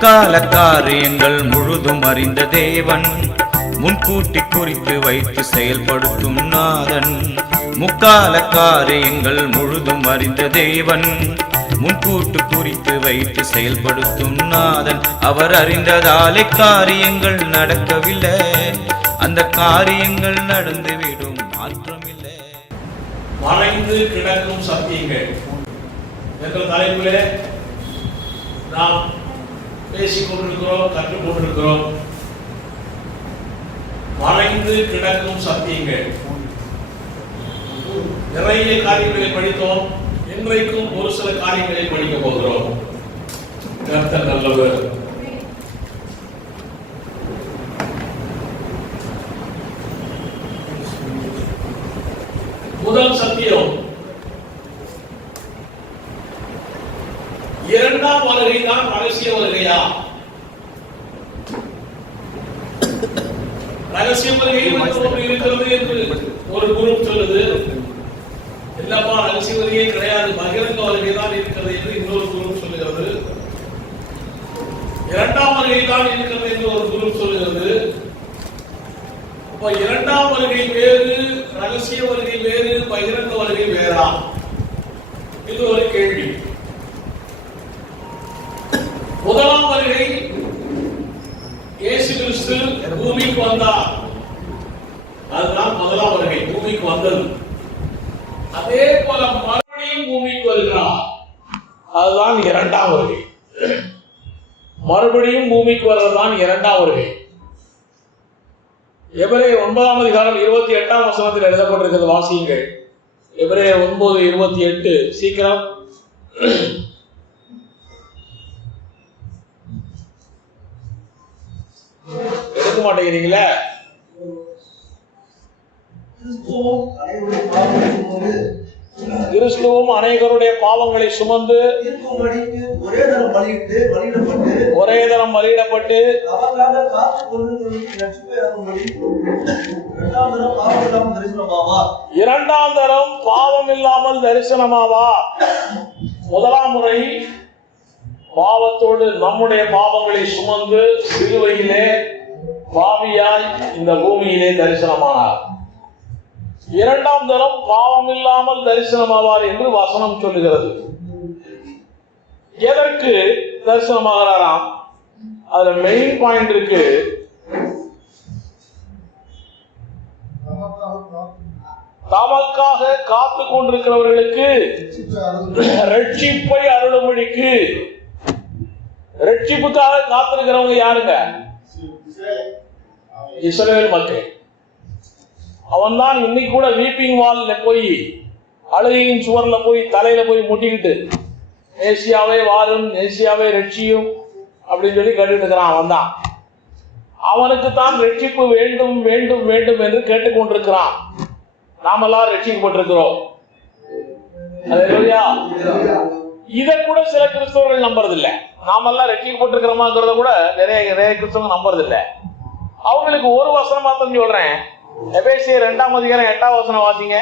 முக்கால காரியங்கள் முழுதும் அறிந்த தேவன், முன்கூட்டி குறித்து வைத்து செயல்படுத்தும் நாதன். முக்கால காரியங்கள் முழுதும் அறிந்த தேவன், முன்கூட்டு குறித்து வைத்து செயல்படுத்தும் நாதன். அவர் அறிந்ததாலே காரியங்கள் நடக்கவில்லை, அந்த காரியங்கள் நடந்துவிடும், மாற்றமில்லை. மறைந்து கிடக்கும் சத்தியங்கள் என்ற தலைப்பிலே நாம் பேசிக் கொண்டிருக்கிறோம், கற்றுக் கொண்டிருக்கிறோம். மறைந்து கிடக்கும் சத்தியங்கள், நிறைய காரியங்களை படித்தோம். இன்றைக்கும் ஒரு சில காரியங்களை படிக்க போகிறோம். கர்த்தர் நல்லவர். முதல் சத்தியம், இரண்டாம் வருகை தான் ரகசிய வருகையா? ரகசிய வருகை இருக்கிறது என்று ஒரு குரூப் சொல்லுது. இல்லப்பா, ரகசிய வருகை கிடையாது, பகிரங்க வருகை தான் இருக்கிறது என்று இன்னொரு குரூப் சொல்லுகிறது. இரண்டாம் வருகை தான் இருக்கிறது என்று ஒரு குரூப் சொல்லுகிறது. அப்ப இரண்டாம் வருகை வேறு, ரகசிய வருகை வேறு, பகிரங்க வருகை வேறா? இது ஒரு கேள்வி. முதலாம் வருகை இயேசு கிறிஸ்து பூமிக்கு வந்தார், அதுதான் முதலாம் வருகை, பூமிக்கு வந்தது. அதே போல மறுபடியும் பூமிக்கு வருகிறார், அதுதான் இரண்டாம் வருகை. மறுபடியும் பூமிக்கு வருவதுதான் இரண்டாம் வருகை. எபிரேயர் 9ஆம் அதிகாரம் 28ஆம் வசனத்தில் எழுதப்பட்டிருக்கிறது, வாசியுங்கள். எபிரேயர் 9:28. சீக்கிரம். எடுக்க மாட்டேங்கிறீங்களா? கிறிஸ்துவும் அநேகருடைய பாவங்களை சுமந்து ஒரே தரம் பலியிடப்பட்டு இரண்டாம் தரம் பாவம் இல்லாமல் தரிசனமாவா? முதலாம் முறை பாவத்தோடு நம்முடைய பாவங்களை சுமந்து சிலுவையிலே பாவியாய் இந்த பூமியிலே தரிசனமானார். இரண்டாம் தரம் பாவம் இல்லாமல் தரிசனமாவார் என்று வசனம் சொல்லுகிறது. எதற்கு தரிசனமாகிறாராம்? அதுல மெயின் பாயிண்ட் இருக்கு. தமக்காக காத்து கொண்டிருக்கிறவர்களுக்கு ரட்சிப்பை அருளும்படிக்கு. ரட்சிப்புக்காக காத்திருக்கிறவங்க யாருங்க? இஸ்ரவேல் மக்கள். அவன் தான் இன்னைக்கு கூட வீப்பிங் வால்ல போய், அழுகையின் சுவர்ல போய் தலையில போய் முட்டிக்கிட்டு ஏசியாவே வாரும், ஏசியாவே ரட்சியும் அப்படின்னு சொல்லி கேட்டுட்டு இருக்கிறான். அவன் தான், அவனுக்கு தான் ரட்சிப்பு வேண்டும் வேண்டும் வேண்டும் என்று கேட்டுக்கொண்டிருக்கிறான். நாமெல்லாம் ரட்சிக்கப்பட்டிருக்கிறோம். இதை கூட சில கிறிஸ்தவர்கள் நம்புறதில்லை. நாமெல்லாம் ரட்சிக்கப்பட்டிருக்கிறோமாங்கிறத கூட நிறைய கிறிஸ்தவங்க நம்புறதில்லை. அவங்களுக்கு ஒரு வசனம் மாத்திரம் சொல்றேன். எபேசியர் 2ஆம் அதிகாரம் 8ஆம் வசனம் வாசிங்க.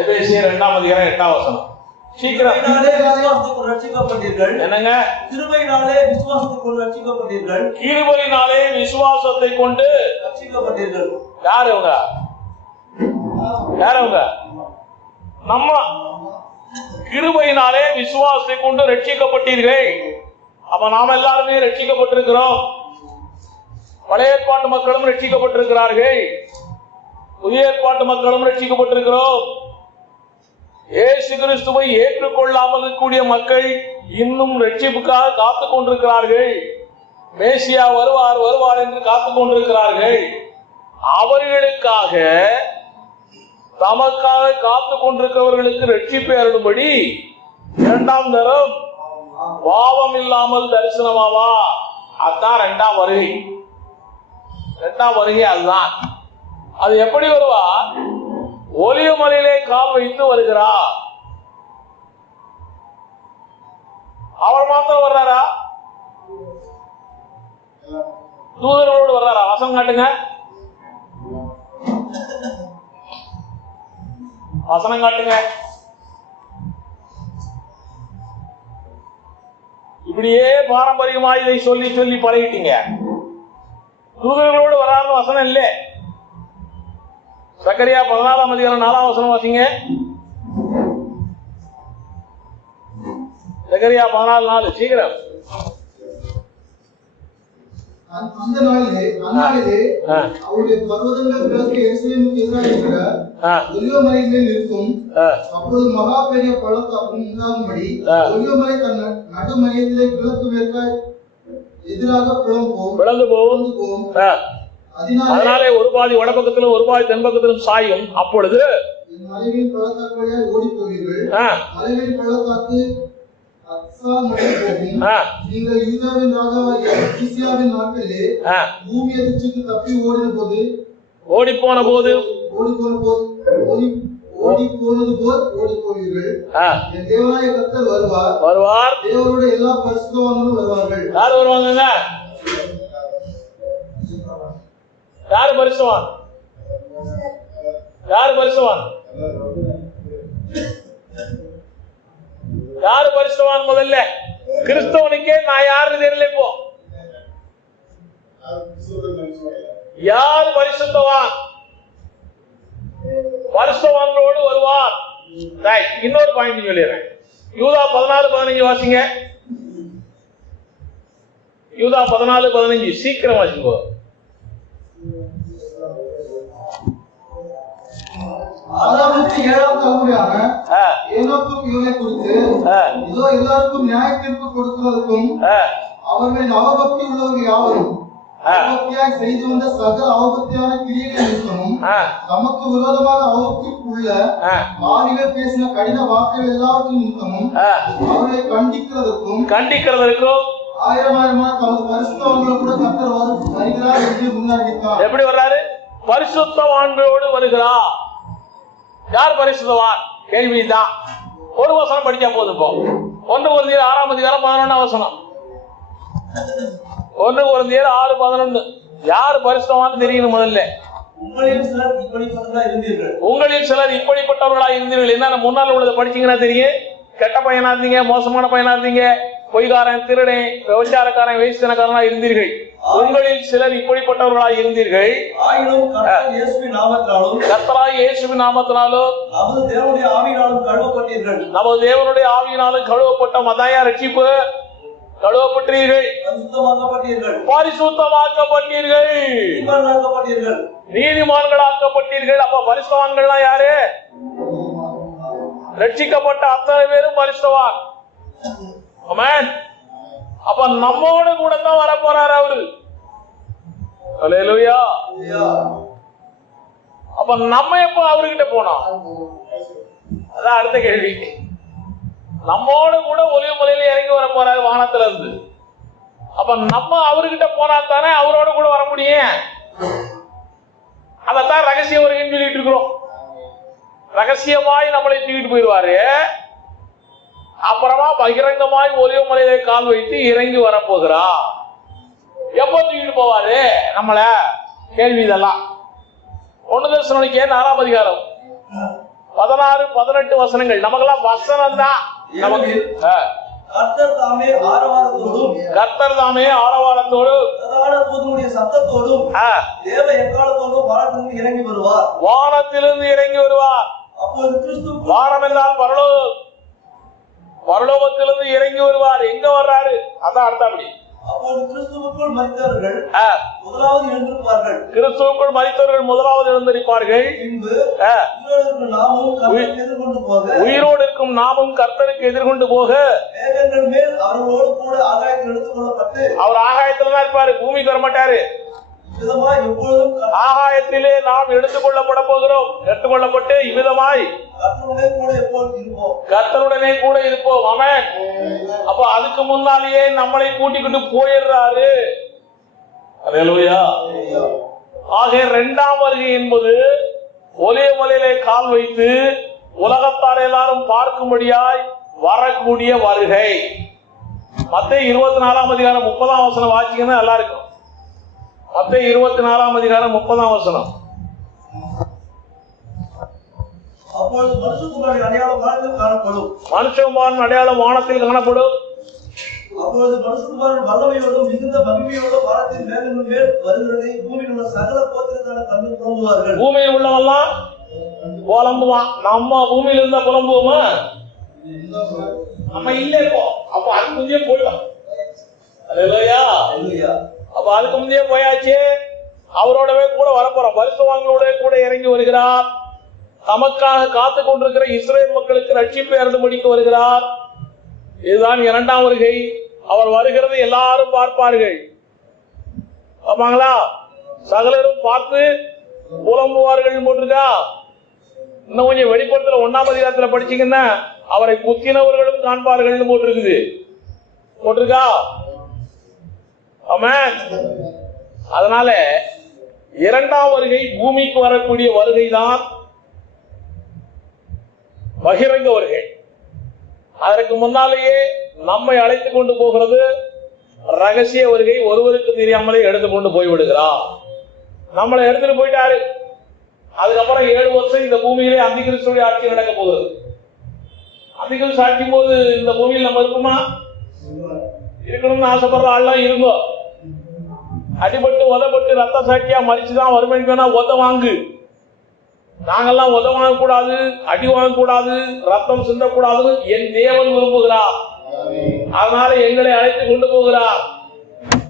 எபேசியர் 2ஆம் அதிகாரம் 8ஆம் வசனம். சீக்கிரம். என்னங்க? கிருபையினாலே விசுவாசத்தை ரட்சிக்கப்பட்டீர்கள். கிருபையினாலே விசுவாசத்தை கொண்டு ரட்சிக்கப்பட்டீர்கள். யார் அவங்க? யார் அவங்க? நம்ம. கிருபையினாலே விசுவாசத்தை கொண்டு ரட்சிக்கப்பட்டீர்கள். அப்ப நாம எல்லாருமே ரட்சிக்கப்பட்டிருக்கிறோம். பழைய ஏற்பாட்டு மக்களும் ரட்சிக்கப்பட்டிருக்கிறார்கள், புதிய ஏற்பாட்டு மக்களும் ரட்சிக்கப்பட்டிருக்கிறோம். இயேசு கிறிஸ்துவை ஏற்றுக்கொள்ளாமல் இருக்கக்கூடிய மக்கள் இன்னும் ரட்சிப்புக்காக காத்துக் கொண்டிருக்கிறார்கள். மேசியா வருவார் வருவார் என்று காத்துக் கொண்டிருக்கிறார்கள். அவர்களுக்காக, தமக்காக காத்துக் கொண்டிருக்கிறவர்களுக்கு ரட்சிப்பை அருளும்படி இரண்டாம் தரம் பாவம் இல்லாமல் தரிசனமாவா? அதுதான் இரண்டாம் வருகை. இரண்டாம் வருகை அதுதான். அது எப்படி வருவா? ஒலிவ மலையிலே கால் வைத்து வருகிறார். அவர் மாத்திரம் வர்றாரா? தூதர்களோடு வர்றாரா? வசனம் காட்டுங்க, வசனம் காட்டுங்க. இப்படியே பாரம்பரியமா இதை சொல்லி சொல்லி பழகிட்டீங்க. தூதர்களோடு வராருன்னு வசனம் இல்லை. சக்கரியா 14ஆம் அதிகாரம் 4ஆம் வசனம் வாசிங்க. சக்கரியா 14:4 சீக்கிரம். அந்த நாளிலே அவருடைய பர்வதங்கள் கிழக்கு எருசலேமுக்கு எதிராக இருக்கிற ஒலிவ மலை மேல் இருக்கும். அப்பொழுது மகா பெரிய பள்ளத்தாக்கும் உண்டாகும்படி ஒலிவ மலை தன் நடு மையத்திலே கிழக்கு மேற்காய் எதிராக பிளந்து போகும். அதனாலே ஒரு பாதி வடபக்கத்திலும் ஒரு பாதி தென்பக்கத்திலும் சாயும். அப்பொழுது மலைகளின் பள்ளத்தாக்கு வழியாக ஓடி போவீர்கள். மலைகளின் பள்ளத்தாக்கு நீங்கள் யூதாவின் ராஜாவாகிய உசியாவின் நாட்களிலே பூமி அதிர்ச்சிக்கு தப்பி ஓடி போனது போல் ஓடி போவீர்கள். என் தேவனாய கர்த்தர் வருவார். தேவனுடைய எல்லா பரிசுத்தவான்களும் வருவார்கள். யார் வருவாங்க? யார் பரிசுத்தவான்? யார் பரிசுத்தவான்? யாரு பரிசுத்தவான்? முதல்ல கிறிஸ்தவனுக்கே நான் யாருன்னு தெரியல. இப்போ யார் பரிசுத்தவான்? பரிசுத்தவான்களோடு வருவார். இன்னொரு பாயிண்ட் சொல்லிடுறேன். யூதா 14:15 வாசிங்க. யூதா 14:15 சீக்கிரம் வாசிங்க. ஆதாமுக்கு 7ஆம் தலைமுறையான ஏனோக்கு இவனை குறித்து இதோ எல்லாருக்கும் நியாய தீர்ப்பு கொடுக்கிறதுக்கும் அவர்களின் அவபக்தி உள்ளவர்கள் யாவரும் அவபக்தியாய் செய்து வந்த சகல அவபக்தியான கிரியைகள் நிமித்தமும் தமக்கு விரோதமாக அவபக்தி உள்ள பாவிகள் பேசின கடின வாக்குகள் எல்லாவற்றின் நிமித்தமும் அவர்களை கண்டிக்கிறதற்கும் ஆயிரமாயிரமாக தமது பரிசுத்தவான்களை கூட கர்த்தர் வருகிறார் என்று முன்னறிவித்தார். எப்படி வர்றாரு? பரிசுத்தவான்களோடு வருகிறார். யார் பரிசுத்தவான்? கேள்விதான். ஒரு வசனம் படிச்சா போதும். இப்போ 1 கொரிந்தியர் 6ஆம் அதிகாரம் 11ஆம் வசனம். 1 கொரிந்தியர் 6:11. யார் பரிசுத்தவான் தெரியணும். முதல்ல உங்களில் சிலர் இப்படிப்பட்டவர்களாக இருந்தீர்கள். என்ன முன்னால் உள்ளதை படிச்சீங்கன்னா தெரியும். கெட்ட பையனா இருந்தீங்க, மோசமான பையனா இருந்தீங்க, பொய்காரன், திருடன், விபச்சாரக்காரன், வேசித்தனக்காரனா இருந்தீர்கள். உங்களில் சிலர் இப்படிப்பட்டவர்களாக இருந்தீர்கள். கர்த்தராகிய இயேசுவின் நாமத்தினாலும் நமது தேவனுடைய ஆவியினாலும் கழுவப்பட்ட மதாயா ரட்சிப்பு கழுவப்பட்டீர்கள், பரிசுத்தமாக்கப்பட்டீர்கள், நீதிமான்களாக்கப்பட்டீர்கள். அப்ப பரிசுத்தவான்கள்லாம் யாரு? ரட்சிக்கப்பட்ட அத்தனை பேரும் பரிசுத்தவான். ஆமென். அப்ப நம்மோடு கூட தான் வர போறாரு அவரு. அல்லேலூயா. அப்ப நம்ம எப்ப அவர்கிட்ட போனோம்? அதான் அடுத்த கேள்வி. நம்மோடு கூட ஒலிவ மலையில இறங்கி வர போறாரு வானத்துல இருந்து. அப்ப நம்ம அவர்கிட்ட போனா தானே அவரோட கூட வர முடியும். அதத்தான் ரகசிய வருகைன்னு சொல்லிட்டு இருக்கிறோம். ரகசியமாய் நம்மளை தூக்கிட்டு போயிடுவாரு. அப்புறமா பகிரங்கமாய் ஒலிவ மலையில கால் வைத்து இறங்கி வரப்போகிறா. எப்ப தூக்கிட்டு போவாரு நம்மள? கேள்வி இதெல்லாம். 1 தெசலோனிக்கேயர் 4ஆம் அதிகாரம் 16-18 வசனங்கள். நமக்கெல்லாம் வசனம் தான். நமக்கு கர்த்தர் தாமே ஆரவாரத்தோடும் சத்தத்தோடும் தேவ எக்காலத்தோடும் வானத்திலிருந்து இறங்கி வருவார். வானத்திலிருந்து இறங்கி வருவார். அப்போது கிறிஸ்து, வானம் என்றால் பரலோகத்திலிருந்து இறங்கி வருவார். எங்க வர்றாரு? அதான் அர்த்தம். அப்போது கிறிஸ்துவுக்குள் மரித்தவர்கள் முதலாவது எழுந்திருப்பார்கள். கிறிஸ்துவுக்குள் மரித்தவர்கள் முதலாவது எழுந்திருப்பார்கள். பின்பு உயிரோடு இருக்கும் நாமும் கர்த்தருக்கு எதிர்கொண்டு போக மேகங்கள் மேல் அவர்களோடு கூட ஆகாயத்தில் எடுத்துக் கொள்ளப்பட்டு, அவர் ஆகாயத்துல தான் இருப்பாரு, பூமிக்கு வர மாட்டாரு. ஆகாயத்திலே நாம் எடுத்துக் கொள்ளப்பட போகிறோம். எடுத்துக்கொள்ளப்பட்டு இவ்விதமாய் கர்த்தருடனே கூட இருப்போம். ஆமென். அப்ப அதுக்கு முன்னாலேயே நம்மளை கூட்டிக்கிட்டு போயிடுறாரு. அல்லேலூயா. ஆக 2ஆம் வருகை என்பது ஒலிவ மலையிலே கால் வைத்து உலகத்தார் எல்லாரும் பார்க்கும்படியாய் வரக்கூடிய வருகை. மத்தேயு 24ஆம் அதிகாரம் 30ஆம் வசனம் வாசிங்கன்னா நல்லா இருக்கும். மத்தேயு 24ஆம் அதிகாரம் 30ஆம் வசனம். அப்பொழுது மனுஷகுமாரன் அடையாளம் வானத்தில் காணப்படும். மனுஷகுமாரன் அடையாளம் வானத்தில் காணப்படும். அப்பொழுது மனுஷகுமாரன் வல்லமையோடும் மிகுந்த மகிமையோடும் வானத்தின் மேகங்கள் மேல் வருகிறதை பூமியில் உள்ள சகல கோத்திரத்தான கண்டு புலம்புவார்கள். பூமியில் உள்ளவெல்லாம் புலம்புவான். நம்ம பூமியில இருந்தா புலம்புவோமா? நம்ம இல்ல இப்போ. அப்ப அதுக்கு முந்தைய போயிடும். அப்ப அதுக்கு முந்தைய போயாச்சு. அவரோடவே கூட வரப்போறோம். பரிசுத்தவான்களோட கூட இறங்கி வருகிறார். தமக்காக காத்து கொண்டிருக்கிற இஸ்ரேல் மக்களுக்கு ரட்சிப்பை அருளும்படிக்கு வருகிறார். இதுதான் இரண்டாம் வருகை. அவர் வருகிறது எல்லாரும் பார்ப்பார்கள். ஆமாங்களா? சகலரும் பார்த்து புலம்புவார்கள் போட்டிருக்கா. இன்னும் கொஞ்சம் வெளிப்படுத்தல 1ஆம் அதிகாரத்துல படிச்சீங்கன்னா அவரை குத்தினவர்களும் காண்பார்கள் போட்டிருக்குது. போட்டிருக்கா? ஆமென். அதனால இரண்டாம் வருகை பூமிக்கு வரக்கூடிய வருகை தான் பகிரங்க வருகை. அதற்கு முன்னாலேயே நம்மை அழைத்து கொண்டு போகிறது ரகசிய வருகை. ஒருவருக்கு தெரியாமலே எடுத்துக்கொண்டு போய்விடுகிறார். நம்மளை எடுத்துட்டு போயிட்டாரு. அதுக்கப்புறம் 7 வருஷம் இந்த பூமியிலே அந்திகிறிஸ்துவின் ஆட்சி நடக்க போகுது. அந்திகிறிஸ்து ஆட்சியும் போது இந்த பூமியில் நம்ம இருக்குமா? இருக்கணும்னு ஆசைப்படுற ஆள்லாம் இருந்தோம். அடிபட்டு உதப்பட்டு ரத்த சாட்சியா மறிச்சுதான் வருமானா உத வாங்கு. நாங்கெல்லாம் உத வாங்க கூடாது, அடி வாங்க கூடாது, ரத்தம் சிந்தக்கூடாதுன்னு என் தேவன் விரும்புகிறார். அதனால எங்களை அழைத்து கொண்டு போகிறார்.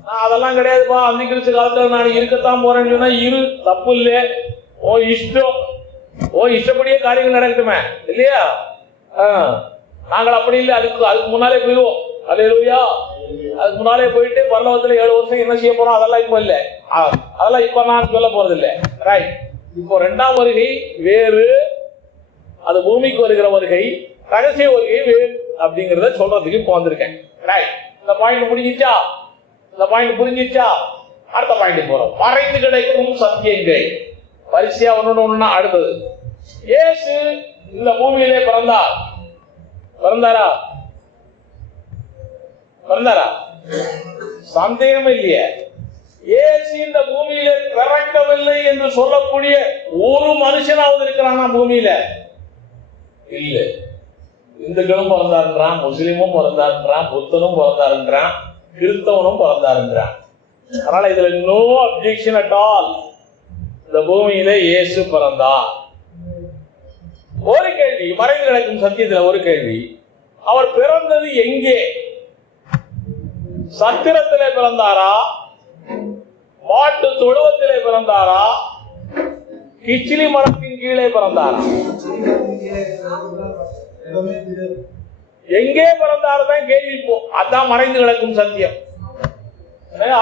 நான் அதெல்லாம் கிடையாதுப்பா, அந்திகிறிஸ்து காலத்துல நான் இருக்கத்தான் போறேன்னு சொன்னா இரு, தப்பு இல்ல. ஓ இஷ்டம், ஓ இஷ்டப்படியே காரியங்கள் நடக்கட்டுமே இல்லையா? நாங்கள் அப்படி இல்லை. அதுக்கு முன்னாலே போயிடுவோம். அல்லேலூயா. அதுக்கு முன்னாலே போயிட்டு பரலோகத்துல 7 வருஷம் என்ன செய்ய போறோம் அதெல்லாம் இப்ப இல்ல. அதெல்லாம் இப்ப நான் சொல்ல போறது இல்ல. ரைட். இப்போ 2ஆம் வருகை வேறு, அது பூமிக்கு வருகிற வருகை. ரகசிய வருகை வேறு அப்படிங்கறத சொல்றதுக்கு இப்போ வந்திருக்கேன். ரைட். இந்த பாயிண்ட் முடிஞ்சிச்சா? இந்த பாயிண்ட் புரிஞ்சிச்சா? அடுத்த பாயிண்ட் போறோம். மறைந்து கிடைக்கும் சத்தியங்கள். பரிசையா ஒண்ணு அடுத்தது. இயேசு இந்த பூமியிலே பிறந்தார். பிறந்தாரா? பிறந்தாரா? சந்தேகம் இல்லையே. இயேசு இந்த பூமியில பிறக்கவில்லை என்று சொல்லக்கூடிய ஒரு மனுஷனாவது இருக்கிறானா பூமியில? இல்ல. இந்துக்களும் பிறந்தாருன்றான், முஸ்லிமும் பிறந்தாருன்றான், புத்தனும் பிறந்தாருன்றான், கிறிஸ்தவனும் பிறந்தாருன்றான். அதனால இதுல நோ அப்ஜெக்ஷன் அட் ஆல். இந்த பூமியில இயேசு பிறந்தார். ஒரு கேள்வி, மறைந்து கிடக்கும் சத்தியத்துல ஒரு கேள்வி. அவர் பிறந்தது எங்கே? சத்திரத்திலே பிறந்தாரா? மாட்டு தொழுவத்திலே பிறந்தாரா? கிச்சிலி மரத்தின் கீழே பிறந்தாரா? எங்கே பிறந்தாரு தான் கேள்வி. இப்போ அதான் மறைந்து கிடக்கும் சத்தியம்.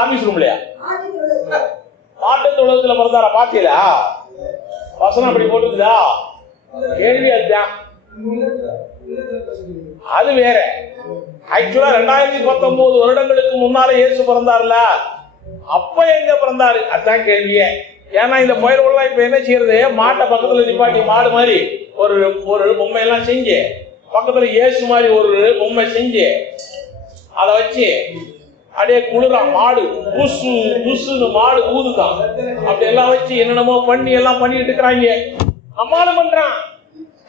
ஆபீஸ் ரூம்லயா? மாட்டு தொழுவத்துல பிறந்தாரா? பாத்தீங்களா? வசனம் அப்படி போட்டுக்குதா? கேள்வி அதுதான். அது வேற. ஆக்சுவலா 2019 வருடங்களுக்கு முன்னால இயேசு பிறந்தார்ல, அப்ப எங்க பிறந்தாரு? அதான் கேள்வியே. ஏன்னா இந்த பயிர்கள்லாம் இப்ப என்ன செய்யறது, மாட்டை பக்கத்துல நிப்பாட்டி மாடு மாதிரி ஒரு பொம்மை எல்லாம் செஞ்சு, பக்கத்துல இயேசு மாதிரி ஒரு பொம்மை செஞ்சு அதை வச்சு அப்படியே குளிரான். மாடு புசு புசுன்னு மாடு ஊதுதான். அப்படி எல்லாம் வச்சு என்னென்னமோ பண்ணி எல்லாம் பண்ணிட்டு இருக்கிறாங்க. நம்மாலும் பண்றான்.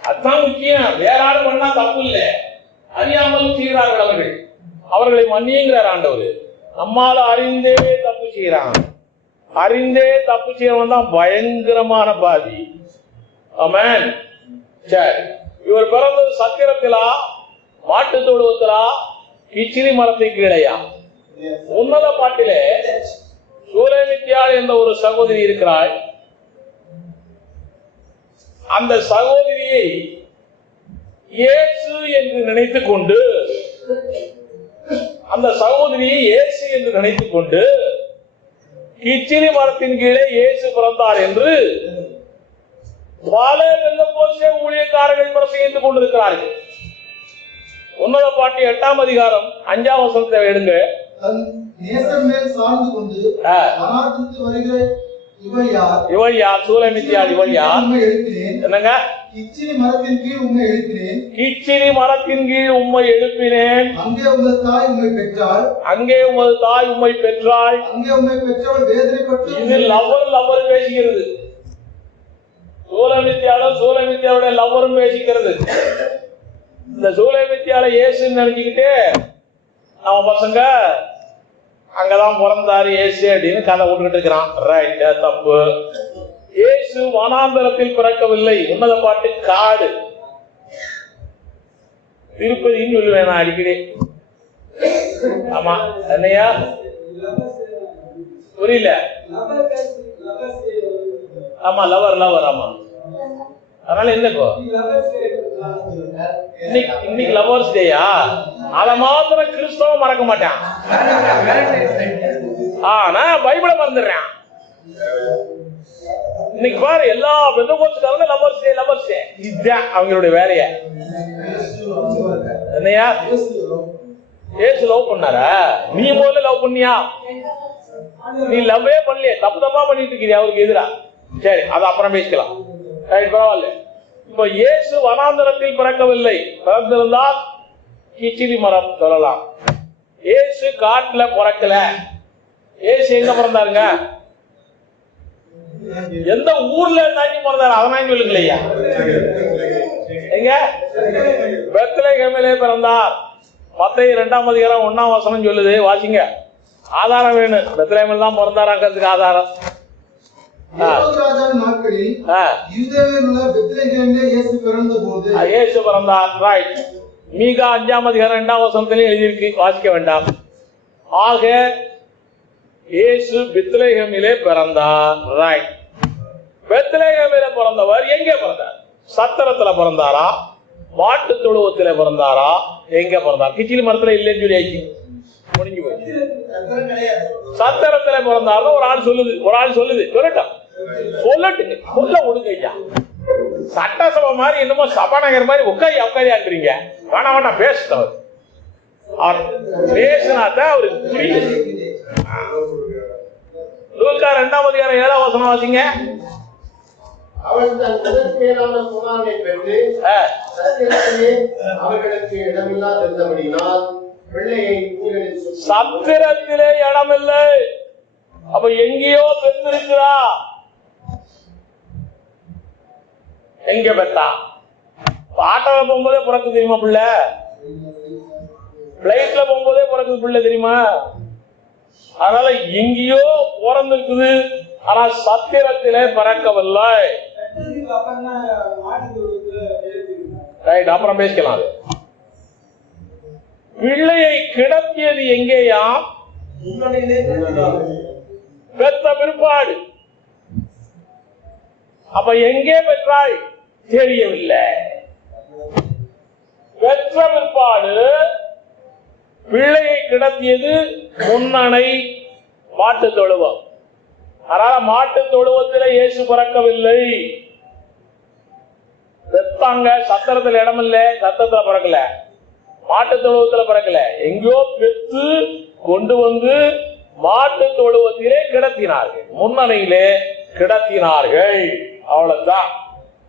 அதுதான் முக்கியம். வேற ஆளும் பண்ணா தப்பு இல்லை. அறியாமல் செய்கிறார்கள் அவர்கள். அவர்களை மன்னியுங்கிறார் ஆண்டவர். நம்மால அறிந்தே தப்பு செய்யறான். அறிந்தே தப்பு செய்யறவன் தான் பயங்கரமான பாதி. ஆமென். சரி, இவர் பிறந்தது சத்திரத்திலா, மாட்டு தொழுவத்திலா, கிச்சிலி மரத்துக்கு கீழையா? உன்னத பாட்டிலே சூலேமித்தியாள் என்ற ஒரு சகோதரி இருக்கிறாள். அந்த சகோதரியை இயேசு என்று நினைத்துக் கொண்டு, அந்த சகோதரியை இயேசு என்று நினைத்துக் கொண்டு கிச்சிலி மரத்தின் கீழே இயேசு பிறந்தார் என்று பல ஊழியக்காரர்கள் பிரசங்கித்துக் கொண்டிருக்கிறார்கள். உன்னத பாட்டி 8ஆம் அதிகாரம் 5ஆம் வசனத்தை எடுங்க. இவள் யார்? சூலேமித்தியாள். இவள் யார்? என்னங்க? கிச்சிலி மரத்தின் கீழ் உம்மை எழுப்பினேன். கிச்சிலி மரத்தின் கீழ் உம்மை எழுப்பினேன். அங்கே உமது தாய் உம்மை பெற்றாள். அங்கே உமது தாய் உம்மை பெற்றாள். அங்கே உம்மை பெற்றவள் வேதனைப்பட்டு. இது லவ்வர் பேசுகிறது. சூலேமித்தியாளும் சூலேமித்தியாளுடைய லவ்வரும் பேசிக்கிறது. இந்த சூலேமித்தியாளை இயேசுன்னு நினைச்சுக்கிட்டு நம்ம பசங்க அங்கதான் பிறந்தாரு ஏசு அப்படின்னு கதை விட்டுக்கிட்டு இருக்கிறான். ரைட், தப்பு. ஏசு வனாந்தரத்தில் பிறக்கவில்லை. உன்னத பாட்டு காடு. திருப்பதின்னு சொல்லுவேன் நான் அடிக்கடி. ஆமா, என்னையா புரியல? ஆமா, லவர். ஆமா, அதனால என்னக்கோ இன்னைக்கு லவர்ஸ் டேயா? அத மாத்திரம் கிறிஸ்தவ மறக்க மாட்டான். ஆனா பைபிளை மறந்துடுறான். இன்னைக்கு பாரு, எல்லா பெந்தகோஸ்துக்காரங்க லவர்ஸ் டே. இதுதான் அவங்களுடைய வேலைய. என்னையா ஏசு லவ் பண்ணாரா? நீ முதல்ல லவ் பண்ணியா? நீ லவ்வே பண்ணலையே, தப்பா பண்ணிட்டு இருக்கிறியா அவருக்கு எதிரா? சரி, அது அப்புறம் பேசிக்கலாம். பரவாயில்ல. இப்ப இயேசு வனாந்தரத்தில் பிறக்கவில்லை. பிறந்திருந்தால் கிச்சிலி மரம் சொல்லலாம். இயேசு காட்டுல பிறக்கல. இயேசு எங்க பிறந்தாருங்க? எந்த ஊர்ல தாங்கி பிறந்தாரு? அதனால சொல்லுங்களையா? எங்க? பெத்லகேமிலே பிறந்தார். மத்தேயு 2ஆம் அதிகாரம் 1ஆம் வசனம் சொல்லுது. வாசிங்க. ஆதாரம் வேணும். பெத்லகேமில் தான் பிறந்தாராங்கிறதுக்கு ஆதாரம். இயேசு பிறந்தார். ரைட். மீகா 5ஆம் அதிகாரம் 2ஆம் வசனத்திலும் எழுதியிருக்கு. வாசிக்க வேண்டாம். ஆக இயேசு பெத்லகேமிலே பிறந்தார். ரைட். பெத்லகேமிலே பிறந்தவர் எங்கே பிறந்தார்? சத்திரத்துல பிறந்தாரா? மாட்டு தொழுவத்தில பிறந்தாரா? எங்க பிறந்தார்? கிச்சிலி மரத்துல இல்லைன்னு சொல்லி ஆயிடுச்சு, முடிஞ்சு போச்சு. சத்திரத்துல பிறந்தாருன்னு ஒரு ஆள் சொல்லுது. சொல்லட்டுங்க, சொல்ல விடுங்க ஐயா. சட்டசபை மாதிரி என்னமோ சபாநகர் மாதிரி உட்காரியாக்குறீங்க. வேணா பேசுறவர் பேசினாதான் அவருக்கு புரியுது. லூக்கா 2ஆம் அதிகாரம் 7ஆம் வசனம் வாசிங்க. அவன் தன் முதற்கேடான குமாரனை பெற்று அவர்களுக்கு இடமில்லாதிருந்தபடியினால் பிள்ளையை சத்திரத்திலே இடமில்லை. அப்ப எங்கேயோ பெற்றிருக்கிறா. எங்க பெற்றா? ஆட்டோல போகும்போதே பிறகு தெரியுமா பிள்ளை? பிளைட்ல போகும்போதே பிறகு பிள்ளை தெரியுமா? அதனால எங்கேயோ பிறந்திருக்குது. ஆனா சத்திரத்திலே பிறக்கவில்லை. ரைட், அப்புறம் பேசிக்கலாம். அது பிள்ளையை கிடத்தியது எங்கேயா? பெற்ற பிற்பாடு. அப்ப எங்கே பெற்றாய்? தெரியவில்லை. பெற்ற பிற்பாடு பிள்ளையை கிடத்தியது முன்னணை மாட்டு தொழுவம். அதனால மாட்டு தொழுவத்தில் இயேசு பிறக்கவில்லை. பெற்றாங்க. சத்திரத்துல இடம் இல்லை. சத்திரத்துல பிறக்கல. மாட்டு தொழுவத்துல பிறக்கல. எங்கேயோ பெற்று கொண்டு வந்து மாட்டு தொழுவத்திலே கிடத்தினார்கள். முன்னணியிலே கிடத்தினார்கள். அவ்வளவுதான்.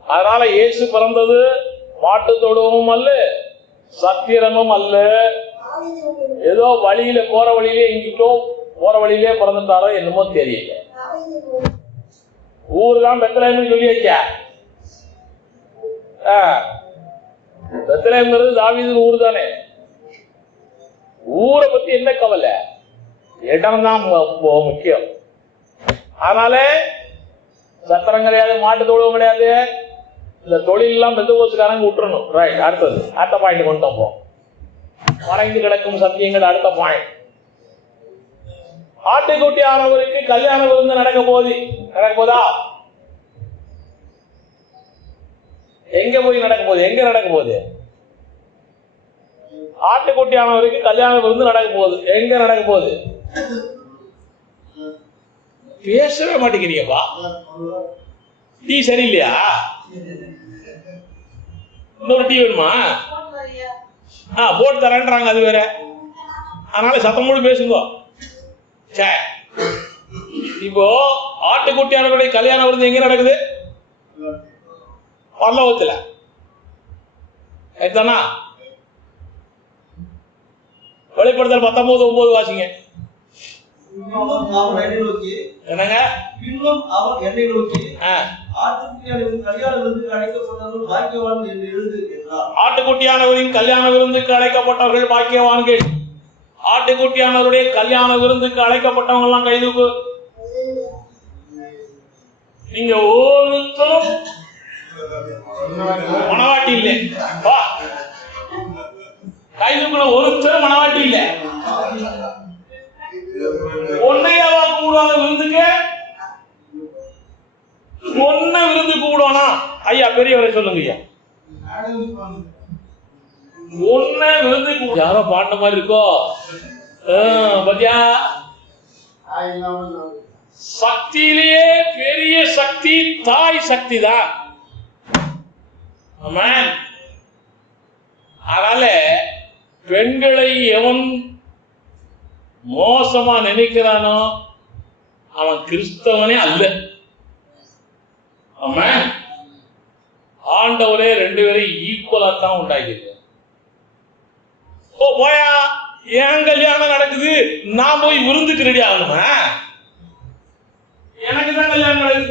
அதனால இயேசு பிறந்தது மாட்டு தொழுவமும் அல்ல, சத்திரமும் அல்ல. ஏதோ வழியில போற வழியிலே எங்கிட்டோ போற வழியிலே பிறந்துட்டாரோ என்னமோ தெரியல. ஊரு தான் பெத்லகேம்னு சொல்லி வச்சா. பெத்லகேம்ங்கிறது தாவீது ஊர் தானே. ஊரை பத்தி என்ன கவலை? இடம் தான் முக்கியம். அதனால சத்திரம் கிடையாது, மாட்டு தொழுவம் கிடையாது. இந்த தொழில் எல்லாம் பெந்தகோஸ்துக்காரங்க விட்டுறணும். ரைட். அடுத்த பாயிண்ட் கொண்டு போம். மறைந்து கிடக்கும் சத்தியங்கள் அடுத்த பாயிண்ட். ஆட்டுக்குட்டி ஆனவருக்கு கல்யாண விருந்து நடக்க போதா? எங்க போய் நடக்க போகுது? எங்க நடக்க போகுது? ஆட்டுக்குட்டி ஆனவருக்கு கல்யாண விருந்து நடக்க போகுது. எங்க நடக்க போகுது? பேசவே மாட்டேங்கிறீங்கப்பா. டீ சரியில்லையா? இன்னொரு டீ வேணுமா? போட்டு தரேன்றாங்க. அது வேற. அதனால சத்தம் மூடு பேசுங்க. இப்போ ஆட்டுக்குட்டியானவருடைய கல்யாணம் விருந்து எங்க நடக்குது? பரலோகத்துல. சரிதானா? வெளிப்படுத்தல் 19:9 வாசிங்க. என்னங்க? இன்னும் அவன் என்னை நோக்கி ஆட்டுக்குட்டியானவரின் கல்யாண விருந்துக்கு அழைக்கப்பட்டவர்கள் பாக்கியவான்கள் என்று எழுது என்றார். ஆட்டுக்குட்டியானவரின் கல்யாண விருந்துக்கு அழைக்கப்பட்டவர்கள் பாக்கியவான்கள். ஆட்டுக்குட்டியானவருடைய கல்யாண விருந்துக்கு அழைக்கப்பட்டவங்க எல்லாம் கைதுக்கு. நீங்க ஒருத்தரும் மனவாட்டி இல்லை. கைதுக்குள்ள ஒருத்தரும் மனவாட்டி இல்லை. ஒன்னையாவா கூடுவாங்க விருந்துக்கு? ஒன்ன விருந்து கூடுவானா? ஐயா பெரியவரை சொல்லுங்க ஐயா. ஒன்ன விருந்து யாரோ பாடின மாதிரி இருக்கோ பத்தியா? சக்தியிலேயே பெரிய சக்தி தாய் சக்தி தான். அதனால பெண்களை எவன் மோசமா நினைக்கிறானோ அவன் கிறிஸ்தவனே அல்ல. ஆண்டவரே ரெண்டு பேரும் ஈக்குவலா தான் உண்டாக்கிருக்கு. போயா என் கல்யாணம் நடக்குது, நான் போய் விருந்துக்கு ரெடி ஆகணுமா? எனக்கு தான் கல்யாணம் நடக்குது.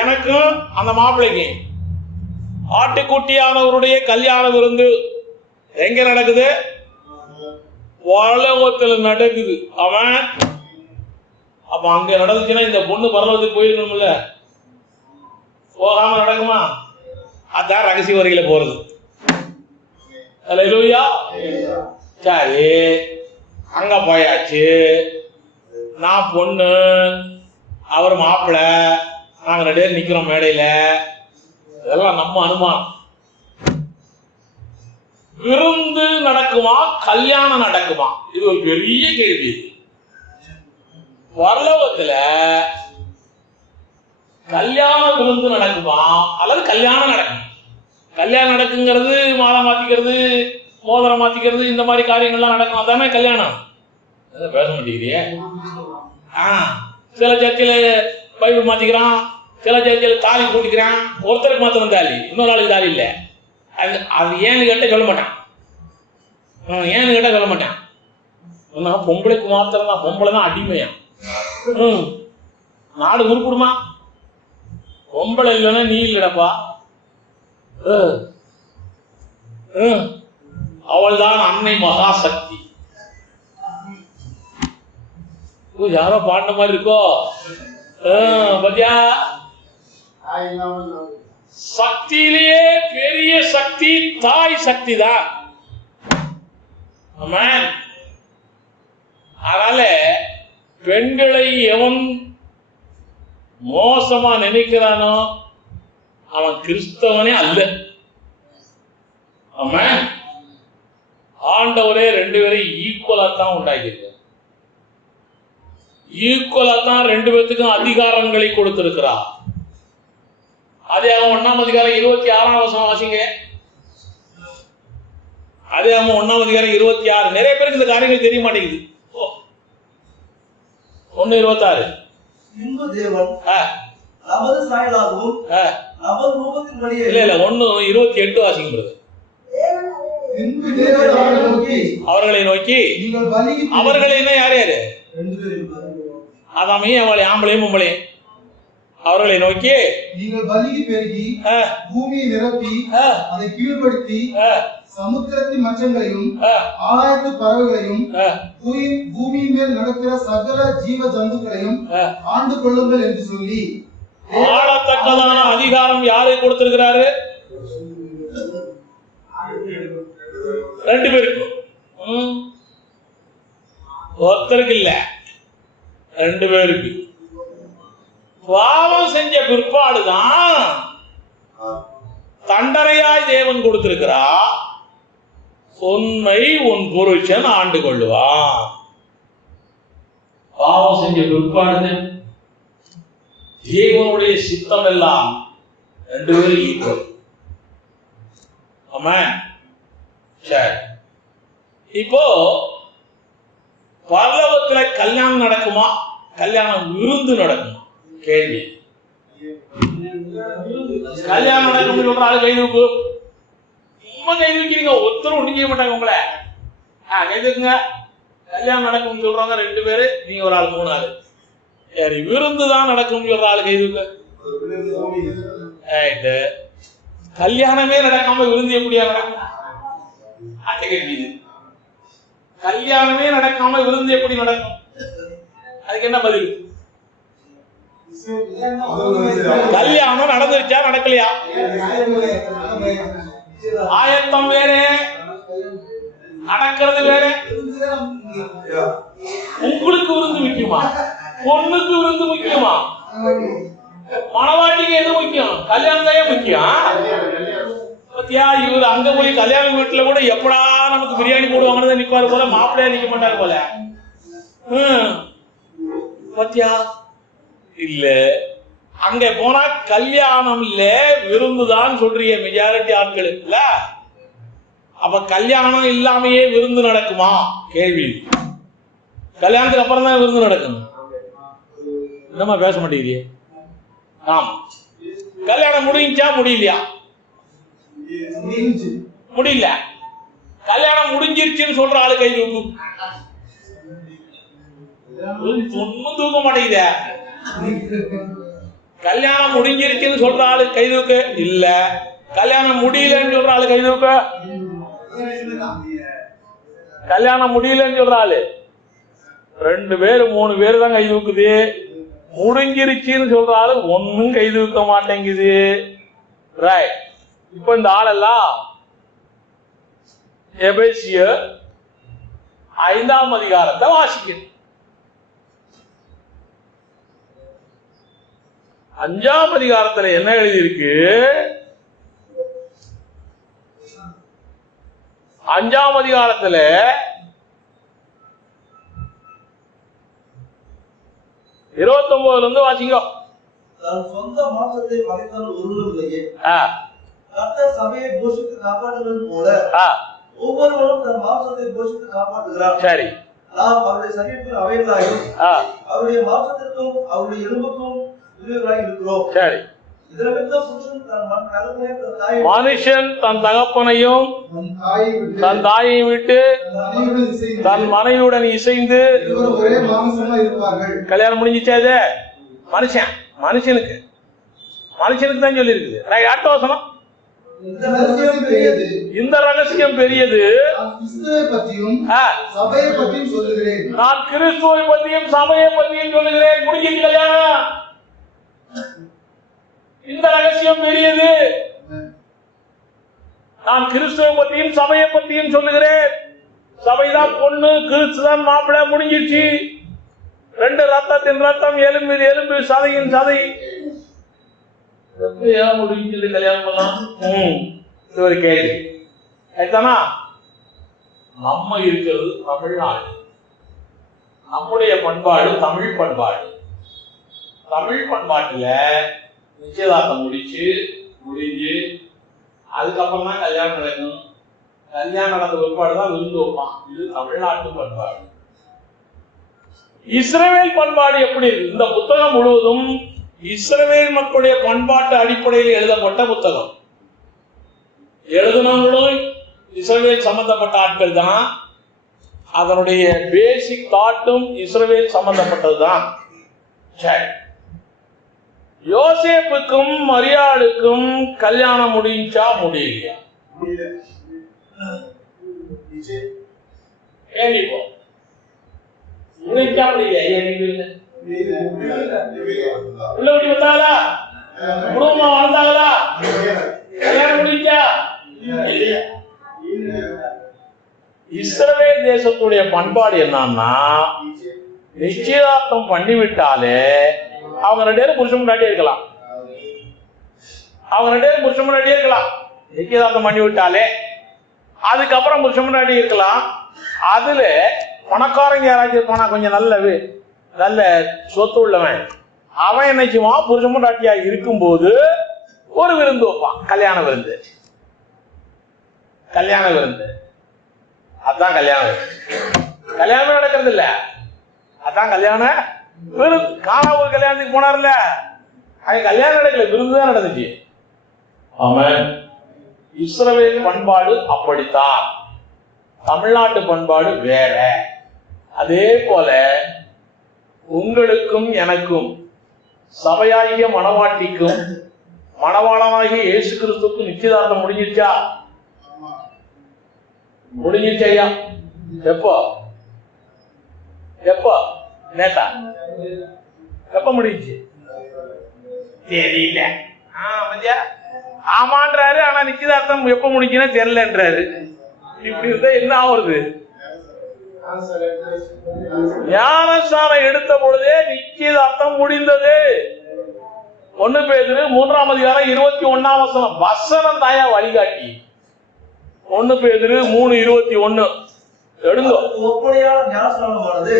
எனக்கும் அந்த மாப்பிள்ளைக்கு ஆட்டுக்குட்டியானவருடைய கல்யாண விருந்து எங்க நடக்குது? உலகத்துல நடக்குது. அவன் அப்ப அங்க நடந்துச்சுன்னா இந்த பொண்ணு பரலோகத்துக்கு போயிருக்கணும்ல, போகாம நடக்குமா? அதான் ரகசிய வரையில போறது. அல்லேலூயா. சரி, அங்க போயாச்சு. நான் பொண்ணு, அவர் மாப்பிள்ள, நாங்க ரெண்டு பேரும் நிக்கிறோம் மேடையில. இதெல்லாம் நம்ம அனுமானம். விருந்து நடக்குமா, கல்யாணம் நடக்குமா? இது ஒரு பெரிய கேள்வி. பரலோகத்துல கல்யாண விருந்து நடக்குமா அல்லது கல்யாணம் நடக்கும்? கல்யாணம் நடக்குங்கிறது மாலை மாத்திக்கிறது, மோதிரம் மாத்திக்கிறது, இந்த மாதிரி காரியங்கள்லாம் நடக்கும். அதானே கல்யாணம். பேச மாட்டேங்கிறியே. சில சர்ச்சில் பைபிள் மாத்திக்கிறான், சில சர்ச்சில் தாலி கூட்டிக்கிறான். ஒருத்தருக்கு மாத்திரம் தாலி, இன்னொரு ஆளுக்கு தாலி இல்லை. அது ஏன்னு கேட்ட சொல்ல மாட்டான். ஏன்னு கேட்ட சொல்ல மாட்டான். பொம்பளைக்கு மாத்திரம் தான், பொம்பளை தான் அடிமையா. நாடு உருப்பிடுமா? பொம்பளை இல்லைன்னா நீ இல்லடப்பா. அவள் தான் அன்னை மகாசக்தி. யாரோ பாடின மாதிரி இருக்கோ பத்தியா? சக்தியிலேயே பெரிய சக்தி தாய் சக்தி தான். அதனால பெண்களை எவன் மோசமா நினைக்கிறானோ அவன் கிறிஸ்தவனே அல்ல. ஆண்டவரே ரெண்டு பேரும் ஈக்குவலா தான் உண்டாக்கியிருக்க. ஈக்குவலா தான் ரெண்டு பேர்த்துக்கும் அதிகாரங்களை கொடுத்திருக்கிறார். அதே அவன் 1ஆம் அதிகாரம் 26ஆம் வசனம் வாசிங்க. அதே அவன் 1ஆம் அதிகாரம் 26. நிறைய பேருக்கு இந்த காரியங்கள் தெரிய மாட்டேங்குது. 1:26. இன்ப தேவன் நமது சாயலாகவும் நமது ரூபத்தின்படியே. இல்ல 1:28 வாசிக்கிறது. அவர்களை நோக்கி, அவர்களை யார் யாரு? அதாமே அவளை ஆம்பளையும் பொம்பளையும். அவர்களை நோக்கி, நீங்கள் பலிக்கு பெருகி பூமியை நிரப்பி அதை கீழ்படுத்தி சமுத்திரத்தின் மச்சங்களையும் ஆகாயத்து பறவைகளையும் பூமியின் மேல் நடக்கிற சகல ஜீவ ஜந்துக்களையும் ஆண்டு கொள்ளுங்கள் என்று சொல்லி ஆளத்தக்கதான அதிகாரம் யாரை கொடுத்திருக்கிறாரு? ரெண்டு பேருக்கு. ஒருத்தருக்கு இல்ல, ரெண்டு பேருக்கு. பாவம் செஞ்ச பிற்பாடுதான் தண்டனையாய் தேவன் கொடுத்திருக்கிறா. உன்னை உன் புருஷன் ஆண்டு கொள்ளுவான். பாவம் செஞ்ச பிற்பாடு தேவனுடைய சித்தம் எல்லாம் ரெண்டு பேரும் ஈக்குவல். ஆமென். சரி, இப்போ பரலோகத்துல கல்யாணம் நடக்குமா, கல்யாணம் விருந்து நடக்குமா? கேள்வி. கல்யாணம் நடக்கும் சொல்ற ஆளு கை தூக்கு. சும்மா கை தூக்கிறீங்க, ஒருத்தரும் ஒண்ணு செய்ய மாட்டாங்க உங்களை. கை தூக்குங்க. கல்யாணம் நடக்கும் சொல்றாங்க ரெண்டு பேரு, நீங்க ஒரு ஆள் 3 ஆளு. சரி, விருந்து தான் நடக்கும் சொல்ற ஆளு கை தூக்கு. கல்யாணமே நடக்காம விருந்து எப்படியா நடக்கும்? கல்யாணமே நடக்காம விருந்து எப்படி நடக்கும்? அதுக்கு என்ன பதில்? கல்யாணம் நடந்துருச்சா நடக்கலையா? ஆயத்தம் வேற, நடக்கிறது வேற. உங்களுக்கு விருந்து முக்கியமா? பொண்ணுக்கு விருந்து முக்கியமா? மணவாட்டிக்கு எது முக்கியம்? கல்யாணம் தான் முக்கியம். பத்தியா, இவர் அங்க போய் கல்யாண வீட்டுல கூட எப்படா நமக்கு பிரியாணி போடுவாங்கன்னு நிப்பாரு போல, மாப்பிள்ளையா நிக்க மாட்டாரு போல. பத்தியா இல்ல, அங்க போனா கல்யாணம் இல்ல விருந்துதான் சொல்றீங்க மெஜாரிட்டி ஆட்கள் இல்ல. அப்ப கல்யாணம் இல்லாமையே விருந்து நடக்குமா? கேள்வி. கல்யாணத்துக்கு அப்புறம் தான் விருந்து நடக்கும். என்னமா பேச மாட்டேங்கிறீங்க? ஆமா, கல்யாணம் முடிஞ்சா முடியலையா? முடியல. கல்யாணம் முடிஞ்சிருச்சுன்னு சொல்ற ஆளு கை தூக்கும். ஒன்னும் தூக்க மாட்டேங்குத. கல்யாணம் முடிஞ்சிருச்சுன்னு சொல்ற ஆளு கை தூக்க இல்ல. கல்யாணம் முடியலன்னு சொல்ற ஆளு கை தூக்க. கல்யாணம் முடியலன்னு சொல்ற ஆளு 2 பேரு 3 பேரு தான் கை தூக்குது. முடிஞ்சிருச்சுன்னு சொல்ற ஆளு ஒன்னும் கை தூக்க மாட்டேங்குது. ரைட். இப்ப இந்த ஆளெல்லாம் எபேசியர் 5ஆம் அதிகாரத்தை வாசிக்கணும். 5ஆம் அதிகாரத்துல என்ன எழுதியிருக்கு? 5ஆம் அதிகாரத்துல 29 இருந்து வாசிங்க. தன் சொந்த மாம்சத்தை பகைத்தவன் ஒருவரும் இல்லையே. கர்த்தர் சபையை போஷித்து காப்பாற்றுவது போல ஒவ்வொருவரும் தன் மாம்சத்தை போஷித்து காப்பாற்றுகிறார். சரி, நாம் அவருடைய சரீரத்தில் அவைகளாயும் அவருடைய மாம்சத்திற்கும் அவருடைய எலும்புக்கும் உரியவர்களாய் இருக்கிறோம். சரி. மனுஷன் தன் தகப்பனையும் தன் தாயையும் விட்டு தன் மனைவியுடன் இசைந்து கல்யாணம் முடிஞ்சிச்சாது. மனுஷனுக்கு தான் சொல்லி இருக்குது. அடுத்த வசனம், இந்த ரகசியம் பெரியது, நான் கிறிஸ்துவை பற்றியும் சபையை பற்றியும் சொல்லுகிறேன். முடிஞ்சிச்சு கல்யாணம். இந்த ரகசியம் பெரியது, நான் கிறிஸ்துவை பற்றியும் சபையை பற்றியும் சொல்லுகிறேன். சபைதான் பொண்ணு, கிறிஸ்து தான் மாப்பிள்ளை. முடிஞ்சிச்சு. 2 ரத்தத்தின் ரத்தம், எலும்பின் எலும்பு, சதையின் சதை. முடிஞ்சது கல்யாணம் பண்ணலாம். இது ஒரு கேள்வி. நம்ம இருக்கிறது தமிழ்நாடு. நம்முடைய பண்பாடு தமிழ் பண்பாடு. தமிழ் பண்பாட்டுல நிச்சயதார்த்தம் முடிஞ்சு அதுக்கப்புறம் தான் கல்யாணம் நடக்கும். கல்யாணம் நடந்த பிற்பாடுதான் விருந்து வைப்பான். இது தமிழ்நாட்டு பண்பாடு. இஸ்ரவேல் பண்பாடு எப்படி இருக்கு? இந்த புத்தகம் முழுவதும் இஸ்ரவேல் மக்களுடைய பண்பாட்டு அடிப்படையில் எழுதப்பட்ட புத்தகம். எழுதினவங்களும் இஸ்ரவேல் சம்பந்தப்பட்ட ஆட்கள் தான். அதனுடைய பேசிக் தாட்டும் இஸ்ரவேல் சம்பந்தப்பட்டதுதான். யோசேப்புக்கும் மரியாளுக்கும் கல்யாணம் முடிஞ்சா முடியலையா? முடிஞ்சா முடியல. உள்ள விட்டு வந்தாங்களா? குடும்பம் வாழ்ந்தாங்களா? கல்யாணம் முடிஞ்சா? இஸ்ரவேல் தேசத்துடைய பண்பாடு என்னன்னா, நிச்சயதார்த்தம் பண்ணிவிட்டாலே அவங்க 2 பேரும் புருஷன் முன்னாடியே இருக்கலாம். நிச்சயதார்த்தம் பண்ணி விட்டாலே அதுக்கப்புறம் புருஷன் முன்னாடி இருக்கலாம். அதுல பணக்காரங்க யாராச்சும் இருப்பானா, கொஞ்சம் நல்ல சொத்து உள்ளவன், அவன் என்ன செய்வான்? புருஷன் முன்னாடியா இருக்கும்போது ஒரு விருந்து வைப்பான். கல்யாண விருந்து. அதான் கல்யாணம் நடக்கிறது இல்ல. அதான் கல்யாண விருந்து. காணா ஒரு கல்யாணத்துக்கு போனார்ல, அது கல்யாணம் நடக்கல, விருந்து தான் நடந்துச்சு. ஆமென். இஸ்ரவேல் பண்பாடு அப்படித்தான், தமிழ்நாட்டு பண்பாடு வேற. அதே போல உங்களுக்கும் எனக்கும், சபையாகிய மணவாட்டிக்கும் மணவாளனாகிய இயேசு கிறிஸ்துவுக்கும் நிச்சயதார்த்தம் முடிஞ்சிருச்சா? முடிஞ்சிச்சு ஐயா. எப்போ எப்போ நேத்தா எப்ப முடிஞ்சிச்சு தெரியல. ஆமான்றாரு, ஆனா நிச்சயதார்த்தம் எப்ப முடிக்கணும் தெரியலன்றாரு. இப்படி இருந்தா என்ன ஆகுறது? ஞானஸ்நானம் எடுத்த பொழுதே நிச்சயதார்த்தம் முடிந்தது. 1 பேதுரு 3ஆம் அதிகாரம் 21ஆம் வசனம். வசனம் தாயா வழிகாட்டி. 1 பேதுரு 3:21 எடுங்க. ஒப்பனையான ஞானஸ்நானமானது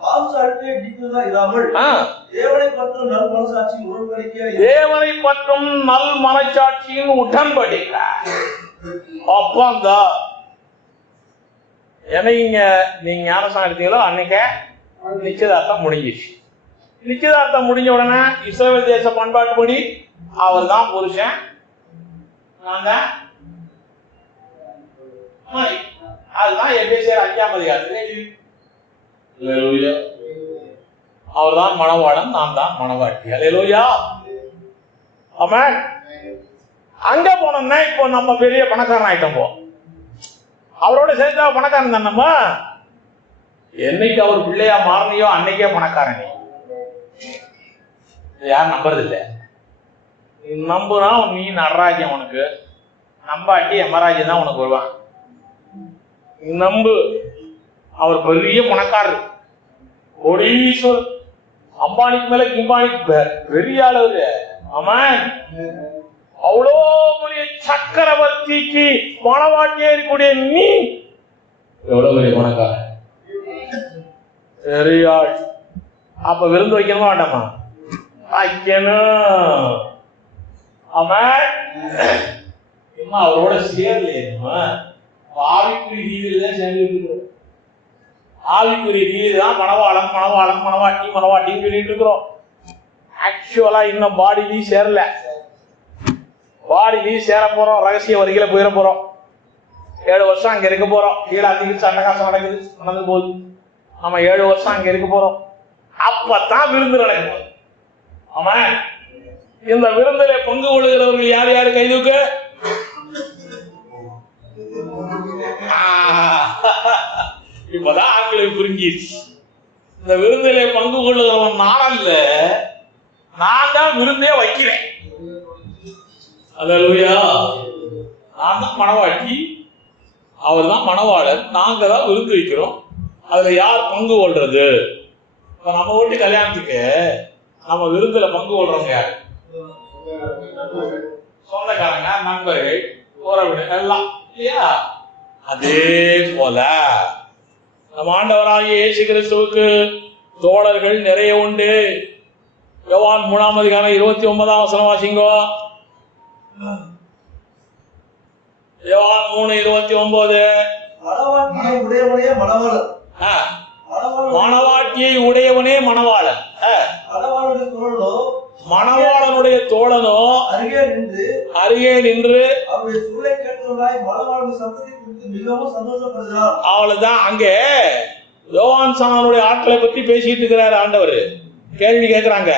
மாம்ச அழுத்தத்தை நீக்குவதா இராமல் தேவனை பற்றும் நல் மனசாட்சியின் உடன்படிக்கையாய் தேவனை பற்றும் நல் மனசாட்சியின் உடன்படிக்கை. அப்பந்தா என்னைங்க நீங்க ஞானஸ்நானம் எடுத்தீங்களோ அன்னைக்கு நிச்சயதார்த்தம் முடிஞ்சிச்சு. நிச்சயதார்த்தம் முடிஞ்ச உடனே இஸ்ரவேல் தேச பண்பாட்டுப்படி அவர் தான் புருஷன், நான் தான் மனைவி. அதுதான் எபேசியர் 5ஆம் அதிகாரத்தில் அவர் தான் மணவாளன், நான் தான் மணவாட்டி. அல்லேலூயா. ஆமென். அங்க போனோம்னா இப்போ நம்ம பெரிய பணக்காரன் ஆயிட்டோம். அவரோட சேர்ந்தா பணக்காரன் தான். நம்ம என்னைக்கு அவர் பிள்ளையா மாறினியோ அன்னைக்கே பணக்காரன். யாரும் நம்புறது இல்லை. நம்புனா நீ நடராஜ்யம் உனக்கு, நம்பாட்டி எமராஜ்யம் தான் உனக்கு வருவான். நம்பு, அவர் பெரிய பணக்காரர், கோடீஸ்வரர், அம்பானிக்கு மேல கிம்பானிக்கு பெரிய அளவு. ஆமாம், அவ்வளோ பெரிய சக்கரவர்த்திக்கு பணவாட்டியே இருக்கக்கூடிய நீ எவ்வளவு பெரிய பணக்காரன், பெரிய ஆள். அப்ப விருந்து வைக்கணுமா வேண்டாமா? வைக்கணும். ஆமாம், இன்னும் அவரோட சேரலையா? ஆவிக்குரிய ரீதியில தான் சேர்ந்துட்டு இருக்கிறோம். ஆவிக்குரிய ரீதியில தான் மணவாளம் மணவாளம் மணவாட்டி மணவாட்டின்னு சொல்லிட்டு இருக்கிறோம். ஆக்சுவலா இன்னும் பாடிலையும் சேரல. பாடிலையும் சேர போறோம். ரகசிய வருகையில போயிட போறோம். 7 வருஷம் அங்க இருக்க போறோம். கீழே அதிக சண்டகாசம் நடந்து போகுது. நம்ம 7 வருஷம் அங்க இருக்க போறோம். அப்பதான் விருந்து நடக்கும். ஆமா, இந்த விருந்தில பங்கு கொள்ளுகிறவர்கள் யார் யாரு கைதுக்க? இப்பதான் ஆட்களுக்கு புரிஞ்சிருச்சு. இந்த விருந்திலே பங்கு கொள்ளுகிறவன் நான் அல்ல, நான் தான் விருந்தே வைக்கிறேன். அல்லேலூயா. நான் தான் மணவாட்டி, அவர் தான் மணவாளன், நாங்க தான் விருந்து வைக்கிறோம். அதுல யார் பங்கு கொள்றது? நம்ம வீட்டு கல்யாணத்துக்கு நம்ம விருந்துல பங்கு கொள்றவங்க யாரு? சொந்தக்காரங்க, நண்பர்கள், உறவினர் எல்லாம் இல்லையா? அதே போல நம்ம ஆண்டவராகிய இயேசு கிறிஸ்துவுக்கு தோழர்கள் நிறைய உண்டு. யோவான் 3ஆம் அதிகாரம் 29ஆம் வசனம் வாசிங்கோ. யோவான் 3:29. மணவாட்டியை உடையவனே மணவாளன், மணவாட்டியை உடையவனே மணவாளன். மணவாளனுடைய தோழனோ மணவாளனுடைய தோழனோ அருகே நின்று அவருடைய சொல்லை கேட்கிறவனாய் மணவாளனுடைய சத்தத்தை குறித்து மிகவும் சந்தோஷப்படுகிறார். அவ்வளவுதான். அங்கே யோவான் சாணனுடைய ஆட்களை பத்தி பேசிட்டு இருக்கிறாரு ஆண்டவர். கேள்வி கேட்கிறாங்க.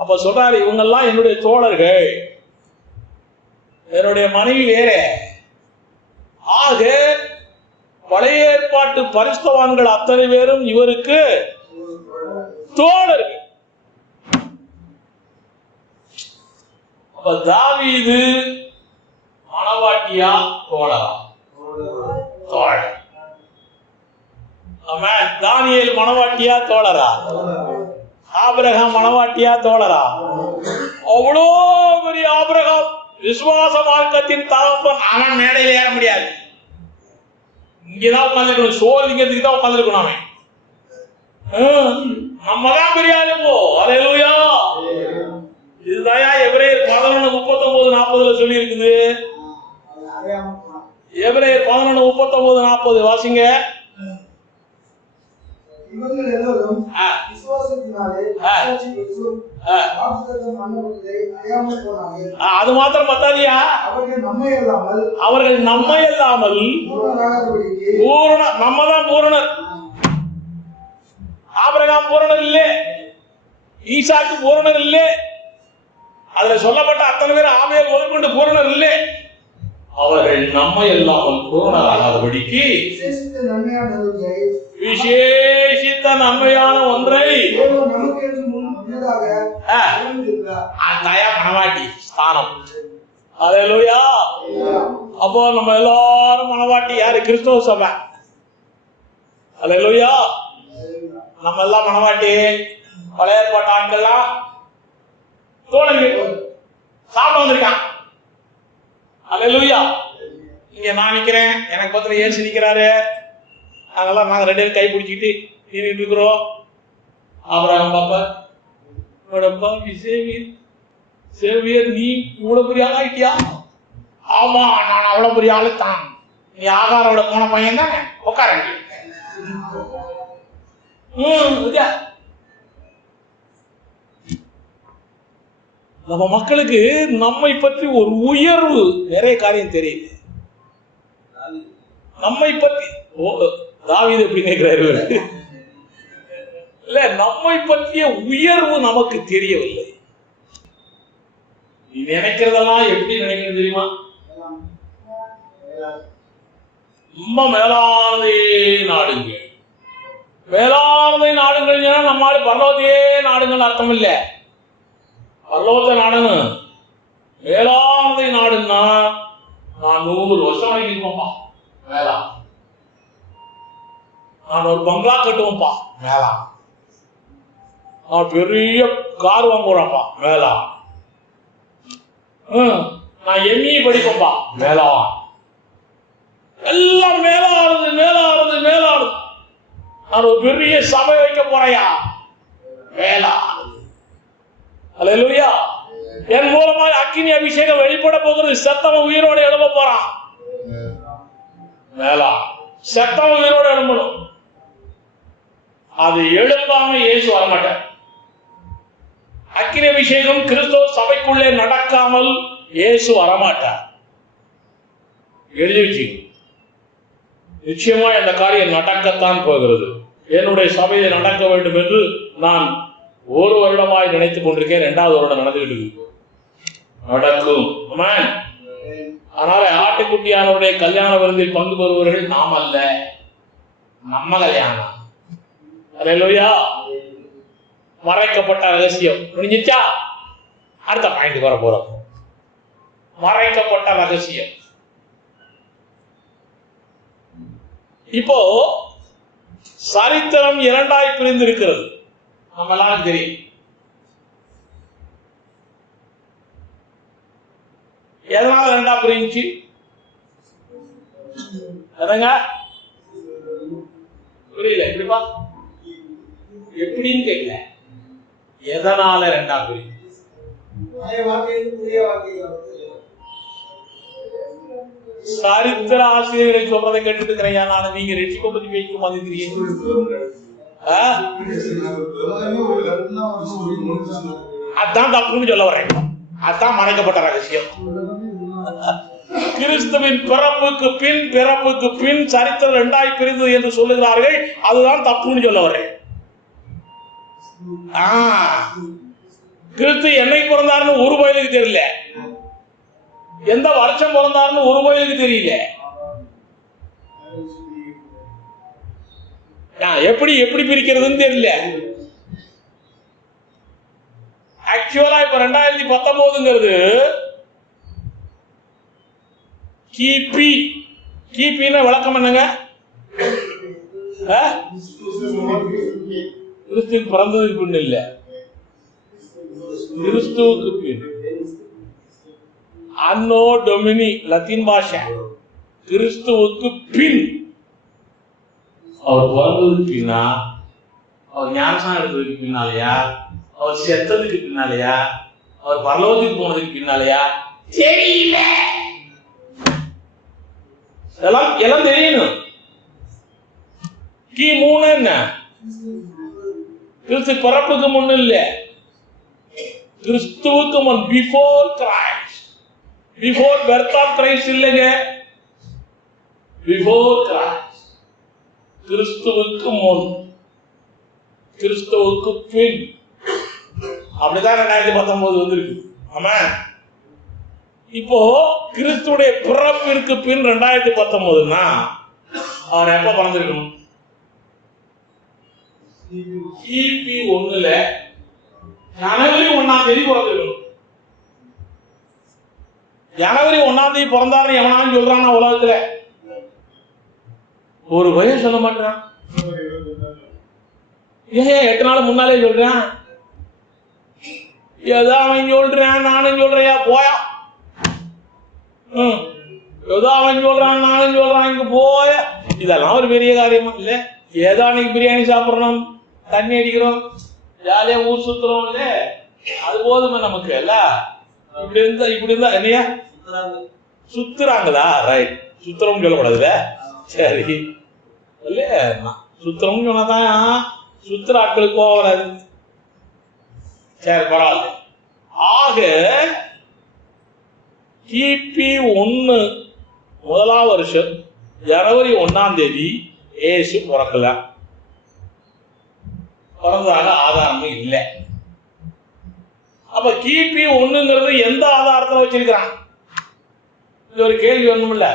அப்ப சொல்றாரு, இவங்கெல்லாம் என்னுடைய தோழர்கள், என்னுடைய மனைவி வேற. ஆக பழைய ஏற்பாட்டு பரிசுத்தவான்கள் அத்தனை பேரும் இவருக்கு தோழர்கள். அப்ப தாவீது மணவாட்டியா தோழரா? தோழர். தானியேல் மணவாட்டியா தோழரா? ஆபிரகாம் மணவாட்டியா தோழரா? அவ்வளோ பெரிய ஆபிரகாம் விசுவாச மார்க்கத்தின் தகப்பன். அவன் மேடையில் ஏற முடியாது. இங்கதான் உட்காந்துருக்கணும், சோதிக்கிறதுக்கு தான் உட்காந்துருக்கணும். அவன் நம்ம தான் பெரிய ஆளு போ. அல்லேலூயா. இதுதான் எபிரேயர் 11:39-40 சொல்லி இருக்குது. எபிரேயர் 11:39-40 வாசிங்க. இவர்கள் எல்லோரும் விசுவாசத்தினாலே அது மாத்திரம் பத்தாதியா? அவர்கள் நம்மை அல்லாமல் நம்ம தான் பூரணர். ஆபிரகாம் பூரணர் இல்லே, ஈசாக்கு பூரணர் இல்லே, அதுல சொல்லப்பட்ட அத்தனை பேர் ஆவியை முதற்கொண்டு பூரணர் இல்லே. அவர்கள் நம்மை எல்லாம் பூரணராகாதபடிக்கு விசேஷித்த நன்மையான ஒன்றை நமக்கு முன்னதாக தயா மனவாட்டி ஸ்தானம். அல்லேலூயா. அப்போ நம்ம எல்லாரும் மனவாட்டி யாரு? கிறிஸ்தவ சபை. அல்லேலூயா. நம்ம எல்லாம் மனவாட்டி. பழைய ஏற்பாட்டு ஆட்கள்லாம் தோழர்கள் சாப்பிட வந்திருக்கான். அல்லேலூயா. இங்க நான் நிக்கிறேன், எனக்கு பக்கத்துல ஏசு நிக்கிறாரு, அதெல்லாம் நாங்க 2 பேரும் கை பிடிச்சிட்டு நின்றுட்டு இருக்கிறோம். அப்புறம் பாப்பா சேவியர் நீ இவ்வளவு பெரிய ஆள் ஆயிட்டியா? ஆமா, நான் அவ்வளவு பெரிய ஆளு தான். நீ ஆகாரோட போன பையன் தானே, உட்கார. நம்ம மக்களுக்கு நம்மை பற்றி ஒரு உயர்வு நிறைய காரியம் தெரியுது. நம்மை பற்றி தாவீது எப்படி கேட்கிறாரு இல்ல, நம்மை பற்றிய உயர்வு நமக்கு தெரியவில்லை. நீ நினைக்கிறதெல்லாம் எப்படி நினைக்கிறது தெரியுமா? ரொம்ப மேலானதை நாடுங்கள். மேலானதை நாடுங்கள் நம்மால பரலோகத்தையே நாடுங்கள் அர்த்தம் இல்ல. பரலோகத்தை நாடணும். மேலானதை நாடுன்னா நான் 100 வருஷம் வரைக்கும் இருப்போம்ப்பா மேலா. நான் ஒரு பங்களா கட்டுவோம்ப்பா மேலா. நான் பெரிய கார் வாங்குறேன்ப்பா மேலா. நான் எம்இ படிப்பேன்ப்பா மேலா. எல்லாம் மேலாடுது மேலாடுது மேலாடுது. நான் ஒரு பெரிய சபை வைக்க போறையா மேலா. அல்லேலூயா. என் மூலமா அக்கினி அபிஷேகம் வெளிப்பட போகிறது. செத்தவன் உயிரோடு எழும்ப போறான் மேலா. செத்தவன் உயிரோடு எழும்பணும். அது எழும்பாம இயேசு வரமாட்டார். அக்கினி அபிஷேகம் கிறிஸ்தவ சபைக்குள்ளே நடக்காமல் இயேசு வரமாட்டார். எழுதி வச்சு நிச்சயமா இந்த காரியம் நடக்கத்தான் போகிறது. என்னுடைய சபையில் நடக்க வேண்டும் என்று நான் 1 வருடமாய் நினைத்துக் கொண்டிருக்கேன். 2வது வருடம் நடந்துகிட்டு இருக்கு. நடக்கும். அதனால ஆட்டுக்குட்டியானவருடைய கல்யாண விருந்தில் பங்கு பெறுவர்கள் நாம் அல்ல, நம்ம கல்யாணம். அல்லேலூயா. மறைக்கப்பட்ட ரகசியம் முடிஞ்சிச்சா? அடுத்த பாயிண்ட் வர போறோம். மறைக்கப்பட்ட ரகசியம். இப்போ சரித்திரம் 2ஆய் பிரிந்து இருக்கிறது. நம்ம எல்லாரும் தெரியும். எதனால 2ஆ பிரிஞ்சு? எதங்க புரியல? எப்படிப்பா? எப்படின்னு கேட்கல. எதனால 2ஆ பிரிஞ்சு? சரித்திர ஆசிரியர்களை சொல்றதை கேட்டுட்டு இருக்கிறேன். நான் நீங்க ரெட்டிப்பை பத்தி பேசிக்க வந்துக்கிறீங்க. அதான் தப்புன்னு சொல்ல வரேன். அதான் மறைக்கப்பட்ட ரகசியம். கிறிஸ்துவின் பிறப்புக்கு பின் சரித்திரம் 2ஆய் பிரிந்தது என்று சொல்லுகிறார்கள். அதுதான் தப்புன்னு சொல்ல வரேன். கிறிஸ்து என்னைக்கு பிறந்தாருன்னு ஒரு பயலுக்கு தெரியல. எந்த வருஷம் பிறந்தாருன்னு ஒரு பயலுக்கு தெரியல. எப்படி பிரிக்கிறதுன்னு தெரியல. ஆக்சுவலா இப்ப 2019ங்கிறது கிபின்னு விளக்கம் என்னங்க? கிறிஸ்து பிறந்ததுக்கு பின் இல்ல, கிறிஸ்துவுக்கு பின். அன்னோ டொமினி லத்தீன் பாஷை. கிறிஸ்துவுக்கு பின். அவர் பிறந்ததுக்கு பின்னா, அவர் ஞானஸ்நானம் எடுத்ததுக்கு பின்னாலயா, அவர் செத்ததுக்கு பின்னாலயா, அவர் பரலோகத்துக்கு போனதுக்கு பின்னாலயா தெரியல. எல்லாம் தெரியணும். கிமு என்ன? கிறிஸ்து பிறப்புக்கு முன்னு இல்ல, கிறிஸ்துவுக்கு முன். Before Christ. Before birth of Christ இல்லைங்க, பிஃபோர் கிரைஸ்ட். கிறிஸ்துவுக்கு முன், கிறிஸ்துவுக்கு பின். அப்படிதான் 2019 வந்திருக்கு. ஆமா, இப்போ கிறிஸ்துடைய பிறப்பிற்கு பின் 2019னா அவர் எப்ப பிறந்திருக்கணும்? கிபி 1ல ஜனவரி 1ஆம் தேதி பிறந்திருக்கணும். ஜனவரி 1ஆம் தேதி பிறந்தாருன்னு எவனாலும் சொல்றானா உலகத்துல? ஒரு பையன் சொல்ல மாட்டான். ஏன் 8 நாள் முன்னாலே சொல்றேன்? ஏதோ அவன் சொல்றேன் நானும் சொல்றியா போயா, ஏதோ அவன் சொல்றான் நானும் சொல்றான் இங்க போய. இதெல்லாம் ஒரு பெரிய காரியமா இல்ல? ஏதோ அன்னைக்கு பிரியாணி சாப்பிடறோம், தண்ணி அடிக்கிறோம், ஜாலியா ஊர் சுத்துறோம் இல்ல, அது போதுமே நமக்கு இல்ல? இப்படி இருந்தா என்னையா சுத்துறாங்களா? ரைட், சுத்துறோம் சொல்லக்கூடாதுல்ல? சரி இல்ல, சுத்துறோம் சொன்னாதான் சுத்துற ஆட்களுக்கு வராது. சரி பரவாயில்ல. ஆக கிபி 1 முதலாம் வருஷம் ஜனவரி 1ஆம் தேதி இயேசு பிறக்கல. பிறந்ததாக ஆதாரமும் இல்லை. அப்ப கிபி 1ங்கிறது எந்த ஆதாரத்தில் வச்சிருக்கிறான்? இது ஒரு கேள்வி ஒண்ணுமில்ல.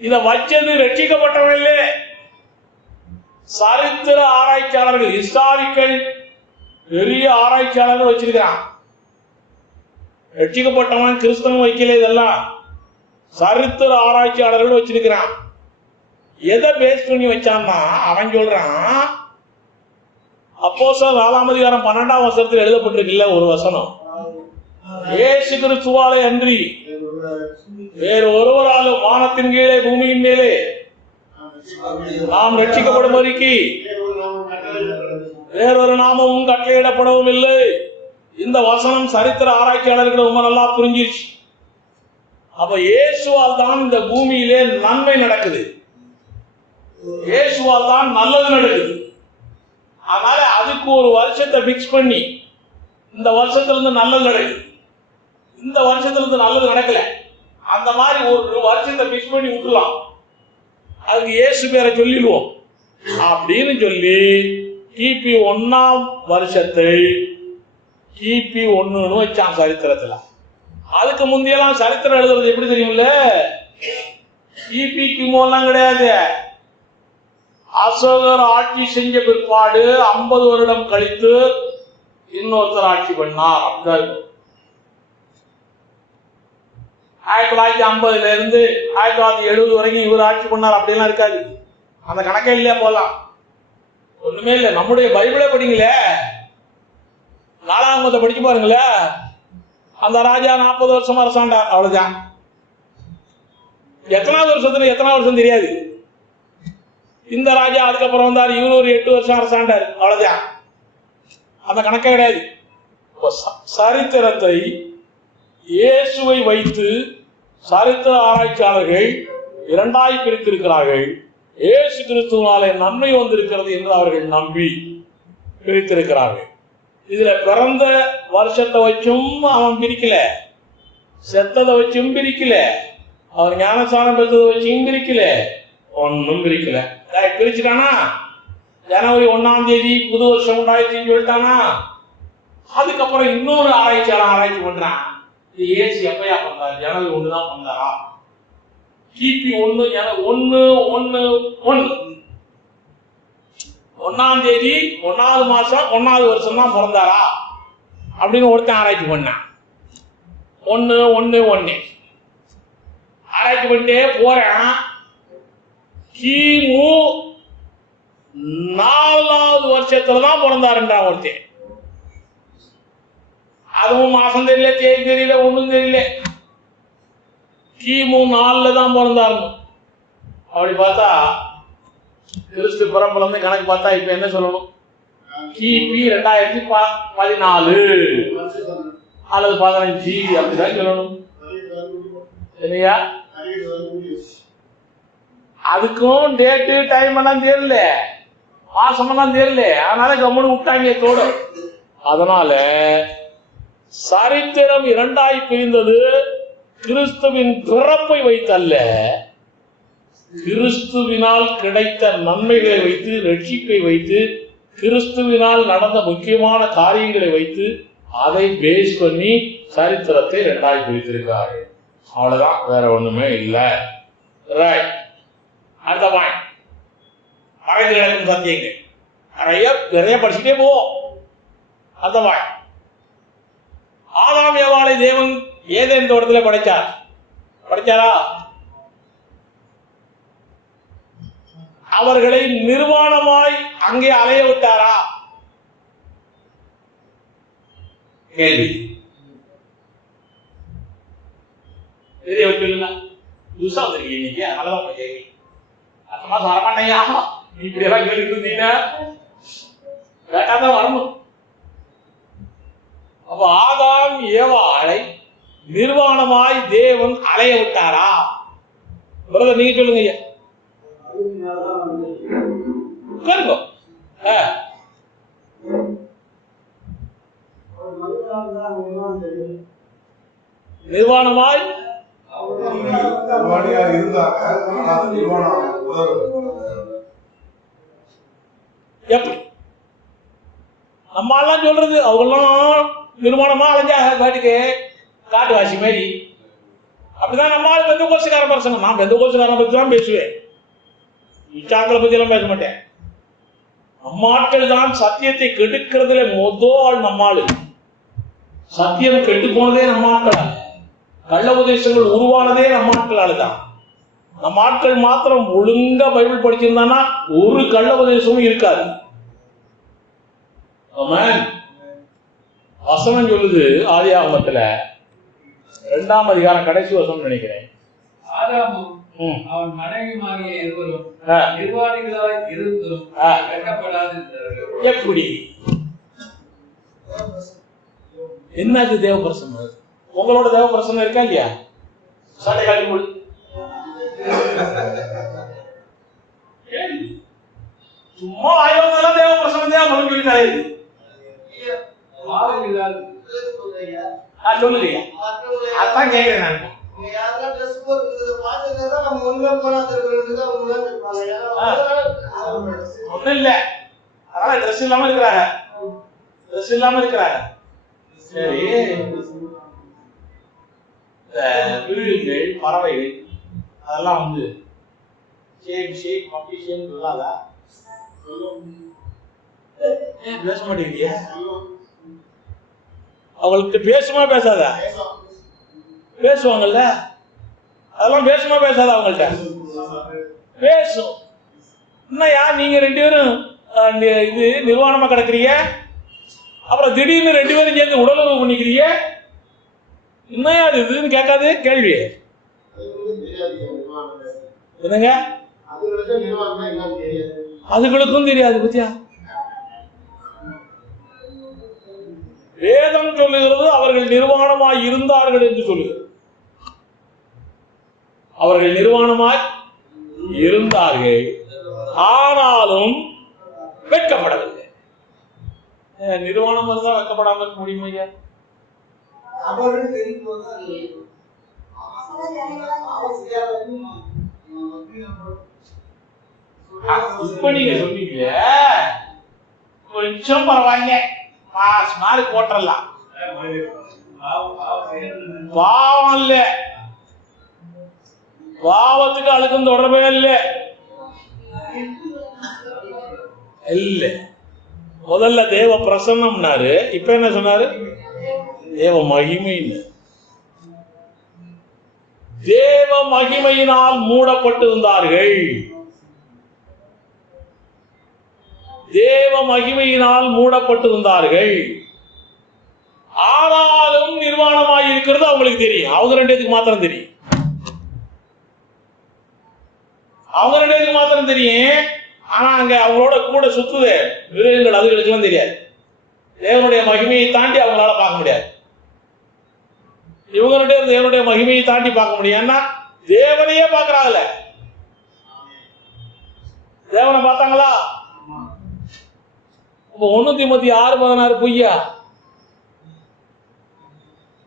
இத வச்சது ரட்சிக்கப்பட்டவன் இல்லை, சரித்திர ஆராய்ச்சியாளர்கள், ஹிஸ்டாரிக்கல் பெரிய ஆராய்ச்சியாளர்கள் வச்சிருக்கிறான். ரட்சிக்கப்பட்டவன் கிறிஸ்தவன் வைக்கல, இதெல்லாம் சரித்திர ஆராய்ச்சியாளர்கள் வச்சிருக்கிறான். எதை பேஸ் பண்ணி வச்சான்னா அவன் சொல்றான், அப்போஸ்தலர் 4ஆம் அதிகாரம் 12ஆம் வசனத்தில் எழுதப்பட்டிருக்குல்ல ஒரு வசனம், இயேசு கிறிஸ்துவாலே அன்றி வேறு ஒருவராலும் வானத்தின் கீழே பூமியின் மேலே நாம் ரட்சிக்கப்படும் வரைக்கு வேறொரு நாமமும் கட்டளையிடப்படவும் இல்லை. இந்த வசனம் சரித்திர ஆராய்ச்சியாளர்கள் ரொம்ப நல்லா புரிஞ்சிருச்சு. அப்ப இயேசுவால் தான் இந்த பூமியிலே நன்மை நடக்குது, இயேசுவால் தான் நல்லது நடக்குது. அதனால அதுக்கு ஒரு வருஷத்தை பிக்ஸ் பண்ணி இந்த வருஷத்துல இருந்து நல்லது நடக்குது, இந்த வருஷத்துல இருந்து நல்லது நடக்கல, அந்த மாதிரி ஒரு வருஷத்தை பிக்ஸ் பண்ணி விட்டுலாம், அதுக்கு இயேசு பேரை சொல்லிடுவோம் அப்படின்னு சொல்லி கிபி 1ஆம் வருஷத்தை கிபி 1ன்னு வச்சான் சரித்திரத்துல. அதுக்கு முந்தையெல்லாம் சரித்திரம் எழுதுறது எப்படி தெரியும்ல? கிபி கிமோலாம் கிடையாது. அசோகர் ஆட்சி செஞ்ச பிற்பாடு 50 வருடம் கழித்து இன்னொருத்தர் ஆட்சி பண்ணார். 1950 இருந்து 1970 வரைக்கும் இவர் ஆட்சி பண்ணார் அப்படிலாம் இருக்காது. அந்த கணக்கே இல்லையா போலாம், ஒண்ணுமே இல்லை. நம்முடைய பைபிளை படிங்களே, 4ஆம் படிச்சு பாருங்களே, அந்த ராஜா 40 வருஷம் அரசாண்டார், அவ்வளவுதான். எத்தனாவது வருஷத்துல எத்தனாவது வருஷம் தெரியாது. இந்த ராஜா அதுக்கப்புறம் வந்தார், இவர் ஒரு 8 வருஷம் அரசாண்டார், அவ்வளவுதான். அந்த கணக்கே கிடையாது. சரித்திரத்தை இயேசுவை வைத்து சரித்திர ஆராய்ச்சியாளர்கள் 2ஆய் பிரித்திருக்கிறார்கள். இயேசு கிறிஸ்துவினாலே நன்மை வந்திருக்கிறது என்று அவர்கள் நம்பி பிரித்திருக்கிறார்கள். இதுல பிறந்த வருஷத்தை வச்சும் அவன் பிரிக்கல, செத்ததை வச்சும் பிரிக்கல, அவர் ஞானஸ்நானம் பெற்றதை வச்சும் பிரிக்கல, ஒன்னும் பிரிக்கல. பிரிச்சுட்டானா? ஜனவரி 1ஆம் தேதி புது வருஷம் உண்டாயிடுச்சுன்னு சொல்லிட்டானா? அதுக்கப்புறம் இன்னொரு ஆராய்ச்சியாளர் ஆராய்ச்சி பண்றான், இயேசு எப்பயா பண்ணாரு? ஜனவரி 1 தான் பண்ணாரா? கிபி 1 1ஆம் தேதி 1ஆவது மாசம் 1ஆவது வருஷம் தான் பிறந்தாரா அப்படின்னு ஒருத்தன் ஆராய்ச்சி பண்ணான். 1 ஆராய்ச்சி பண்ணிட்டே போறேன். கிமு 4ஆவது வருஷத்துலதான் பிறந்தாருன்றா ஒருத்தன். அதுவும் மாசம் தெரியல, தேதி தெரியல, ஒண்ணும் தெரியல. கிமு 4ல தான் பிறந்தாரு. அப்படி பார்த்தா கிறிஸ்து பிறப்பிலிருந்து கணக்கு பார்த்தா இப்ப என்ன சொல்லணும்? கிபி 2014 அல்லது 15 அப்படிதான் சொல்லணும் இல்லையா? அதுக்கும் டேட்டு டைம் எல்லாம் தெரியல, மாசம் எல்லாம் தெரியல, அதனால கம்முன்னு விட்டாங்க தோட. அதனால சரித்திரம் 2ஆய் பிரிந்தது கிறிஸ்துவின் பிறப்பை வைத்தல்ல, கிறிஸ்துவினால் கிடைத்த நன்மைகளை வைத்து, ரட்சிப்பை வைத்து, கிறிஸ்துவினால் நடந்த முக்கியமான காரியங்களை வைத்து அதை பேஸ் பண்ணி சரித்திரத்தை 2ஆய் பிரித்திருக்கிறார்கள். அவ்வளவுதான், வேற ஒண்ணுமே இல்லை. ரைட். அடுத்த பாயிண்ட், மறைந்து கிடக்கும் சத்தியங்கள். நிறைய படிச்சுட்டே போவோம். அடுத்த பாயிண்ட், ஆதாம் ஏவாளை தேவன் ஏதேன் தோட்டத்தில் படைச்சாரா? அவர்களை நிர்வாணமாய் அங்கே அலைய விட்டாரா? கேள்வி. புதுசா வந்துருக்கீங்க இன்னைக்கு, அதனாலதான் கேள்வி. அடுத்த மாசம் வரமாட்டேயா? இப்படி எல்லாம் கேட்டுட்டு இருந்தீங்கன்னா கேட்டாதான் வரணும். அப்ப ஆதாம் ஏவாளை நிர்வாணமாய் தேவன் அலைய விட்டாரா? பிரதர் நீங்க சொல்லுங்க ஐயா. நிர்வாணமாய் எப்படி நம்மளாம் சொல்றது? அவங்கெல்லாம் நிர்வாணமா அலைஞ்சா காட்டுக்கு காட்டுவாசி மாதிரி. அப்படிதான் நம்மளால பெந்த கோஷக்காரன் பசங்க. நான் பெந்த கோஷக்காரன் பத்தி தான் பேசுவேன், இச்சாக்களை பத்தி எல்லாம் பேச மாட்டேன். நம்மாட்கள் தான் சத்தியத்தை கெடுக்கிறதுல முதல் நம்மாளு. சத்தியம் கெட்டு போனதே நம்மாட்களால். கள்ள உபதேசங்கள் உருவானதே நம்மாட்களால தான். நம்ம ஆட்கள் மாத்திரம் ஒழுங்கா பைபிள் படிச்சிருந்தானா ஒரு கள்ள உபதேசமும் இருக்காது. வசனம் சொல்லுது ஆதியாகமத்துல 2ஆம் அதிகாரம் கடைசி வசனம் நினைக்கிறேன். அவன் மனைவிமாகிய இருவரும் நிர்வாணிகளாய் இருந்தும் வெட்கப்படாதிருந்தார்கள். எப்படி? என்னது தேவ பிரசன்னம்? உங்களோட தேவ பிரசன்னம் இருக்கா இல்லையா? சண்டை காலி போடு. சும்மா ஆய்வதெல்லாம் தேவ பிரசன்னம் தான் மனம் சொல்லி கிடையாது. சொல்லுங்க, அதான் கேட்கிறேன் நான். ஒண்ணும் இல்ல, அதனால ட்ரெஸ் இல்லாம இருக்கிறாங்க. சரி, விழுங்கள் பறவைகள் அதெல்லாம் வந்து பேச மாட்டேங்கிறியா? அவங்களுக்கு பேசுமா பேசாதா? பேசுவாங்கல்ல, அதெல்லாம் பேசுமா பேசாதா? அவங்கள்ட்ட பேசும். என்னையா நீங்க 2 பேரும் இது நிர்வாணமா கிடக்குறீங்க, அப்புறம் திடீர்னு 2 பேரும் சேர்ந்து உடலுறவு பண்ணிக்கிறீங்க, என்னையா இதுன்னு கேட்காது கேள்வி. என்னங்க அதுகளுக்கும் தெரியாது பத்தியா? வேதம் சொல்லுகிறது அவர்கள் நிர்வாணமாய் இருந்தார்கள் என்று சொல்லுகிறது. அவர்கள் நிர்வாணமாய் இருந்தார்கள், ஆனாலும் வெட்கப்படவில்லை. நிர்வாணம் இருந்தா வெட்கப்படாம இருக்க முடியுமா? இப்ப நீங்க சொன்னீங்க கொஞ்சம் பரவாயில்ல, மார்க் போட்டுடலாம். பாவம் இல்ல, பாவத்துக்கு அழுக்கும் தொடர்பே இல்ல. முதல்ல தேவ பிரசன்னம்னாரு, இப்ப என்ன சொன்னாரு? தேவ மகிமை. தேவ மகிமையினால் மூடப்பட்டிருந்தார்கள். தேவ மகிமையினால் மூடப்பட்டிருந்தார்கள், ஆனாலும் நிர்வாணமாய் இருக்கிறது அவங்களுக்கு தெரியும். அவங்க 2 பேருக்கு மாத்திரம் தெரியும். அவங்க 2 பேருக்கு மாத்திரம் தெரியும். ஆனா அங்க அவங்களோட கூட சுத்துது மிருகங்கள், அதுகளுக்கு எல்லாம் தெரியாது. தேவனுடைய மகிமையை தாண்டி அவங்களால பார்க்க முடியாது. இவங்க 2 பேரும் தேவனுடைய மகிமையை தாண்டி பார்க்க முடியும். ஏன்னா தேவனையே பார்க்கறாங்கல்ல. தேவனை பார்த்தாங்களா? 1 தீமோத்தேயு 6:16 பொய்யா?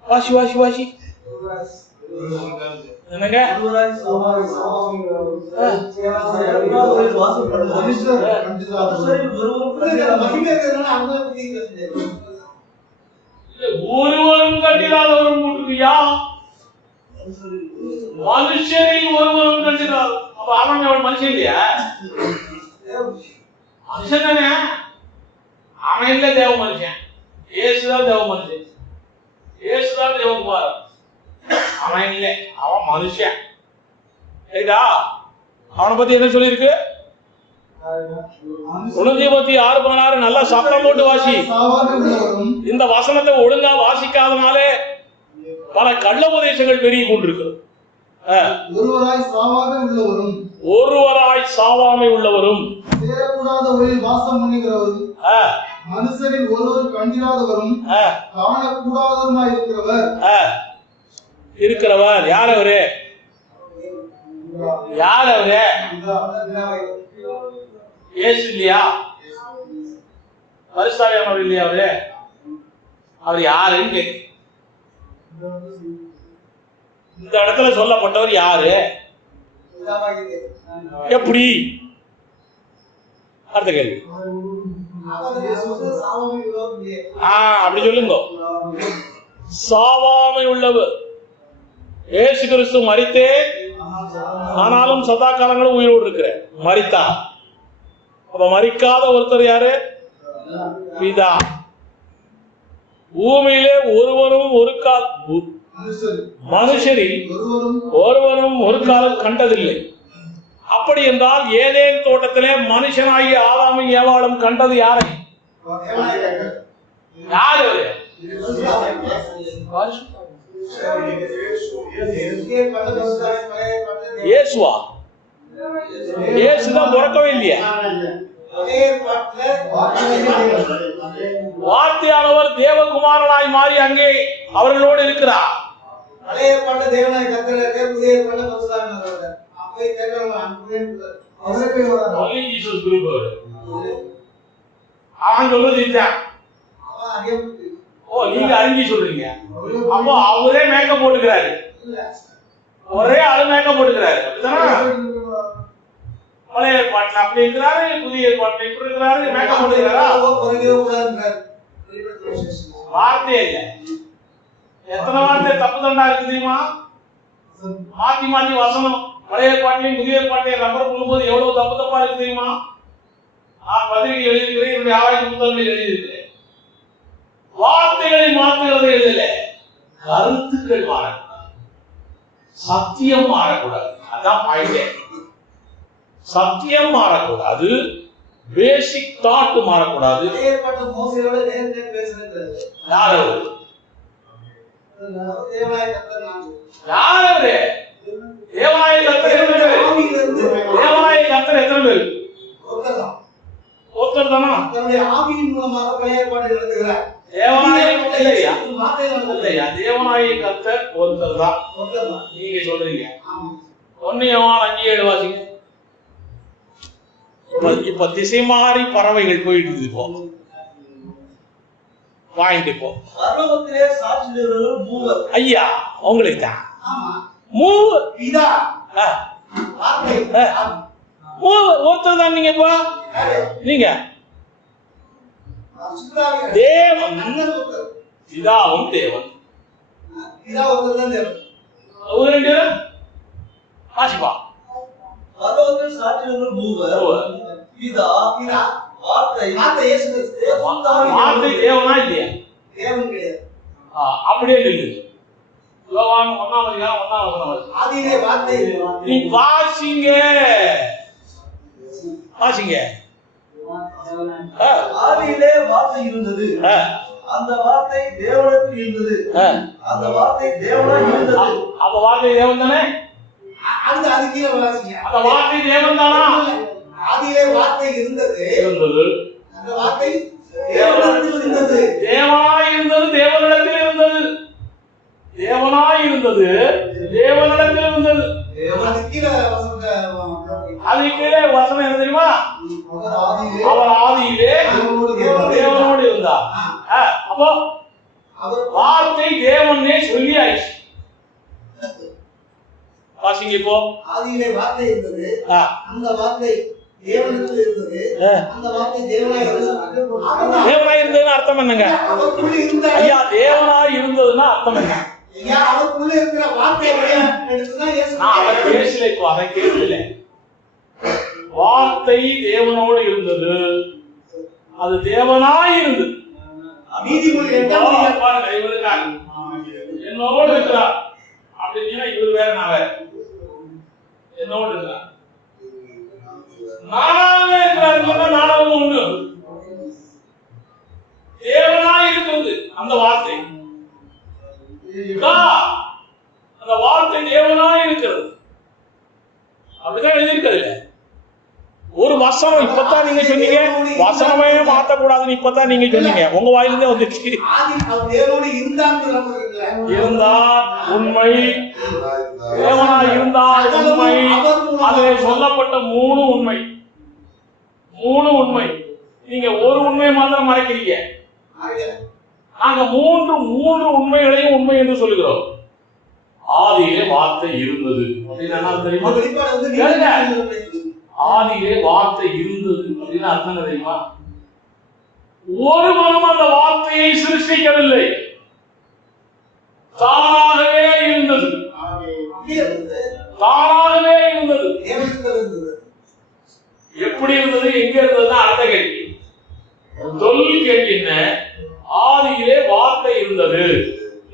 வாசி என்னங்க? ஒருவரும் கண்டிராதவரும் கூட்டுறியா? மனுஷரில் ஒருவரும் கண்டிருக்கிறார். அப்ப அவன் அவன் மனுஷன் இல்லையா? மனுஷன் தானே. அவன் இல்ல தேவ மனுஷன். இயேசுதான் தேவ மனுஷன். இயேசுதான் தேவகுமார். அவன் இல்ல, அவன் மனுஷன். சரிதா? அவனை பத்தி என்ன சொல்லிருக்கு? 6:16 நல்லா சத்தம் போட்டு வாசி. இந்த வசனத்தை ஒழுங்கா வாசிக்காதனாலே பல கள்ள உபதேசங்கள் பெருகி கொண்டிருக்கிறது. ஒருவராய் சாவாமை உள்ளவரும் சேரக்கூடாத ஒளியில் வாசம் பண்ணுகிறவரும் மனுஷரில் ஒருவர் கண்டிராதவரும் காணக்கூடாதவருமாய் இருக்கிறவர். யார் அவரு? யார் அவரு? இயேசு இல்லையா? பரிசுத்தவான்கள் இல்லையா அவரு? அவர் யாருன்னு கேட்க. இந்த இடத்துல சொல்லப்பட்டவர் யாரு? எப்படி? அடுத்த கேள்வி. அப்படி சொல்லுங்க. சாவாமை உள்ளவர். இயேசு கிறிஸ்து மரித்தே ஆனாலும் சதா காலங்களும் உயிரோடு இருக்கிற மரித்தா. அப்ப மரிக்காத ஒருத்தர் யாரு? பிதா. பூமியிலே ஒருவரும் ஒரு கால் மனுஷரில் ஒருவரும் ஒரு காலம் கண்டதில்லை. அப்படி என்றால் ஏதேன் தோட்டத்திலே மனுஷனாகி ஆதாமும் ஏவாளும் கண்டது யாரை? யாரு? இயேசுவா? இயேசுதான் பிறக்கவே இல்லையா? வார்த்தையானவர் தேவகுமாரனாய் மாறி அங்கே அவர்களோடு இருக்கிறார். பழைய பாட்டு தேவனாய் கர்த்தரே, புதிய பாட்டு பரிசுத்தவான்களே. அப்பே தேவனாய் அவன் சொல்றது இதுதான். ஓ, நீங்க அறிஞ்சி சொல்றீங்க. அப்போ அவரே மேக்கப் போட்டுக்கிறாரு. ஒரே ஆளு மேக்கப் போட்டுக்கிறாரு. பழைய பாட்டு அப்படி இருக்கிறாரு, புதிய பாட்டு இப்படி இருக்கிறாரு. மேக்கப் போட்டுக்கிறாரா? வார்த்தையே இல்லை. எத்தனை வார்த்தை தப்பு தண்டா இருக்கு தெரியுமா? மாத்தி மாத்தி வசனம் பழைய பாட்டிலையும் புதிய பாட்டையும் நம்பர் பண்ணும்போது எவ்வளவு தப்பு தப்பா இருக்கு தெரியுமா? நான் பத்திரிகை எழுதியிருக்கிறேன், என்னுடைய ஆராய்ச்சி புத்தகங்களில் எழுதியிருக்கிறேன். வார்த்தைகளை மாற்றுகிறது எழுதல, கருத்துக்கள் மாறக்கூடாது, சத்தியம் மாறக்கூடாது. அதான் பாயிண்டே. சத்தியம் மாறக்கூடாது, பேசிக் தாட் மாறக்கூடாது. யாரு? தேவனாய் கர்த்தர் எத்தனை பேர்? ஒருத்தர் தானா? ஆவியின் மூலமாக பழைய பாட்டு எழுதுகிறார். தேவனாய் கர்த்தர் ஒருத்தர் தான். நீங்க சொல்றீங்க. 1 யோவான் 5:7 வாசிங்க. இப்ப திசை மாறி பறவைகள் போயிட்டு இருக்குது. இப்போ பாயிண்ட். இப்போ பரலோகத்திலே சாட்சியாளர்கள் மூவர். ஐயா உங்களுக்கு தான் மூவர். இதா ஒருத்தர் தான். நீங்க இப்போ நீங்க தேவன், பிதாவும் தேவன். ஆசிப்பா பரலோகத்தில் சாட்சியாளர்கள் மூவர். பிதா, வார்த்தை இயேசு கிறிஸ்து. வார்த்தை தேவனா இல்லையா? தேவன் கிடையாது. அப்படியே இல்லை. யோவான் 1:1 ஆதியிலே வார்த்தை. நீ வாசிங்க வாசிங்க. ஆதியிலே வார்த்தை இருந்தது, அந்த வார்த்தை தேவனிடத்தில் இருந்தது, அந்த வார்த்தை தேவனாய் இருந்தது. அப்ப வார்த்தை தேவன் தானே? அந்த வாசிங்க. அந்த வார்த்தை தேவன் தானா? ஆதியிலே வார்த்தை இருந்தது, அந்த வார்த்தை தேவனிடத்தில் இருந்தது. தேவனாய் இருந்தது, தேவனிடத்தில் இருந்தது. தேவனாய் இருந்தது, தேவனிடத்தில் இருந்தது. அது கீழே வசனம் என்ன தெரியுமா? அவர் ஆதியிலே தேவனோடு இருந்தார். அப்போ வார்த்தை தேவனே சொல்லி ஆயிடுச்சு. வாசிங்க. இப்போ ஆதியிலே வார்த்தை இருந்தது, அந்த வார்த்தை தேவனிடத்தில் இருந்தது, அந்த வார்த்தை தேவனாய் இருந்தது. தேவனாய் இருந்ததுன்னா அர்த்தம் என்னங்க ஐயா? தேவனாய் இருந்ததுன்னா அர்த்தம் என்ன? ஐயா, அவருக்குள்ள இருக்கிற வார்த்தையை எடுத்துதான் இயேசு நான் அதை பேசல, இப்போ அதை கேட்கல. வார்த்தை தேவனோடு இருந்தது, அது தேவனாய் இருந்தது. நீதிமொழி 8ஆம் அதிகாரம் இவர் இருக்கார், என்னோடு இருக்கிறார் அப்படின்னா இவர் வேற நான் வேற. என்னோடு இருக்கிறார், நானாக இருக்கிறார், நானாக உண்டு. தேவனாய் இருக்கிறது அந்த வார்த்தை, அந்த வார்த்தை தேவனாய் இருக்கிறது. அப்படிதான் எழுதியிருக்கிறது. ஒரு வசனம் இப்பதான் நீங்க சொன்னீங்க, வசனமே மாத்தக்கூடாதுன்னு இப்பதான் நீங்க சொன்னீங்க, உங்க வாயிலிருந்தே வந்துச்சு. இருந்தால் உண்மை, தேவனா இருந்தால் உண்மை. அதில் சொல்லப்பட்ட 3 உண்மை, 3 உண்மை. நீங்க ஒரு உண்மையை மாத்திரம் மறைக்கிறீங்க. நாங்க 3 உண்மைகளையும் உண்மை என்று சொல்லுகிறோம். ஆதியிலே வார்த்தை இருந்தது அப்படின்னா தெரியுமா? ஆதியிலே வார்த்தை இருந்தது அப்படின்னு அர்த்தம் தெரியுமா? ஒருவரும் அந்த வார்த்தையை சிருஷ்டிக்கவில்லை, தானாகவே இருந்தது. தானாகவே இருந்தது. எப்படி இருந்தது, எங்க இருந்தது அடுத்த கேள்வி. தொழில் கேள்வி என்ன? ஆதியிலே வார்த்தை இருந்தது,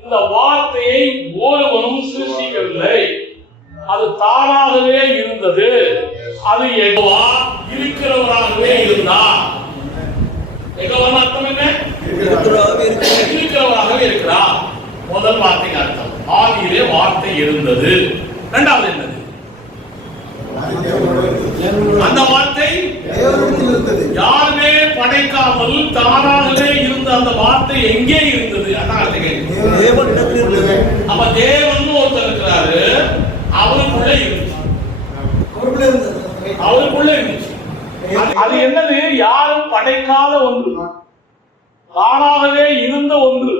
இந்த வார்த்தையை ஒருவனும் சிருஷ்டிக்கவில்லை, அது தானாகவே இருந்தது. அது யெகோவா இருக்கிறவராகவே இருந்தார். யெகோவா அர்த்தம் என்ன? இருக்கிறவராகவே இருக்கிறார். முதல் வார்த்தைக்கு அர்த்தம் ஆதியிலே வார்த்தை இருந்தது. இரண்டாவது என்னது? அந்த வார்த்தை யாருமே படைக்காமல் தானாகவே இருந்த அந்த வார்த்தை எங்கே இருந்தது? அப்ப தேவன் ஒருத்தர் இருக்கிறாரு, அவருக்குள்ள இருந்துச்சு. அவருக்குள்ள இருந்துச்சு. அது என்னது? யாரும் படைக்காத ஒன்று, தானாகவே இருந்த ஒன்று,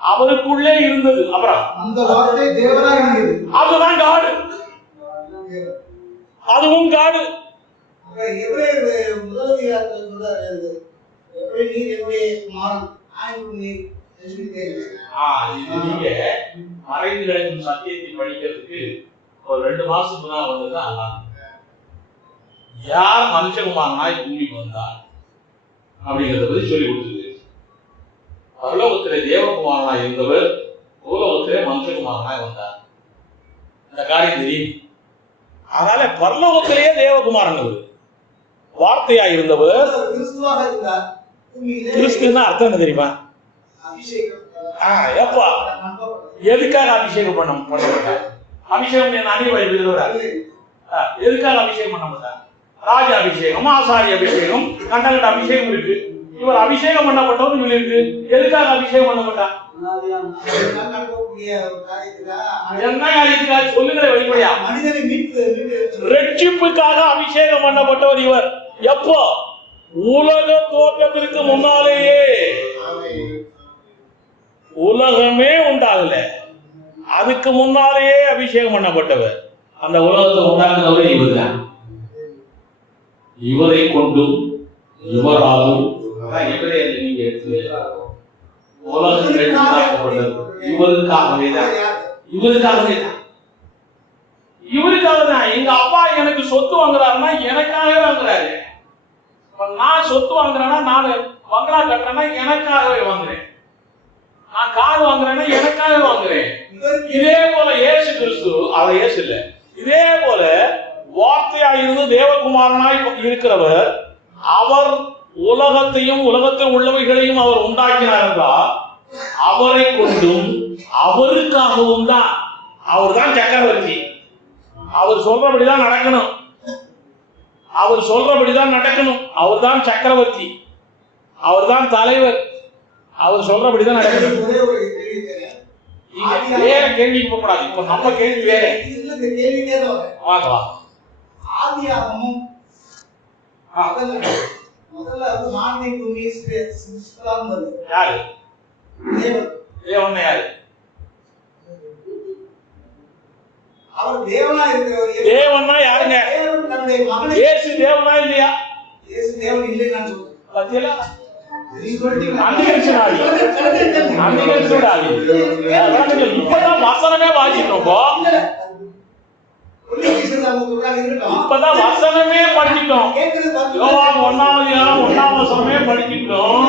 அவருக்குள்ளே இருந்தது. அப்புறம் அந்த வார்த்தை தேவனாய் இருந்தது. அதுதான் காடு, அதுவும் காடு. நீங்க மறைந்து கிடக்கும் சத்தியத்தை படிக்கிறதுக்கு ஒரு 2 மாசத்துக்கு முன்னாடி வந்ததுதான் யார் மனுஷகுமாரனாய் பூமிக்கு வந்தார் அப்படிங்கிறத பத்தி சொல்லி கொடுத்துருக்கு. பரலோகத்திலே தேவகுமாரனாய் இருந்தவர் பூலோகத்திலே மனுஷகுமாரனாய் வந்தார். இந்த காரியம் தெரியும். அதனால பரலோகத்திலேயே தேவகுமாரன் வார்த்தையா இருந்தவர் கிறிஸ்துன்னா அர்த்தம் என்ன தெரியுமா? எப்பா எதுக்காக அபிஷேகம் பண்ணப்பட்டார்? அபிஷேகம் எதுக்காக அபிஷேகம் பண்ணப்பட்டார்? ராஜ அபிஷேகம், ஆசாரி அபிஷேகம், கண்டகண்ட அபிஷேகம் இருக்கு. இவர் அபிஷேகம் பண்ணப்பட்டவர் சொல்லி இருக்கு. எதுக்காக அபிஷேகம் பண்ணப்பட்டார்? சொல்லுகிற வெளிப்படையா ரட்சிப்புக்காக அபிஷேகம் பண்ணப்பட்டவர் இவர். எப்போ? உலக தோற்றத்திற்கு முன்னாலேயே. உலகமே உண்டாகல, அதுக்கு முன்னாலேயே அபிஷேகம் பண்ணப்பட்டவர். அந்த உலகத்தை உண்டாக்குறவர் இவர் தான். இவரை கொண்டும் இவராலும் நீங்க உலகங்கள் உண்டாக்கப்பட்டது இவருக்காகவே தான். இவருக்காகவே தான், இவருக்காக தான். எங்க அப்பா எனக்கு சொத்து வாங்குறாருன்னா எனக்காகவே வாங்குறாரு. நான் சொத்து வாங்குறேன்னா, நான் பங்களா கட்டுறேன்னா எனக்காகவே வாங்குறேன். நான் கார் வாங்குறேன்னா எனக்காக வாங்குறேன். இதே போல இயேசு கிறிஸ்து, அவ இயேசு இல்ல, இதே போல வார்த்தையா இருந்து தேவகுமாரனாய் இருக்கிறவர், அவர் உலகத்தையும் உலகத்தில் உள்ளவைகளையும் அவர் உண்டாக்கினார் என்றால் அவரை கொண்டும் அவருக்காகவும் தான். அவர் தான் சக்கரவர்த்தி. அவர் சொல்றபடிதான் நடக்கணும். அவர் சொல்றபடிதான் நடக்கணும். அவர் தான் சக்கரவர்த்தி, அவர் தான் தலைவர். அவர் சொல்றபடிதான் நடக்கணும். வேற கேள்விக்கு போக கூடாது. இப்ப நம்ம கேள்வி வேற. ஆதியாகமும் முதல்ல மாநில பூமி சிருஷ்டித்தார். யாரு? தேவன். யாரு? அவர் தேவனா இருக்கிறவர். தேவன்னா யாருங்க? தன்னுடைய மகனை. இயேசு தேவனா இல்லையா? இயேசு தேவன் இல்லைன்னு நான் சொல்றேன். பத்தியல இப்பதான் வசனமே வாசிட்டோம், இப்பதான் வசனமே படிச்சிட்டோம். யோவான் 1ஆம் அதிகாரம் 1ஆம் வசனமே படிச்சிட்டோம்.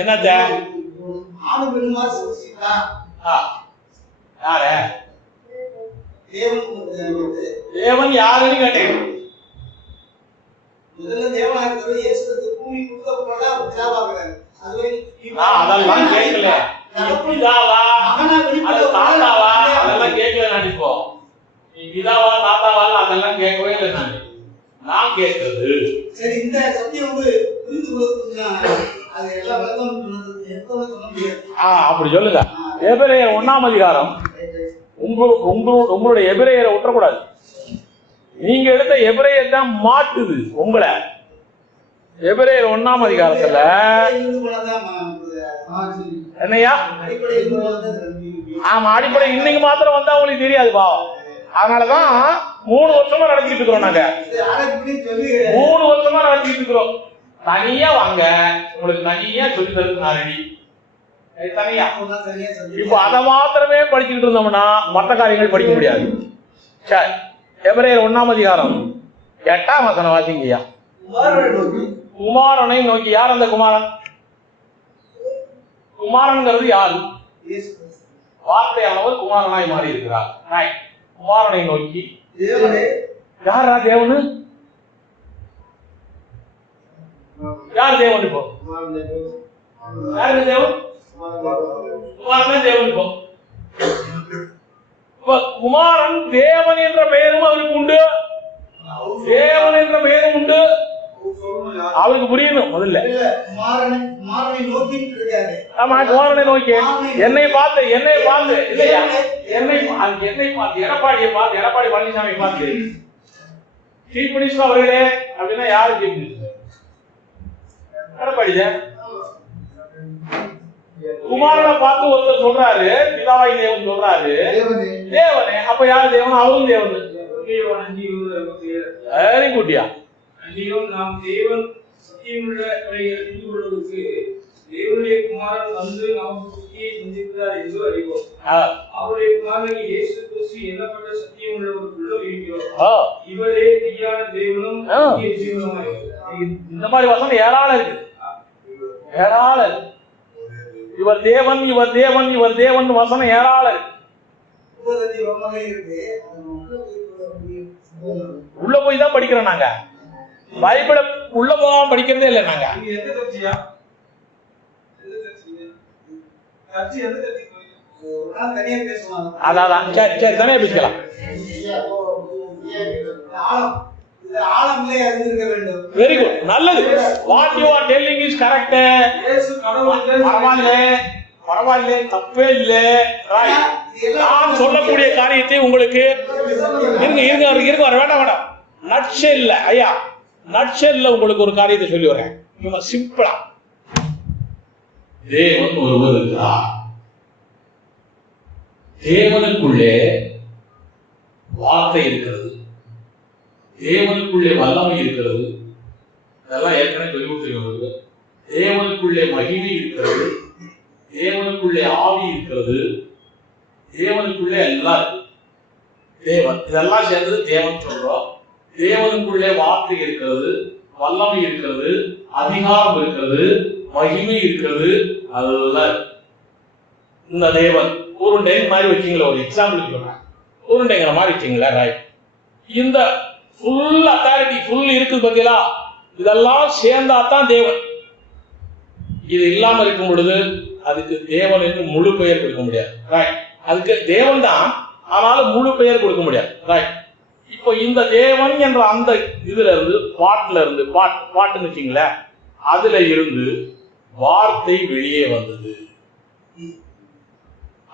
என்னத்த யாரு தேவன் யாருன்னு கேட்டேன். அதெல்லாம் கேட்கல. பிதாவா அது தாத்தாவா அதெல்லாம் கேட்கல. நான் இப்போ நீ பிதாவா தாத்தாவா அதெல்லாம் கேட்கவே இல்லை. நான் கேட்கறது சரி. இந்த சத்தியம் அப்படி சொல்லுங்க. எபிரேயர் 1ஆம் அதிகாரம் உங்களுடைய எபிரேயரை விட்டுறக்கூடாது. நீங்க எடுத்த எபிரேயர் தான் மாட்டுது உங்களை. எபிரேயர் 1ஆம் அதிகாரத்துல என்னையா? ஆமா, அடிப்படை இன்னைக்கு மாத்திரம் வந்தா உங்களுக்கு தெரியாது பாவம். அதனாலதான் 3 வருஷமா நடத்திட்டு இருக்கிறோம். நாங்க 3 வருஷமா நடத்திட்டு இருக்கிறோம். தனியா வாங்க, உங்களுக்கு தனியா சொல்லி தருக்கு நான் ரெடி. தனியா இப்ப அதை மாத்திரமே படிச்சுக்கிட்டு இருந்தோம்னா மற்ற காரியங்கள் படிக்க முடியாது. சரி, எபிரேயர் 1ஆம் அதிகாரம் 8ஆம் வசனம் வாசிங்கய்யா. குமாரனை நோக்கி. யார் அந்த குமாரன்? குமாரன்கிறது யாரு? வார்த்தையானவர் குமாரனாய் மாறி இருக்கிறார். குமாரனை நோக்கி. யாரா தேவனு? யார் தேவன்? இப்போ யாரு தேவன்? குமாரன் தேவன். இப்போ குமாரன் தேவன் என்ற பெயரும் அவருக்கு உண்டு, தேவன் என்ற பெயரும் உண்டு. அவருக்கு புரியணும் முதல்ல. ஆமா, குமாரனை நோக்கி. என்னை பார்த்து இல்லையா? என்னை பார்த்து எடப்பாடி பழனிசாமி பார்த்து சீஃப் மினிஸ்டர் அவர்களே அப்படின்னா யாரு சீஃப் மினிஸ்டர்? எடப்பாடி. குமாரனை பார்த்து ஒருத்தர் சொல்றாரு, பிதாவாய் தேவன் சொல்றாரு தேவனே. அப்ப யாரு தேவன்? அவரும் தேவன். வெரி குட்டியா. நாம் தேவன் சத்தியமுள்ளவரை அறிந்து கொள்வதற்கு தேவனுடைய குமாரன் வந்து நாம் புத்தியை சந்திக்கிறார் என்று அறிவோம். அவருடைய குமாரன் இயேசு கிறிஸ்து எண்ணப்பட்ட சத்தியமுள்ளவருக்குள்ள இருக்கிறோம். இவரே மெய்யான தேவனும் ஜீவனுமாய். இந்த மாதிரி வசனம் ஏராளம் இருக்கு, ஏராளம். இவர் தேவன், இவர் தேவன், இவர் தேவன் வசனம் ஏராளம் இருக்கு. உள்ள போய் தான் படிக்கிறோம் நாங்க. பைபிள உள்ள போகாம படிக்கிறதே இல்லை நாங்க. அதான் சரி, தனியா பேசிக்கலாம். வெரி குட், நல்லது. What you are telling is correct. பரவாயில்ல, தப்பே இல்ல. நான் சொல்லக்கூடிய காரியத்தை உங்களுக்கு இருங்க வேண்டாம். நட்ஷெல்ல ஐயா, நட்ஷெல்ல உங்களுக்கு ஒரு காரியத்தை சொல்லி வரேன். சிம்பிளா, தேவன் ஒருவர் இருக்கிறார். தேவனுக்குள்ளே வார்த்தை இருக்கிறது, தேவனுக்குள்ளே வல்லமை இருக்கிறது. இதெல்லாம் ஏற்கனவே சொல்லிவிட்டு. தேவனுக்குள்ளே மகிமை இருக்கிறது, தேவனுக்குள்ளே ஆவி இருக்கிறது, தேவனுக்குள்ளே எல்லாம் தேவன். இதெல்லாம் சேர்ந்து தேவன் சொல்றோம். தேவனுக்குள்ளே வார்த்தை இருக்கிறது, வல்லமை இருக்கிறது, அதிகாரம் இருக்கிறது, மகிமை இருக்கிறது. அதுதான் இந்த தேவன். உருண்டை மாதிரி வச்சீங்களா? ஒரு எக்ஸாம்பிள் சொல்றேன். உருண்டைங்கிற மாதிரி வச்சீங்களா? ரைட். இந்த ஃபுல் அத்தாரிட்டி ஃபுல் இருக்குது பார்த்தீங்களா? இதெல்லாம் சேர்ந்தாதான் தேவன். இது இல்லாம இருக்கும் பொழுது அதுக்கு தேவன் என்று முழு பெயர் கொடுக்க முடியாது. ரைட். அதுக்கு தேவன் தான், ஆனாலும் முழு பெயர் கொடுக்க முடியாது. ரைட். இப்போ இந்த தேவன் என்ற அந்த இதுல இருந்து பாட்டுன்னு வச்சுங்களேன், அதுல இருந்து வார்த்தை வெளியே வந்தது.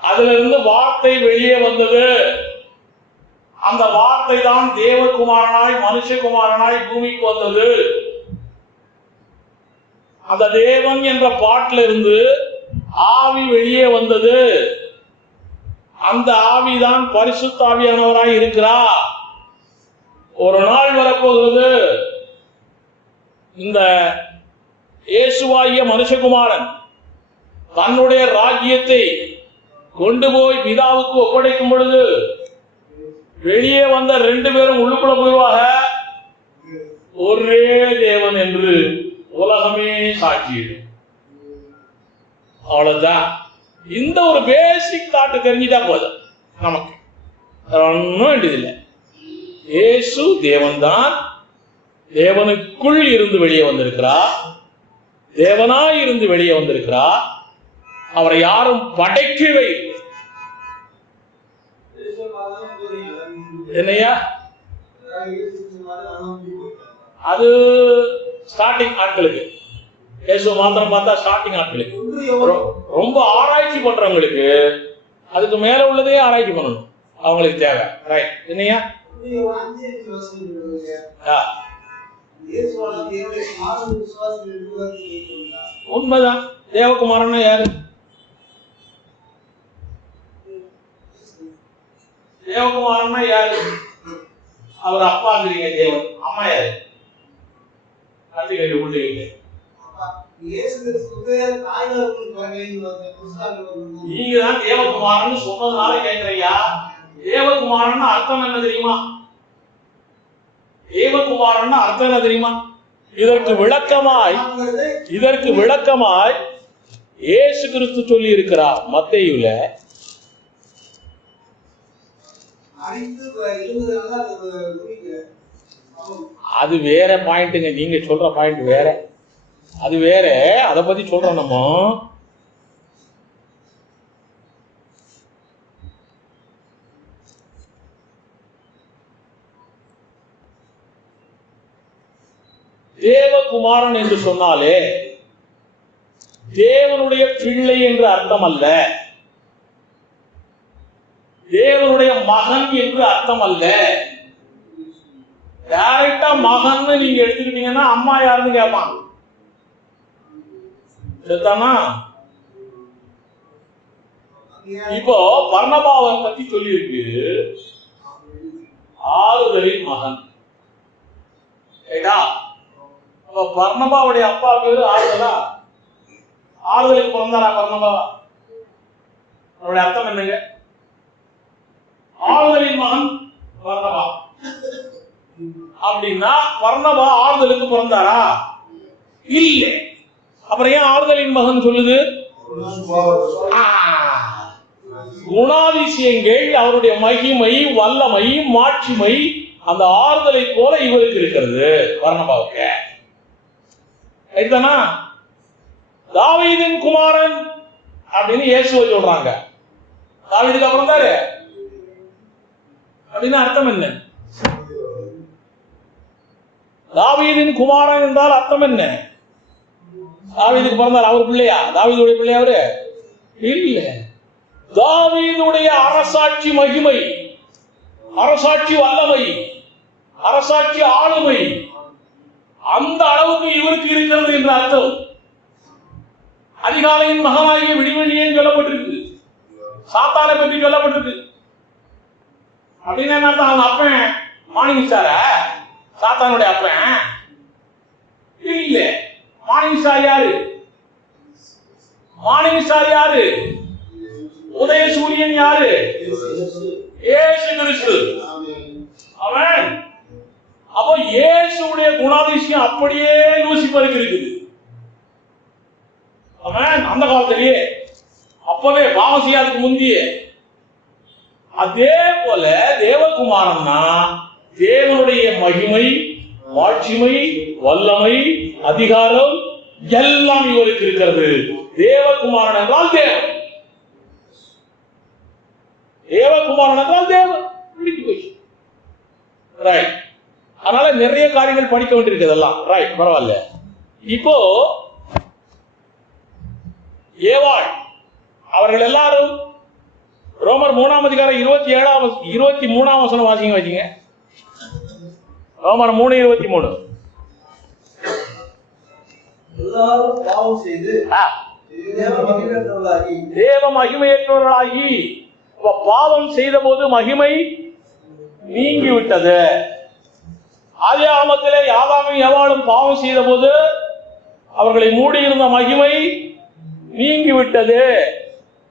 அதுல இருந்து வார்த்தை வெளியே வந்தது. அந்த வார்த்தை தான் தேவகுமாரனாய் மனுஷகுமாரனாய் பூமிக்கு வந்தது. அந்த தேவன் என்ற பாட்டில இருந்து ஆவி வெளியே வந்தது. அந்த ஆவிதான் பரிசுத்த ஆவியானவராய் இருக்கிறார். ஒரு நாள் வரப்போகிறது, இந்த இயேசுவாகிய மனுஷகுமாரன் தன்னுடைய ராஜ்யத்தை கொண்டு போய் பிதாவுக்கு ஒப்படைக்கும் பொழுது வெளியே வந்த 2 பேரும் உள்ளுக்குள்ள போய்வாக ஒரே தேவன் என்று உலகமே சாட்சியது. அவ்வளவுதான். இந்த ஒரு பேசிக் தாட்டு தெரிஞ்சுட்டா போதும் நமக்கு, ஒன்றும் வேண்டியதில்லை. இயேசு தேவன்தான், தேவனுக்குள் இருந்து வெளியே வந்திருக்கிறார், தேவனாய் இருந்து வெளியே வந்திருக்கிறார். அவரை யாரும் படைக்கவே இல்லை. என்னையா அது ஸ்டார்டிங் ஆட்களுக்கு, இயேசு மாத்திரம் பார்த்தா ஸ்டார்டிங் ஆட்களுக்கு, ரொம்ப ஆராய்ச்சி பண்றவங்களுக்கு அதுக்கு மேல உள்ளதே ஆராய்ச்சி பண்ணணும், அவங்களுக்கு தேவை. ரைட். என்னையா உண்மைதான். தேவகுமாரன் யாரு? தேவகுமாரன் யாரு? அவர் அப்பாங்கிறீங்க, தேவன். அம்மா யாரு? நீங்க தான் தேவகுமாரன் சொன்னதுனால கேட்கிறையா. தேவகுமாரன் அர்த்தம் என்ன தெரியுமா? தேவகுமாரன் அர்த்தம் என்ன தெரியுமா? இதற்கு விளக்கமாய் இயேசு கிறிஸ்து சொல்லி இருக்கிறார் மத்தேயுல. அது வேற பாயிண்ட்டுங்க, நீங்க சொல்ற பாயிண்ட் வேற, அது வேற. அதை பத்தி சொல்றோம் நம்ம. தேவகுமாரன் என்று சொன்னாலே தேவனுடைய பிள்ளை என்று அர்த்தம் அல்ல, தேவனுடைய மகன் என்று அர்த்தம் அல்ல. டைரக்டா மகன் நீங்க எடுத்துக்கிட்டீங்கன்னா அம்மா யாருன்னு கேட்பாங்க. இப்போ பர்னபாவை பத்தி சொல்லி இருக்கு, ஆறுதலின் மகன். பர்னபாவுடைய அப்பா பேரு ஆறுதலா? ஆறுதலுக்கு பிறந்தாரா பர்னபாவா? அவருடைய அர்த்தம் என்னங்க? ஆறுதலின் மகன் பர்னபா அப்படின்னா பர்னபா ஆறுதலுக்கு பிறந்தாரா? இல்லை. அப்புறம் ஏன் ஆறுதலின் மகன் சொல்லுது? குணாதிசயங்கள், அவருடைய மகிமை, வல்லமை, மாட்சிமை அந்த ஆறுதலை போல இவருக்கு இருக்கிறது பர்னபாவுக்கு. தாவீதின் குமாரன் அப்படின்னு இயேசுவை சொல்றாங்க. தாவீதுக்கு அப்புறம் தாரு அப்படின்னு அர்த்தம் என்ன? தாவீதின் குமாரன் என்றால் அர்த்தம் என்ன? தாவீதுக்கு பிறந்தார், அவர் பிள்ளையா? தாவீதுடைய பிள்ளையா அவரு? இல்ல. தாவீதுடைய அரசாட்சி மகிமை, அரசாட்சி வல்லமை, அரசாட்சி ஆளுமை அந்த அளவுக்கு இவருக்கு இருக்கிறது என்ற அர்த்தம். அதிகாலையின் மகனாகிய விடிவெளியும் சொல்லப்பட்டிருக்கு, சாத்தானை பற்றி சொல்லப்பட்டிருக்கு. அப்படின்னு என்ன? அவன் அப்பன் மார்னிங் ஸ்டார, சாத்தானுடைய அப்பன் இல்ல. மார்னிங் ஸ்டார் யாரு? மார்னிங் ஸ்டார் யாரு? உதய சூரியன் யாரு? இயேசு கிறிஸ்து. அவன் அப்போ இயேசுடைய குணாதிசயம் அப்படியே லூசிபருக்கு இருக்குது. அவன் அந்த காலத்திலேயே, அப்பவே பாவம் செய்யாததுக்கு முந்தையே. அதே போல தேவகுமாரன்னா தேவனுடைய மகிமை, மாட்சிமை, வல்லமை, அதிகாரம் எல்லாம் இவருக்கு இருக்கிறது. தேவகுமாரன் என்றால் தேவன், தேவகுமாரன் என்றால் தேவன். ரைட். அதனால நிறைய காரியங்கள் படிக்க வேண்டியிருக்கு இதெல்லாம். ரைட், பரவாயில்ல. இப்போ ஏவாள் அவர்கள் எல்லாரும் ரோமர் 3ஆம் அதிகாரம் 23ஆம் வசனம் வாசிங்க. வச்சுங்க ரோமர் 3:23. எல்லாரும் பாவம் செய்து தேவ மகிமையற்றவர்களாகி, பாவம் செய்த போது மகிமை நீங்கிவிட்டது. ஆதியாகமத்திலே ஆதாமும் ஏவாளும் பாவம் செய்த போது அவர்களை மூடியிருந்த மகிமை நீங்கிவிட்டது.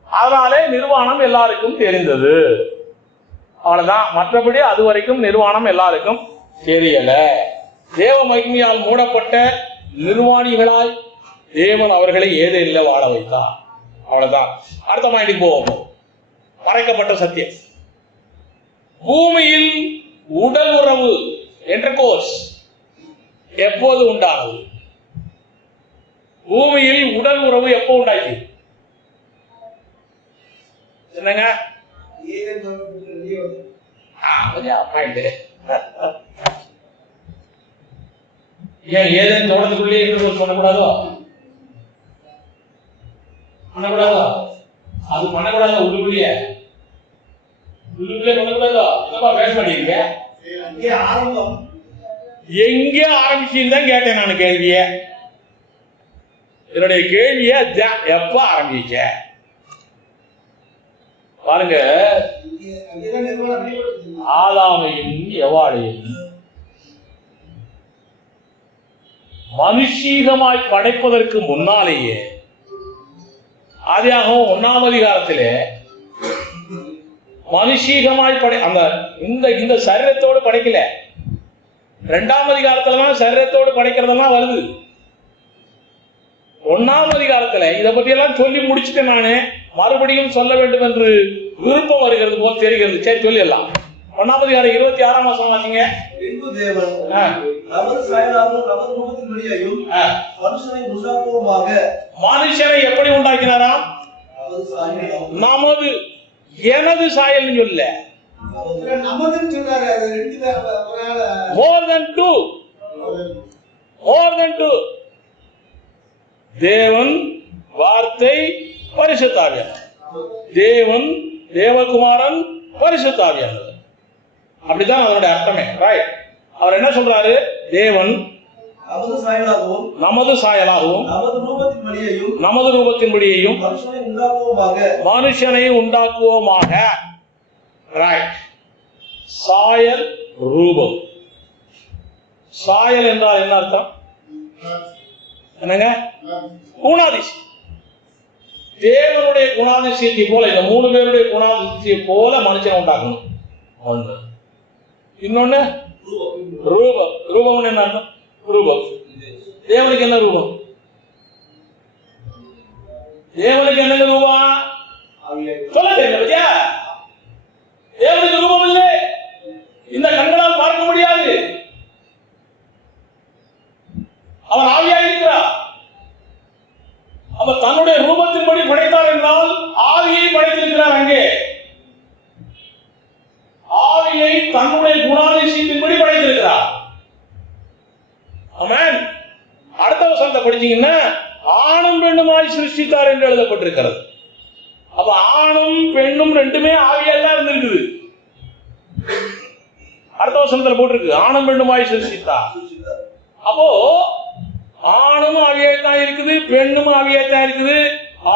அதனாலே நிர்வாணம் எல்லாருக்கும் தெரிந்தது. அவ்வளவுதான். மற்றபடி அது வரைக்கும் நிர்வாணம் எல்லாருக்கும் தெரியல. தேவ மகிமையால் மூடப்பட்ட நிர்வாணிகளாய் தேவன் அவர்களை ஏதேனிலே வாழ வைத்தார். அவ்வளவுதான். அடுத்த பாயிண்ட்டுக்கு போவோம். மறைக்கப்பட்ட சத்தியம். பூமியில் உடல் உறவு இன்டர்கோர்ஸ் எப்போது உண்டானது? பூமியில் உடல் உறவு எப்போ உண்டாச்சு? என்னங்க? ஏன் ஏதேன் தோட்டத்துக்குள்ளே இன்டர்கோர்ஸ் பண்ணக்கூடாதோ? பண்ணக்கூடாதோ? அது பண்ணக்கூடாதோ? உள்ளுக்குள்ளே பண்ணக்கூடாதோ? என்னப்பா பேச மாட்டீங்க? எங்கே ஆரம்பிச்சுன்னு தான் கேட்டேன் நான் கேள்விய. என்னுடைய கேள்விய எப்ப ஆரம்பிச்ச பாருங்க. ஆதாமையும் எவாளையும் மனுஷீகமாய் படைப்பதற்கு முன்னாலேயே ஆதியாகமம் 1ஆம் அதிகாரத்திலே மனுஷீகமாய் அந்த இந்த சரீரத்தோடு படைக்கல. 2ஆம் அதிகாரத்துலதான் சரீரத்தோடு படைக்கிறதெல்லாம் வருது. 1ஆம் அதிகாரத்துல இதை பத்தி எல்லாம் சொல்லி முடிச்சுட்டேன். நானு மறுபடியும் சொல்ல வேண்டும் என்று விருப்பம் வருகிறது போல் தெரிகிறது. சரி, சொல்லிடலாம். 1ஆம் அதிகாரம் 26ஆம் வசனம் வாசிங்க. பின்பு தேவன் நமது சாயலாகவும் நமது ரூபத்தின்படியையும் மனுஷனை உண்டாக்குவோமாக. மனுஷனை எப்படி உண்டாக்கினாராம்? நமது எனது சாயல் சொல்ல, more than two. தேவன், வார்த்தை, பரிசுத்த ஆவியானவர். தேவன், தேவகுமாரன், பரிசுத்த ஆவியானவர். அப்படிதான் அதனுடைய அர்த்தமே. ரைட். அவர் என்ன சொல்றாரு? தேவன் நமது சாயலாகவும் நமது ரூபத்தின்படியையும் மனுஷனை உண்டாக்குவோமாக. ரைட். சாயல், ரூபம். சாயல் என்றால் என்ன அர்த்தம்? என்னங்க? குணாதிசயம். தேவனுடைய குணாதிசயத்தை போல, இந்த 3 பேருடைய குணாதிசயத்தை போல மனுஷனை உண்டாக்கணும். ஒன்று. இன்னொன்னு ரூபம். ரூபம் என்ன அர்த்தம்? ரூபம். தேவனுக்கு என்ன ரூபம்? தேவனுக்கு என்ன ரூபம்? சொல்ல தெரியல பத்தியா? தேவனுக்கு ரூபம் இல்லை. இந்த கண்களால் பார்க்க முடியாது. அவர் ஆவியாக இருக்கிறார். அவர் தன்னுடைய ரூபத்தின்படி படைத்தார் என்றால் ஆவியை படைத்திருக்கிறார். அங்கே ஆவியை தன்னுடைய குணாதிசயத்தின்படி படைத்திருக்கிறார். ஆமென். அடுத்த வசனத்தை படிச்சீங்கன்னா ஆணும் பெண்ணுமாய் சிருஷ்டித்தார் என்று எழுதப்பட்டிருக்கிறது. அப்ப ஆணும் பெண்ணும் ரெண்டுமே ஆவியெல்லாம் இருந்திருக்குது. அடுத்த வசனத்துல போட்டிருக்கு ஆணும் பெண்ணுமாய் சிருஷ்டித்தார். அப்போ ஆணும் ஆவியாய்த்தான் இருக்குது, பெண்ணும் ஆவியாய்த்தான் இருக்குது.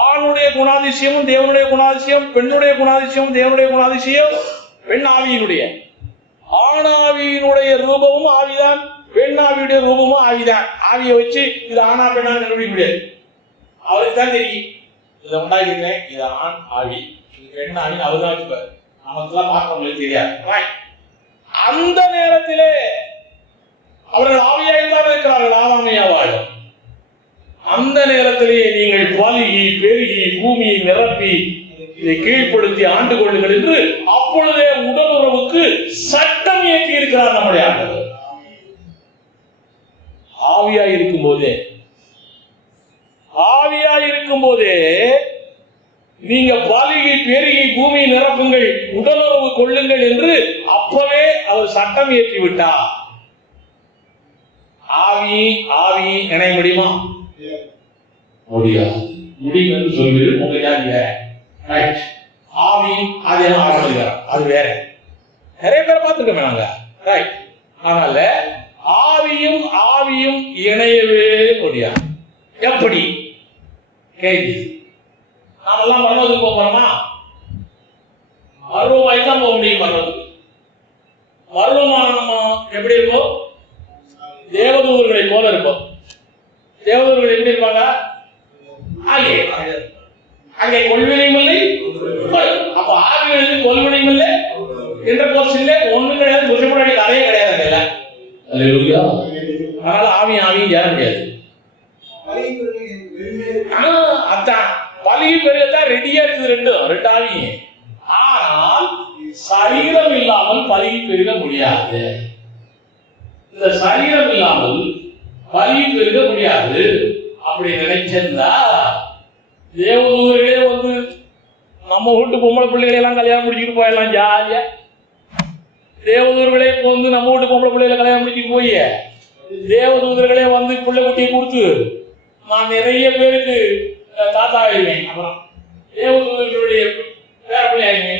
ஆணுடைய குணாதிசயமும் தேவனுடைய குணாதிசயம், பெண்ணுடைய குணாதிசயம் தேவனுடைய குணாதிசயம், பெண் ஆவியினுடைய. ஆணாவியினுடைய ரூபமும் ஆவிதான், பெண் ஆவியுடைய ரூபமும் ஆவிதான். ஆவியை வச்சு இது ஆனா பெண்ணா கண்டுபிடிக்க முடியாது. அவருக்கு தான் தெரியும் இதை உண்டாக்கிறேன், இது ஆண் ஆவி, இது பெண் ஆவின்னு அவர் தான் வச்சுப்பாரு. நமக்குலாம் பார்க்கவங்களுக்கு தெரியாது. அந்த நேரத்திலே அவர்கள் ஆவியாய்த்தான் இருக்கிறார்கள். ஆதாமையாவாள். அந்த நேரத்திலேயே நீங்கள் பலுகி பெருகி பூமியை நிரப்பி இதை கீழ்ப்படுத்தி ஆண்டு கொள்ளுங்கள் என்று அப்பொழுதே உடல் உறவுக்கு சட்டம் இயற்றி இருக்கிறார் நம்முடைய ஆண்டவர். ஆவியாய் இருக்கும் போதே நீங்க பலுகி பெருகி பூமியை நிரப்புங்கள், உடலுறவு கொள்ளுங்கள் என்று அப்பவே அவர் சட்டம் இயற்றி விட்டார். ஆவி இணைய முடியுமா? முடியாது. முடியும் என்று சொல்வது உங்க ஜாதியில. ஆவி அது வேற. நிறைய பேரை பார்த்துருக்கோமே நாங்க. ரைட். அதனால ஆவியும் இணையவே முடியாது. எப்படி? கேள்வி. நாம எல்லாம் பரலோகத்துக்கு போறோமா? மர்வமாய் தான் போக முடியும். மர்வமானமா எப்படி இருக்கும்? தேவதூதர்களை போல இருப்போம். தேவதூதர்கள் எப்படி இருப்பாங்க? அங்கே கொள்வினையும் இல்லை. அப்ப ஆவிகளுக்கு கொள்வினையும் இல்லை என்ற கோர்ஸ் இல்லை, ஒண்ணும் கிடையாது, புருஷமுன்னாடி கதையே கிடையாது. அதனால ஆவியும் சேர முடியாது. அதான் பலிகி பெருகத்தான் ரெடியா இருக்குது ரெண்டு ஆவியும். ஆனால் சரீரம் இல்லாமல் பலிகி பெருக முடியாது. இந்த சரீரம் இல்லாமல் பலிகி பெருக முடியாது. அப்படி நினைச்சிருந்தா தேவதூதர்களே வந்து நம்ம வீட்டு பொம்பளை பிள்ளைகளை எல்லாம் கல்யாணம் முடிச்சுட்டு போயிடலாம் ஜாலியா. தேவதூதர்களே வந்து நம்ம வீட்டு பொம்பளை பிள்ளைகளை கல்யாணம் முடிச்சுட்டு போய் தேவதூதர்களே வந்து பிள்ளை குட்டியை கொடுத்து நான் நிறைய பேருக்கு தாத்தா ஆயிடுவேன். அப்புறம் தேவதூதர்களுடைய பேர பிள்ளை ஆயிடுவேன்.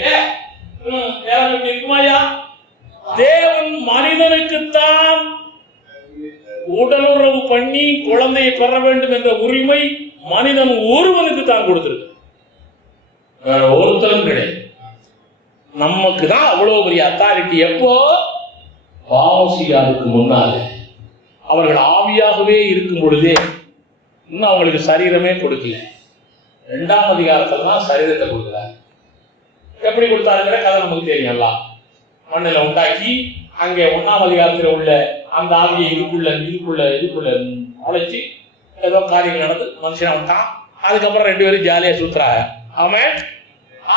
இருக்குமாயா? தேவன் மனிதனுக்குத்தான் உடலுறவு பண்ணி குழந்தையை பெற வேண்டும் என்ற உரிமை மனிதன் ஒருவனுக்கு தான் கொடுத்திருக்கு, வேற ஒருத்தரும் கிடையாது. நமக்கு தான் அவ்வளவு பெரிய அத்தாரிட்டி. எப்போ? பாவம் செய்யாததுக்கு முன்னால அவர்கள் ஆவியாகவே இருக்கும் பொழுதே இன்னும் அவங்களுக்கு சரீரமே கொடுக்கல. 2ஆம் அதிகாரத்துல தான் சரீரத்தை கொடுக்கிறார். எப்படி கொடுத்தாருங்கிற கதை நமக்கு தெரியல. மண்ணில உண்டாக்கி அங்கே 1ஆம் அதிகாரத்தில் உள்ள அந்த ஆவியை இதுக்குள்ள அழைச்சி ஏதோ காரியங்கள் நடந்து மனுஷனா விட்டான். அதுக்கப்புறம் 2 பேரும் ஜாலியா சுத்துறாங்க. ஆமென்.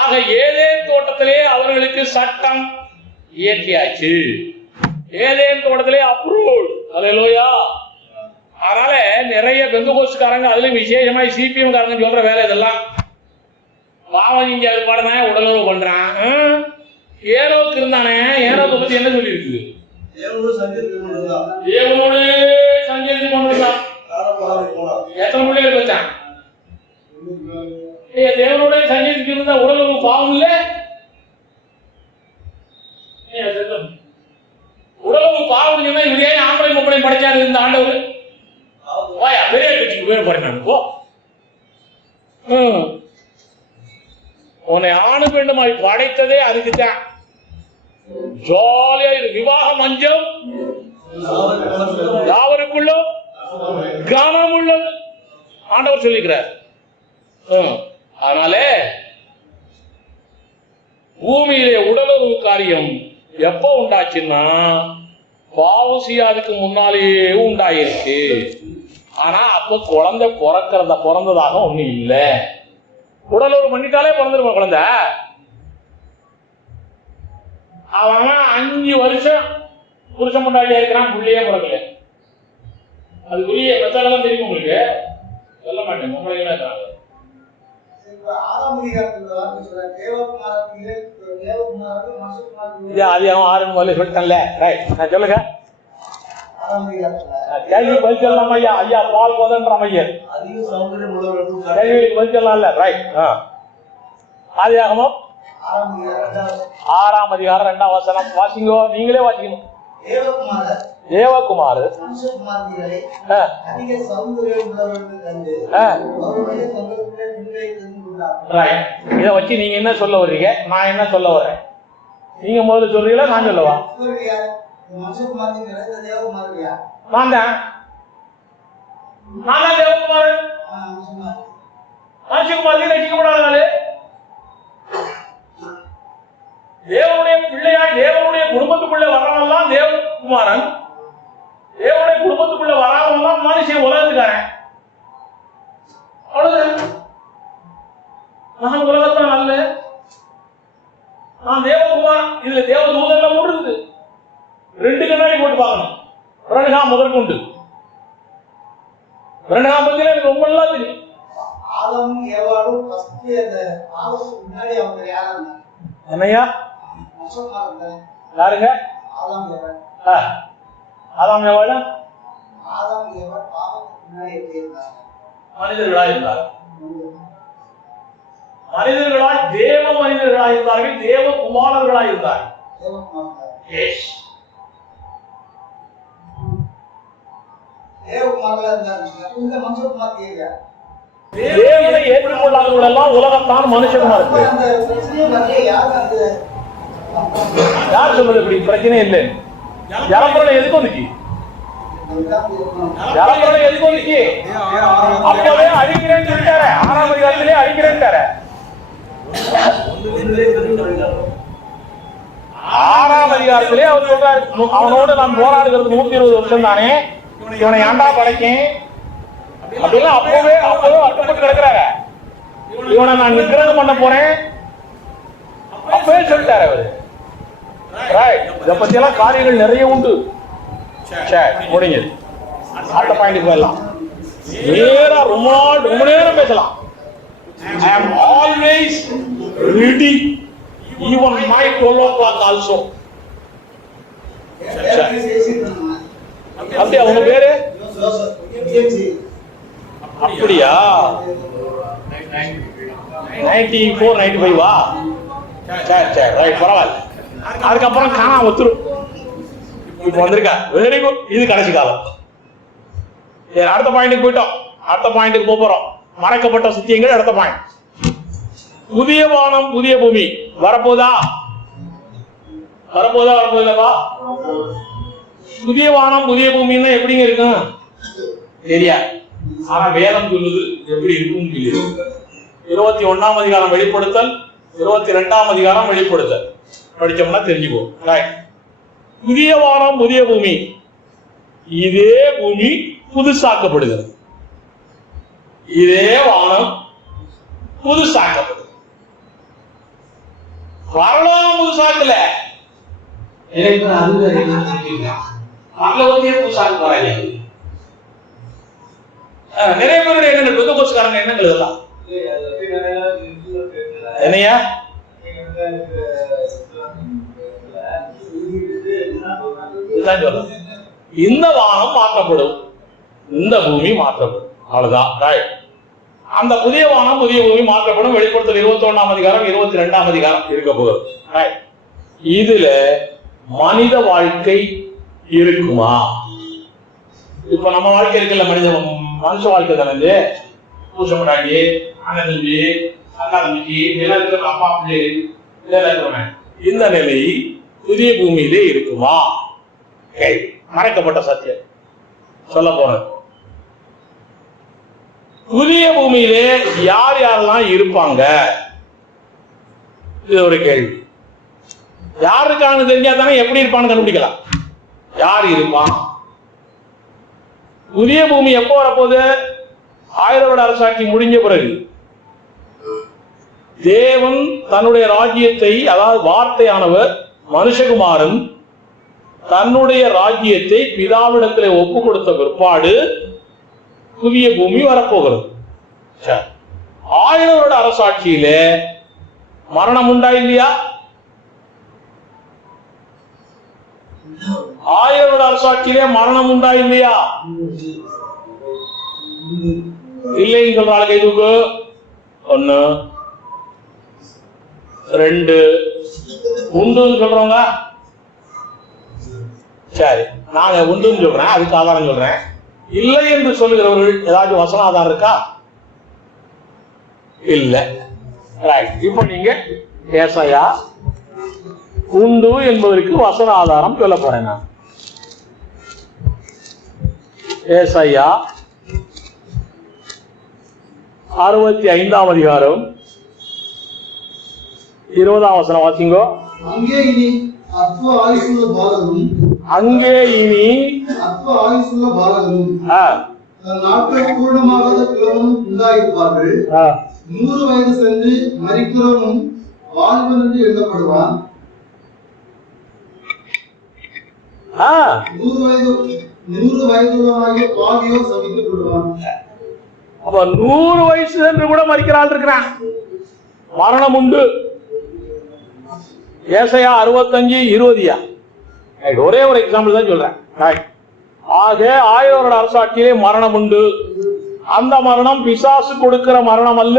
ஆக ஏதேன் தோட்டத்திலே அவர்களுக்கு சட்டம் இயற்றியாச்சு. ஏதேன் தோட்டத்திலே அப்ரூவ்ட். அல்லேலூயா. அதனால நிறைய பெந்தகோஸ்துக்காரங்க, அதுலயும் விசேஷமா சிபிஎம் காரங்க சொல்ற வேலை இதெல்லாம். பாவம் இங்க பாடுனா உடலுறவு பண்றான். ஏரோக்கு இருந்தானே, ஏரோக்கு பத்தி என்ன சொல்லி இருக்குது? தேவனோடு சஞ்சரித்து கொண்டிருந்தான். எத்தனை பிள்ளைகள் வச்சான்? தேவனோட சஞ்சரித்து இருந்தா உடலுறவு பாவம் இல்ல? உடலுறவு பாவம் சொன்னா இவரே ஆம்பளை பொம்பளை படைச்சாரு இந்த ஆண்டவர். பெரிய கட்சிக்கு பேர் பாருங்க. உன்னை ஆணு பெண்ணுமாய் படைத்ததே அதுக்குத்தான். ஜாலியா இது விவாக மஞ்சம் யாவருக்குள்ள கனம் உள்ளது ஆண்டவர் சொல்லிக்கிறார். அதனால பூமியிலே உடலுறவு காரியம் எப்ப உண்டாச்சுன்னா பாவம் செய்யாதுக்கு முன்னாலேயே உண்டாயிருக்கு. ஆனா அப்ப குழந்தை பிறந்ததாக ஒண்ணு இல்ல. உடலுறவு பண்ணிட்டாலே பிறந்திருப்ப குழந்தை. அவன் 5 வருஷம் புருஷன் முன்னாடியா இருக்கிறான், புள்ளையே பிறக்கல. அதுக்குரிய மெத்தடெல்லாம் தெரியும் உங்களுக்கு? சொல்ல மாட்டேன். உங்களை அது அவன் 6 முதல்ல சொல்லிட்டேன்ல. சொல்லுங்க. கேள்வி பதில் சொல்லலாம் ஐயா. ஐயா பால் போதன்றான் ஐயா. கேள்விக்கு பதில் சொல்லலாம்ல. ரைட். ஆதியாகமம் 6ஆம் அதிகாரம் 2ஆம் வசனம் வாசிங்கோ. நீங்களே வாசிக்கணும். தேவகுமார் இத வச்சு நீங்க என்ன சொல்ல வர்றீங்க? நான் என்ன சொல்ல வர்றேன்? நீங்க முதல்ல சொல்றீங்களா நான் சொல்லவா? நான் தான் தேவகுமார். மனுஷகுமார் ரசிக்கப்படாத தேவனுடைய பிள்ளையாய் தேவனுடைய குடும்பத்துக்குள்ள வரவெல்லாம் தேவகுமாரன். தேவனுடைய குடும்பத்துக்குள்ள வராமலாம் மனுஷன் உலகத்துக்காரன். அவ்வளவுதான். நான் உலகத்தான் அல்ல, நான் தேவகுமாரன். இதுல தேவதூதெல்லாம் இருக்குது. 2 கண்ணாடி போட்டு பார்க்கணும். பிரனகாம் முதற்கொண்டு. பிரனகாம் பத்தி எனக்கு ரொம்ப நல்லா தெரியும். என்னையா யாருங்க? ஆதாம் ஏவாள் மனிதர்களாக இருந்தார். மனிதர்களாய் தேவ மனிதர்களாக இருந்தார்கள், தேவ குமாரர்களாக இருந்தார்கள். தேவனை ஏற்றுக்கொள்ளாதவர்கள் எல்லாம் உலகத்தான் மனுஷகுமார். யார் சொல்றது? இப்படி பிரச்சனை இல்லை. ஜலப்புறம் எதுக்கு வந்துச்சு? ஜலப்பிரளயம் எதுக்கு வந்துச்சு? அப்பவே அழிக்கிறேன்னு சொல்லிட்டாரு. 6ஆம் அதிகாரத்திலே அழிக்கிறேன்ட்டாரு. 6ஆம் அதிகாரத்திலே அவர் சொல்றாரு, அவனோடு நான் போராடுகிறது 120 வருஷம் தானே, இவனை ஏண்டா படைக்கேன் அப்படிலாம் அப்பவே அட்டுப்பட்டு கிடக்குறாங்க. இவனை நான் நிக்கிரகம் பண்ண போறேன் அப்பவே சொல்லிட்டாரு அவரு. இத பத்தி எல்லாம் காரியங்கள் நிறைய உண்டு. முடிஞ்சது. அடுத்த பாயிண்ட் போயிடலாம். நேரா ரொம்ப நேரம் பேசலாம். I am always ready, even my 12 o'clock also. அப்படியா உங்க பேரு? அப்படியா? 94 95 சரி ரைட், பரவாயில்ல. அதுக்கப்புறம் காணா ஒத்துரும். இப்ப வந்திருக்கா, வெரி குட். இது கடைசி காலம். அடுத்த பாயிண்ட்டுக்கு போயிட்டோம். அடுத்த பாயிண்ட்டுக்கு போறோம். மறைக்கப்பட்ட சத்தியங்கள். அடுத்த பாயிண்ட், புதிய வானம் புதிய பூமி வரப்போதா? வரப்போதா? புதிய வானம் புதிய பூமின்னா எப்படிங்க இருக்கும் தெரியாது. ஆனா வேதம் சொல்லுது எப்படி இருக்கும். 21ஆம் அதிகாரம் வெளிப்படுத்தல், 22ஆம் அதிகாரம் வெளிப்படுத்தல் படிச்சோம்னா தெரிஞ்சுக்குவோம். புதிய வானம் புதிய பூமி, இதே பூமி புதுசாக்கப்படுகிறது. இதே வானம் புதுசாக்கப்படுது. வரலாம் புதுசாக்கல, புதுசாக்க நிறைய பேருடைய எண்ணங்கள், பெந்தகோஸ்துக்காரங்க எண்ணங்கள் இதெல்லாம் என்னையா? இந்த வானம் மாற்றப்படும், இந்த பூமி மாற்றப்படும், அவ்வளவுதான். அந்த புதிய வானம் புதிய பூமி மாற்றப்படும். வெளிப்படுத்தல் 21ஆம் அதிகாரம் 22ஆம் அதிகாரம் இருக்க போகுது. இதுல மனித வாழ்க்கை இருக்குமா? இப்ப நம்ம வாழ்க்கை இருக்குல்ல, மனுஷ வாழ்க்கை தானே. பூச முன்னாடி அண்ணன் தம்பி அக்கா தம்பிக்கு எல்லாம் இருக்கிற அப்பா பிள்ளை, இந்த நிலை புதிய பூமியிலே இருக்குமா? மறைக்கப்பட்ட சத்தியம் சொல்ல போறது. புதிய பூமியிலே யார் யாரெல்லாம் இருப்பாங்க? இது ஒரு கேள்வி. யாருக்கான தெரிஞ்சா தானே எப்படி இருப்பான்னு கண்டுபிடிக்கலாம். யார் இருப்பான்? புதிய பூமி எப்போ வரப்போகுது? 1000 வருட அரசாட்சி முடிஞ்ச பிறகு தேவன் தன்னுடைய ராஜ்யத்தை, அதாவது வார்த்தையானவர் மனுஷகுமாரன் தன்னுடைய ராஜ்யத்தை பிதாவிடத்திலே ஒப்பு கொடுத்த பிற்பாடு புதிய பூமி வரப்போகிறது. 1000 வருட அரசாட்சியில மரணம் உண்டா இல்லையா? 1000 வருட அரசாட்சியிலே மரணம் உண்டா இல்லையா? இல்லைன்னு சொல்ற ஆளுக்கு இதுக்கு 1 2 உண்டுன்னு சொல்றவங்க. சரி, நாங்க உண்டுன்னு சொல்றேன், அதுக்கு ஆதாரம் சொல்றேன். இல்லை என்று சொல்லுகிறவர்கள் ஏதாச்சும் வசன ஆதாரம் இருக்கா? இல்ல. இப்ப நீங்க ஏசாயா உண்டு என்பதற்கு வசன ஆதாரம் சொல்ல போறேன். நான் ஏசாயா 65ஆம் அதிகாரம் 20ஆம் வசனம் வாசிங்கோ. அங்கே இனி அற்ப ஆயுசுள்ள பாலகனும் நாட்கள் பூர்ணமாகாத கிழவனும் உண்டாயிருப்பார்கள். 100 வயது சென்று மரிக்கிறவனும் வாலிபன் என்று எண்ணப்படுவான். 100 வயதுள்ளவனாகிய பாவியோ சபிக்கப்படுவான். அப்ப 100 வயசு என்று கூட மரிக்கிறாள் இருக்கிறான். மரணம் உண்டு. ஏசாயா 65:20. ஒரே ஒரு எக்ஸாம்பிள் தான் சொல்றேன். ஆக 1000 வருட அரசாட்சியிலே மரணம் உண்டு. அந்த மரணம் பிசாசு கொடுக்கிற மரணம் அல்ல.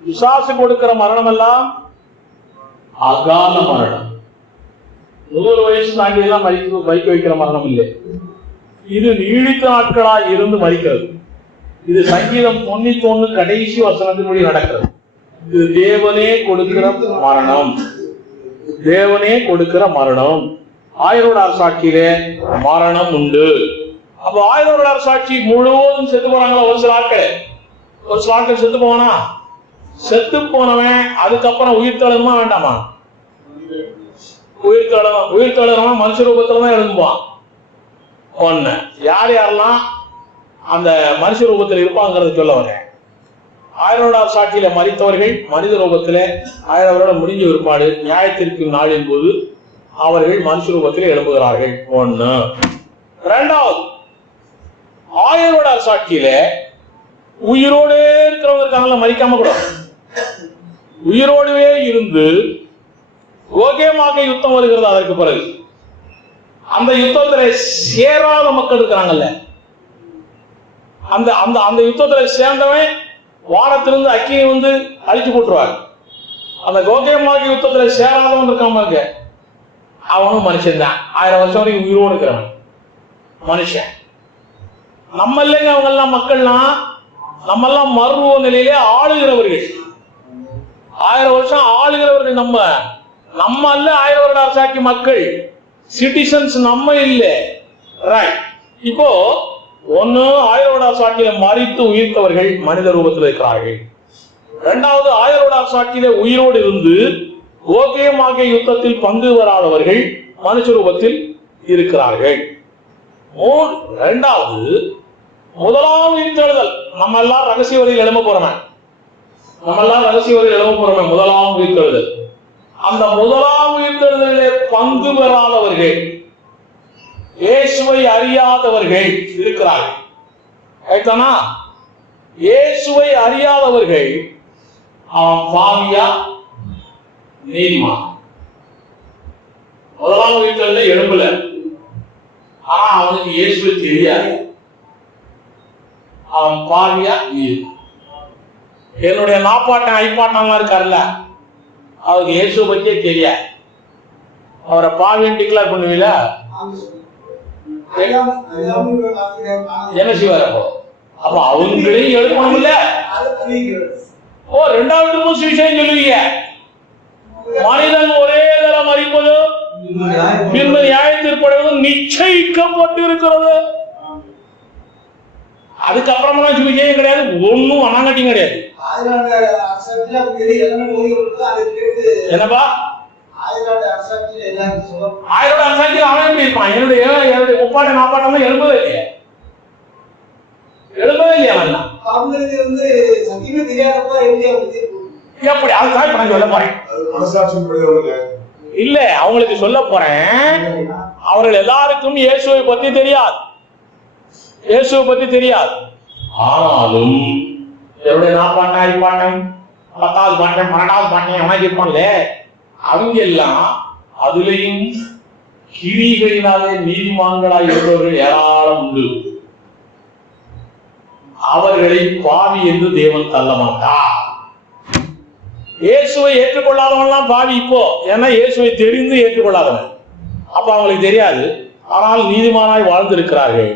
பிசாசு கொடுக்கிற மரணம் எல்லாம் அகால மரணம். 100 வயசு தாண்டி எல்லாம் வைக்க வைக்கிற மரணம் இல்லை. இது நீடித்த நாட்களாய் இருந்து மரிக்கிறது. இது சங்கீதம் 91 கடைசி வசனத்தின்படி நடக்கிறது. இது தேவனே கொடுக்கிற மரணம். தேவனே கொடுக்கிற மரணம். ஆயிரம் சாட்சியிலே மரணம் உண்டு. அப்ப ஆயிரம் சாட்சி முழுவதும் செத்து போறாங்களா? ஒரு சில ஆட்கள் செத்து போவானா? செத்து போனவன் அதுக்கப்புறம் உயிர் தழுமா வேண்டாமா? உயிர் தழுமா மனுஷ ரூபத்துல தான் எழுதுவான். ஒண்ணு, யார் யாரெல்லாம் அந்த மனுஷ ரூபத்தில் இருப்பாங்கிறத சொல்ல வரேன். 1000 சாட்சியில மரித்தவர்கள் மனித ரூபத்தில 1000 வருடம் முடிஞ்ச ஒருபாடு நியாயத்திற்கு நாளின் போது அவர்கள் மனுஷ ரூபத்தில் எழும்புகிறார்கள். ஒண்ணு. இரண்டாவது, 1000 சாட்சியில உயிரோடே இருக்கிறவங்க இருக்காங்களா? மரிக்காம கூட உயிரோடவே இருந்து ஓகேமாக யுத்தம் வருகிறது. அதற்கு பிறகு அந்த யுத்தத்துல சேராத மக்கள் இருக்கிறாங்கல்ல, அந்த அந்த அந்த யுத்தத்துல சேர்ந்தவன் வானத்திலிருந்து அக்கியை வந்து அழிச்சு போட்டுருவார். அந்த கோகேமாகி யுத்தத்துல சேராதவன் இருக்காம இருக்க, அவனும் மனுஷன் தான். 1000 வருஷம் வரைக்கும் உயிரோடு இருக்கிறவன் மனுஷன். நம்ம இல்லைங்க, அவங்க எல்லாம் மக்கள்லாம், நம்ம எல்லாம் மர்வ நிலையிலே ஆளுகிறவர்கள். 1000 வருஷம் ஆளுகிறவர்கள் நம்ம அல்ல. 1000 வருட சாட்சி மக்கள், சிட்டிசன்ஸ் நம்ம இல்லை. ரைட். இப்போ ஒன்னு 1000 வருட சாட்சியில மரித்து உயிர்த்தவர்கள் மனித ரூபத்தில் இருக்கிறார்கள். இரண்டாவது, 1000 வருட சாட்சியில உயிரோடு இருந்து ஓகேமாக யுத்தத்தில் பங்கு வராதவர்கள் மனுஷ ரூபத்தில் இருக்கிறார்கள். இரண்டாவது, முதலாம் உயிர்த்தெழுதல். நம்ம எல்லாம் ரகசிய வரியில் எழும்ப போறோமே, முதலாம் உயிர்த்தெழுதல். அந்த முதலாம் உயிர்த்தெழுதலிலே பங்கு பெறாதவர்கள், இயேசுவை அறியாதவர்கள் இருக்கிறார்கள். ரைட்டானா? இயேசுவை அறியாதவர்கள் அவன் பாவியா நீதிமான். முதலாம் உயிர்த்தெழுதல் எழும்பல, ஆனா அவனுக்கு இயேசுவை தெரியாது. அவன் பாவியா நீதிமான். என்னுடைய நாப்பாட்டன் ஐப்பாட்டன் இருக்காருல்ல, அவருக்கு இயேசுவை பற்றியே தெரியாது. அவரை பாவின்னு டிக்ளேர் பண்ணுவீல, என்ன செய்வார்? அப்ப அவங்களையும் எழுப்பணும் இல்ல? இரண்டாவது விஷயம் சொல்லுவீங்க, மனிதன் ஒரே தரம் மறிப்பது பின்பு நியாயத்திற்படுவது நிச்சயிக்கப்பட்டு இருக்கிறது. அதுக்கப்புறமா விஜயம் கிடையாது, ஒன்னும் அனாங்கட்டியும் கிடையாது. என்னப்பா 1000 அரசாட்சி அவன் எப்படி இருப்பான்? என்னுடைய முப்பாட்ட நாப்பாட்டம் எழுபதே இல்லையா? அவங்களுக்கு வந்து சத்தியமே தெரியாதப்பா எப்படி? அதுக்காக இப்ப நான் சொல்ல போறேன் இல்ல, அவங்களுக்கு சொல்ல போறேன். அவர்கள் எல்லாருக்கும் இயேசுவை பத்தி தெரியாது. ஆனாலும் என்னுடைய நாப்பாட்டம் ஐப்பாட்டம் 10வது பாட்டம் 12வது பாட்டம் அவனுக்கு இருப்பான்ல, அவங்க எல்லாம் அதுலயும் கிரிகளினாலே நீதிமான்களாய் இருப்பவர்கள் ஏராளம் உண்டு. அவர்களை பாவி என்று தேவன் தள்ள மாட்டார். இயேசுவை ஏற்றுக்கொள்ளாதவன் பாவி இப்போ, ஏன்னா இயேசுவை தெரிந்து ஏற்றுக்கொள்ளாதவன். அப்ப அவங்களுக்கு தெரியாது, ஆனால் நீதிமானாய் வாழ்ந்திருக்கிறார்கள்.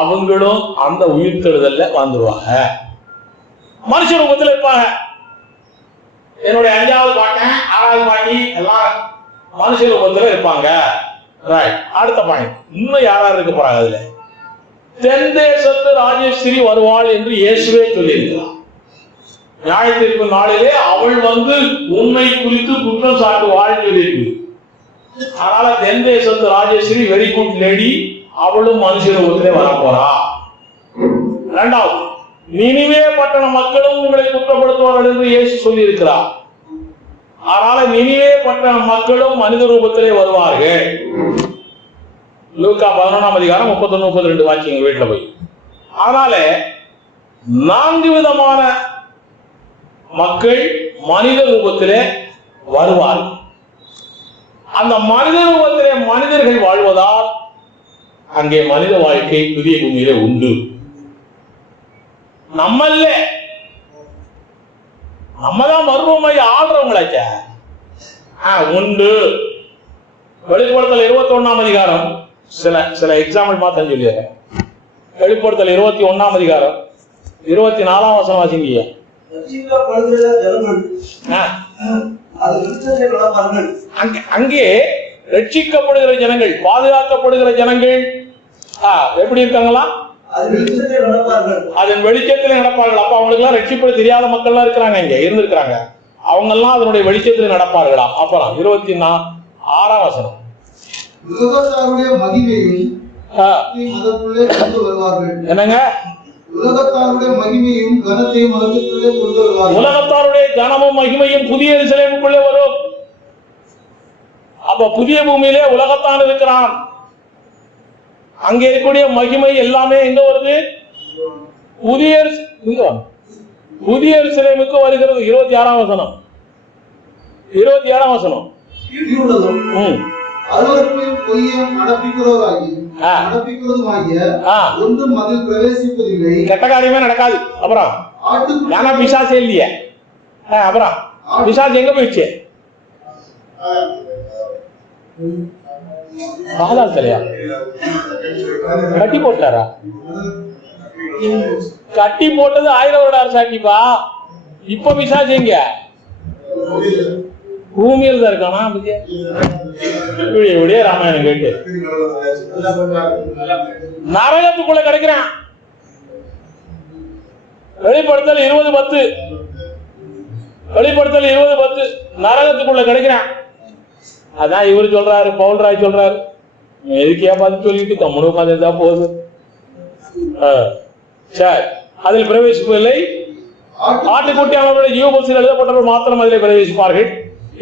அவங்களும் அந்த உயிர்த்தெழுதல்ல வந்துருவாங்க, மனுஷ ரூபத்தில் இருப்பாங்க. என்னுடைய 5வது பாட்டன் 6வது பாட்டி எல்லாம் மனுஷ ரூபத்தில் இருப்பாங்க. அடுத்த பாயிண்ட், இன்னும் யாராவது இருக்க போறாங்க? அதுல தென் தேசத்து ராஜேஸ்வரி வருவாள் என்று இயேசுவே சொல்லியிருக்கிறார். நியாயத்திற்கு நாளிலே அவள் வந்து உண்மை குறித்து குற்றம் சாட்டுவாள் சொல்லியிருக்கு. அதனால தென் தேசத்து ராஜேஸ்வரி வெரி குட் லேடி, அவளும் மனுஷ ரூபத்திலே வரப்போறா. இரண்டாவது, நினிவே பட்டண மக்களும் உங்களை குற்றப்படுத்துவார்கள் என்று இயேசு சொல்லி இருக்கிறார். அதனால நினிவே பட்டண மக்களும் மனித ரூபத்திலே வருவார்கள். லூக்கா 11ஆம் அதிகாரம் 31-32 வாக்கியங்க வீட்டுல போய். அதனால 4 விதமான மக்கள் மனித ரூபத்திலே வருவார். அந்த மனித ரூபத்திலே மனிதர்கள் வாழ்வதால் அங்கே மனித வாழ்க்கை புதிய பூமியிலே உண்டு. நம்மதான் மர்மமாய் ஆடுறவங்களாச்ச உண்டு. வெளிப்படுத்தல் 21ஆம் அதிகாரம் சில எக்ஸாம்பிள் மாத்தம் சொல்லிடுறேன். வெளிப்படுத்தல் 21ஆம் அதிகாரம் 24ஆம் வசனம் வாசிங்க. அங்கே ரட்சிக்கப்படுகிற ஜனங்கள், பாதுகாக்கப்படுகிற ஜனங்கள் எப்படி இருக்காங்களா? அதன் வெளிச்சத்தில் நடப்பார்கள். அப்ப அவங்களுக்கு எல்லாம் ரட்சிப்பது தெரியாத மக்கள் எல்லாம் இருக்கிறாங்க, இங்க இருந்திருக்கிறாங்க. அவங்க எல்லாம் அதனுடைய வெளிச்சத்தில் நடப்பார்களா? அப்புறம் 26ஆம் வசனம். என்னங்க? உலகத்தாருடைய மகிமையும் கனத்தையும் அதற்குள்ளே கொண்டு வருவார்கள். உலகத்தாருடைய கனமும் மகிமையும் புதிய எருசலேமுக்குள்ளே வரும். அப்ப புதிய பூமியிலே உலகத்தான் இருக்கிறான். அங்கே இருக்கக்கூடிய மகிமை எல்லாமே எங்க வருது? புதிய எருசலேமுக்கு வருகிறது. 26ஆம் வசனம். 27ஆம் வசனம். ஒன்றும் அதில் பிரவேசிப்பதில்லை. கெட்ட காரியமே நடக்காது. அப்புறம் நானா பிசாசே இல்லையே. அப்புறம் பிசாசு எங்க போயிடுச்சு? பாதாள தலையா கட்டி போட்டாரா? கட்டி போட்டது 1000 வருட அரசாட்சிப்பா. இப்ப பிசாசு எங்க? பூமியில் தான் இருக்கானா? ராமாயணம் கேட்டு நரகத்துக்குள்ள கிடைக்கிறான். வெளிப்படுத்தல் 20:10. வெளிப்படுத்தல் 20:10 நரகத்துக்குள்ள கிடைக்கிறான். அதான் இவர் சொல்றாரு, பவுல்ராய் சொல்றாரு, எதுக்கியா பார்த்து சொல்லிட்டு கம்முனு உட்காந்துதான் போகுது. சரி, அதில் பிரவேசிப்பதில்லை. ஆட்டுக்குட்டி அவர்களுடைய ஜீவபுஸ்தகத்தில் எழுதப்பட்டவர்கள் மாத்திரம் அதிலே பிரவேசிப்பார்கள்.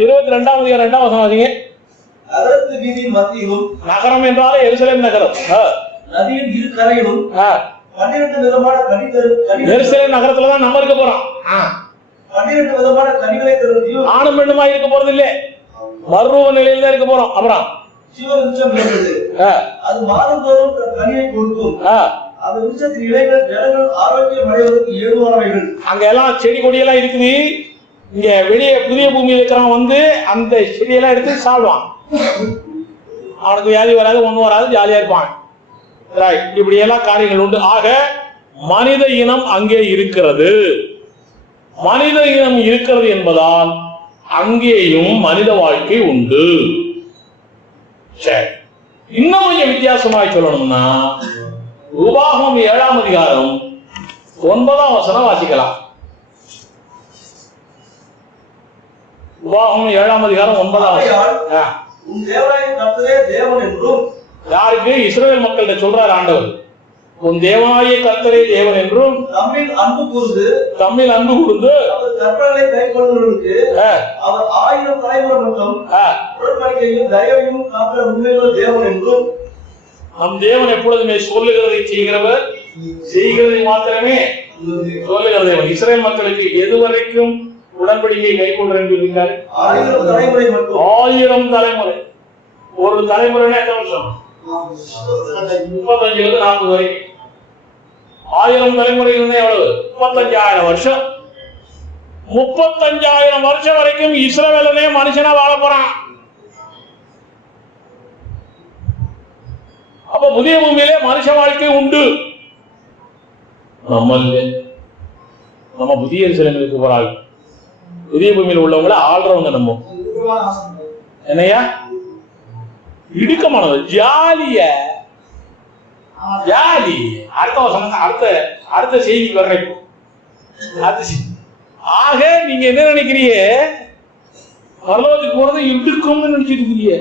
22ஆம் அதிகாரம் 2ஆம் வசனம் வாசிங்க. நகரம் என்றாலே எருசலேம் நகரம். நதியின் இரு கரையிலும் 12 விதமான எருசலேம் நகரத்துலதான் நம்ம இருக்க போறோம். 12 விதமான கனிகளை தரும் ஆணும் பெண்ணுமா இருக்க போறது இல்ல, மர்வ நிலையில தான் இருக்க போறோம். அப்புறம் சிவவிருட்சம் இருந்தது. அது மாதந்தோறும் கனியை கொடுக்கும். அந்த விருட்சத்தின் இலைகள் ஜனங்கள் ஆரோக்கியம் அடைவதற்கு ஏதுவானவைகள். அங்க எல்லாம் செடி கொடியெல்லாம் இருக்குது. இங்க வெளியே புதிய பூமியில் இருக்கிறவன் வந்து அந்த செடியெல்லாம் எடுத்து சாப்பிடுவான். அவனுக்கு வியாதி வராது, ஒண்ணும் வராது, ஜாலியா இருப்பான். இப்படி எல்லாம் காரியங்கள் உண்டு. ஆக மனித இனம் அங்கே இருக்கிறது. மனித இனம் இருக்கிறது என்பதால் அங்கேயும் மனித வாழ்க்கை உண்டு. சரி, இன்னும் கொஞ்சம் வித்தியாசமாய் சொல்லணும்னா உபாகமம் 7ஆம் அதிகாரம் 9ஆம் வசனம் வாசிக்கலாம். உபாகமம் 7ஆம் அதிகாரம் 9ஆம் வசனம். உன் தேவனாகிய கர்த்தரே தேவன் என்றும். யாருக்கு? இஸ்ரவேல் மக்கள்கிட்ட சொல்றார் ஆண்டவர். உன் தேவனாகிய கர்த்தரே தேவன் என்றும் தம்மில் அன்பு கூர்ந்து அவர் கற்பனைகளை கைக்கொள்ளுவதற்கு அவர் 1000 தலைமுறை மட்டும் உடன்படிக்கையும் தயவையும் காக்கிற உண்மையுள்ள தேவன் என்றும். நம் தேவன் எப்பொழுதுமே சொல்லுகிறதை செய்கிறவர், செய்கிறதை மாத்திரமே சொல்லுகிற தேவன். இஸ்ரவேல் மக்களுக்கு எதுவரைக்கும் உடன்படிக்கை கைக்கொள்ற என்று இருக்காரு? 1000 தலைமுறை மட்டும். 1000 தலைமுறை. ஒரு தலைமுறைனா எத்தனை வருஷம்? 35 இருந்து 40 வரைக்கும். 1000 தலைமுறை இருந்தா எவ்வளவு? 35,000 வருஷம். 35,000 வருஷம் வரைக்கும் இஸ்ரவேலனே மனுஷனா வாழ போறான். அப்ப புதிய பூமியிலே மனுஷ வாழ்க்கை உண்டு. நம்ம புதிய எருசலேமுக்கு போறாங்க. புதிய பூமியில் உள்ளவங்களை ஆள்றவங்க நம்ம. என்னையா இடுக்கமானது ஜாலிய ஜாலி. அடுத்த வசனம், அடுத்த செய்திக்கு வர்றேன். ஆக நீங்க என்ன நினைக்கிறீங்க? பரலோகத்துக்கு போறது இடுக்கும்னு நினைச்சிட்டு இருக்கிறீங்க.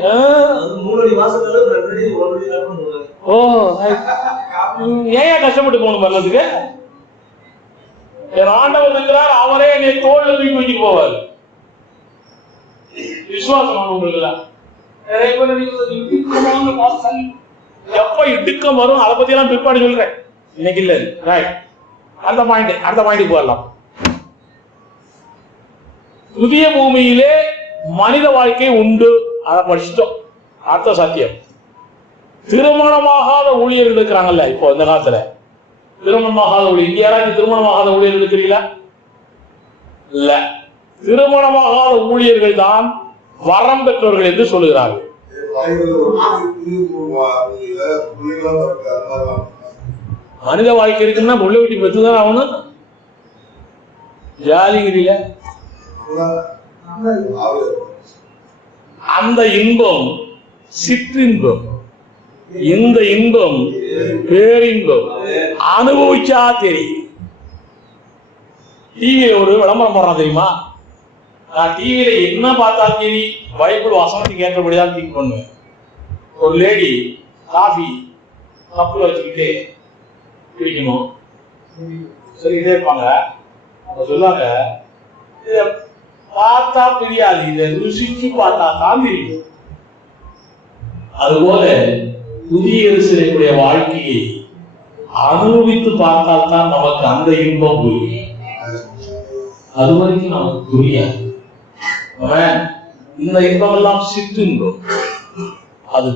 ஏன் கஷ்டப்பட்டு போகணும் பரலோகத்துக்கு? என் ஆண்டவர் இருக்கிறார், அவரே என்னை தோல்ல தூக்கி வச்சுட்டு போவார். விசுவாசம் உங்களுக்கு எப்ப இடுக்கம் வரும் அதை பத்தி எல்லாம் பிற்பாடு சொல்றேன், இன்னைக்கு இல்ல. அந்த பாயிண்ட் போகலாம். புதிய பூமியிலே மனித வாழ்க்கை உண்டு, அதை படிச்சுட்டோம். அர்த்த சத்தியம். திருமணமாகாத ஊழியர்கள் இருக்கிறாங்கல்ல இப்போ இந்த காலத்துல, திருமணமாகாத ஊழியர். இங்க யாராச்சும் திருமணமாகாத ஊழியர்கள் இருக்கிறீங்களா? இல்ல. திருமணமாகாத ஊழியர்கள் தான் வரம் பெற்றவர்கள் என்று சொல்லுகிறார்கள். மனித வாழ்க்கை இருக்குன்னா புள்ள வீட்டி பெற்றுதான் ஆகணும். ஜாலிகிரியில அந்த இன்பம் சிற்றின்பம். இந்த இன்பம் பேரின்பம். அனுபவிச்சா தெரியும். டிவியில ஒரு விளம்பரம் போடுறான் தெரியுமா? நான் டிவியில என்ன பார்த்தாலும் சரி பைபிள் வசனத்துக்கு ஏற்றபடிதான் திங்க் பண்ணுவேன். ஒரு லேடி காஃபி கப்பில் வச்சுக்கிட்டு குடிக்கணும் சொல்லிக்கிட்டே இருப்பாங்க. அவங்க சொல்லுவாங்க, இதை பார்த்தா தெரியாது, இதை ருசிச்சு பார்த்தா தான் தெரியும். அதுபோல புதிய எருசலேமுடைய வாழ்க்கையை அனுபவித்து பார்த்தால் தான் நமக்கு அந்த இன்பம் புரியும். அது வரைக்கும் நமக்கு புரியாது. இந்த இன்பம் எல்லாம் சிற்றின்பம். அது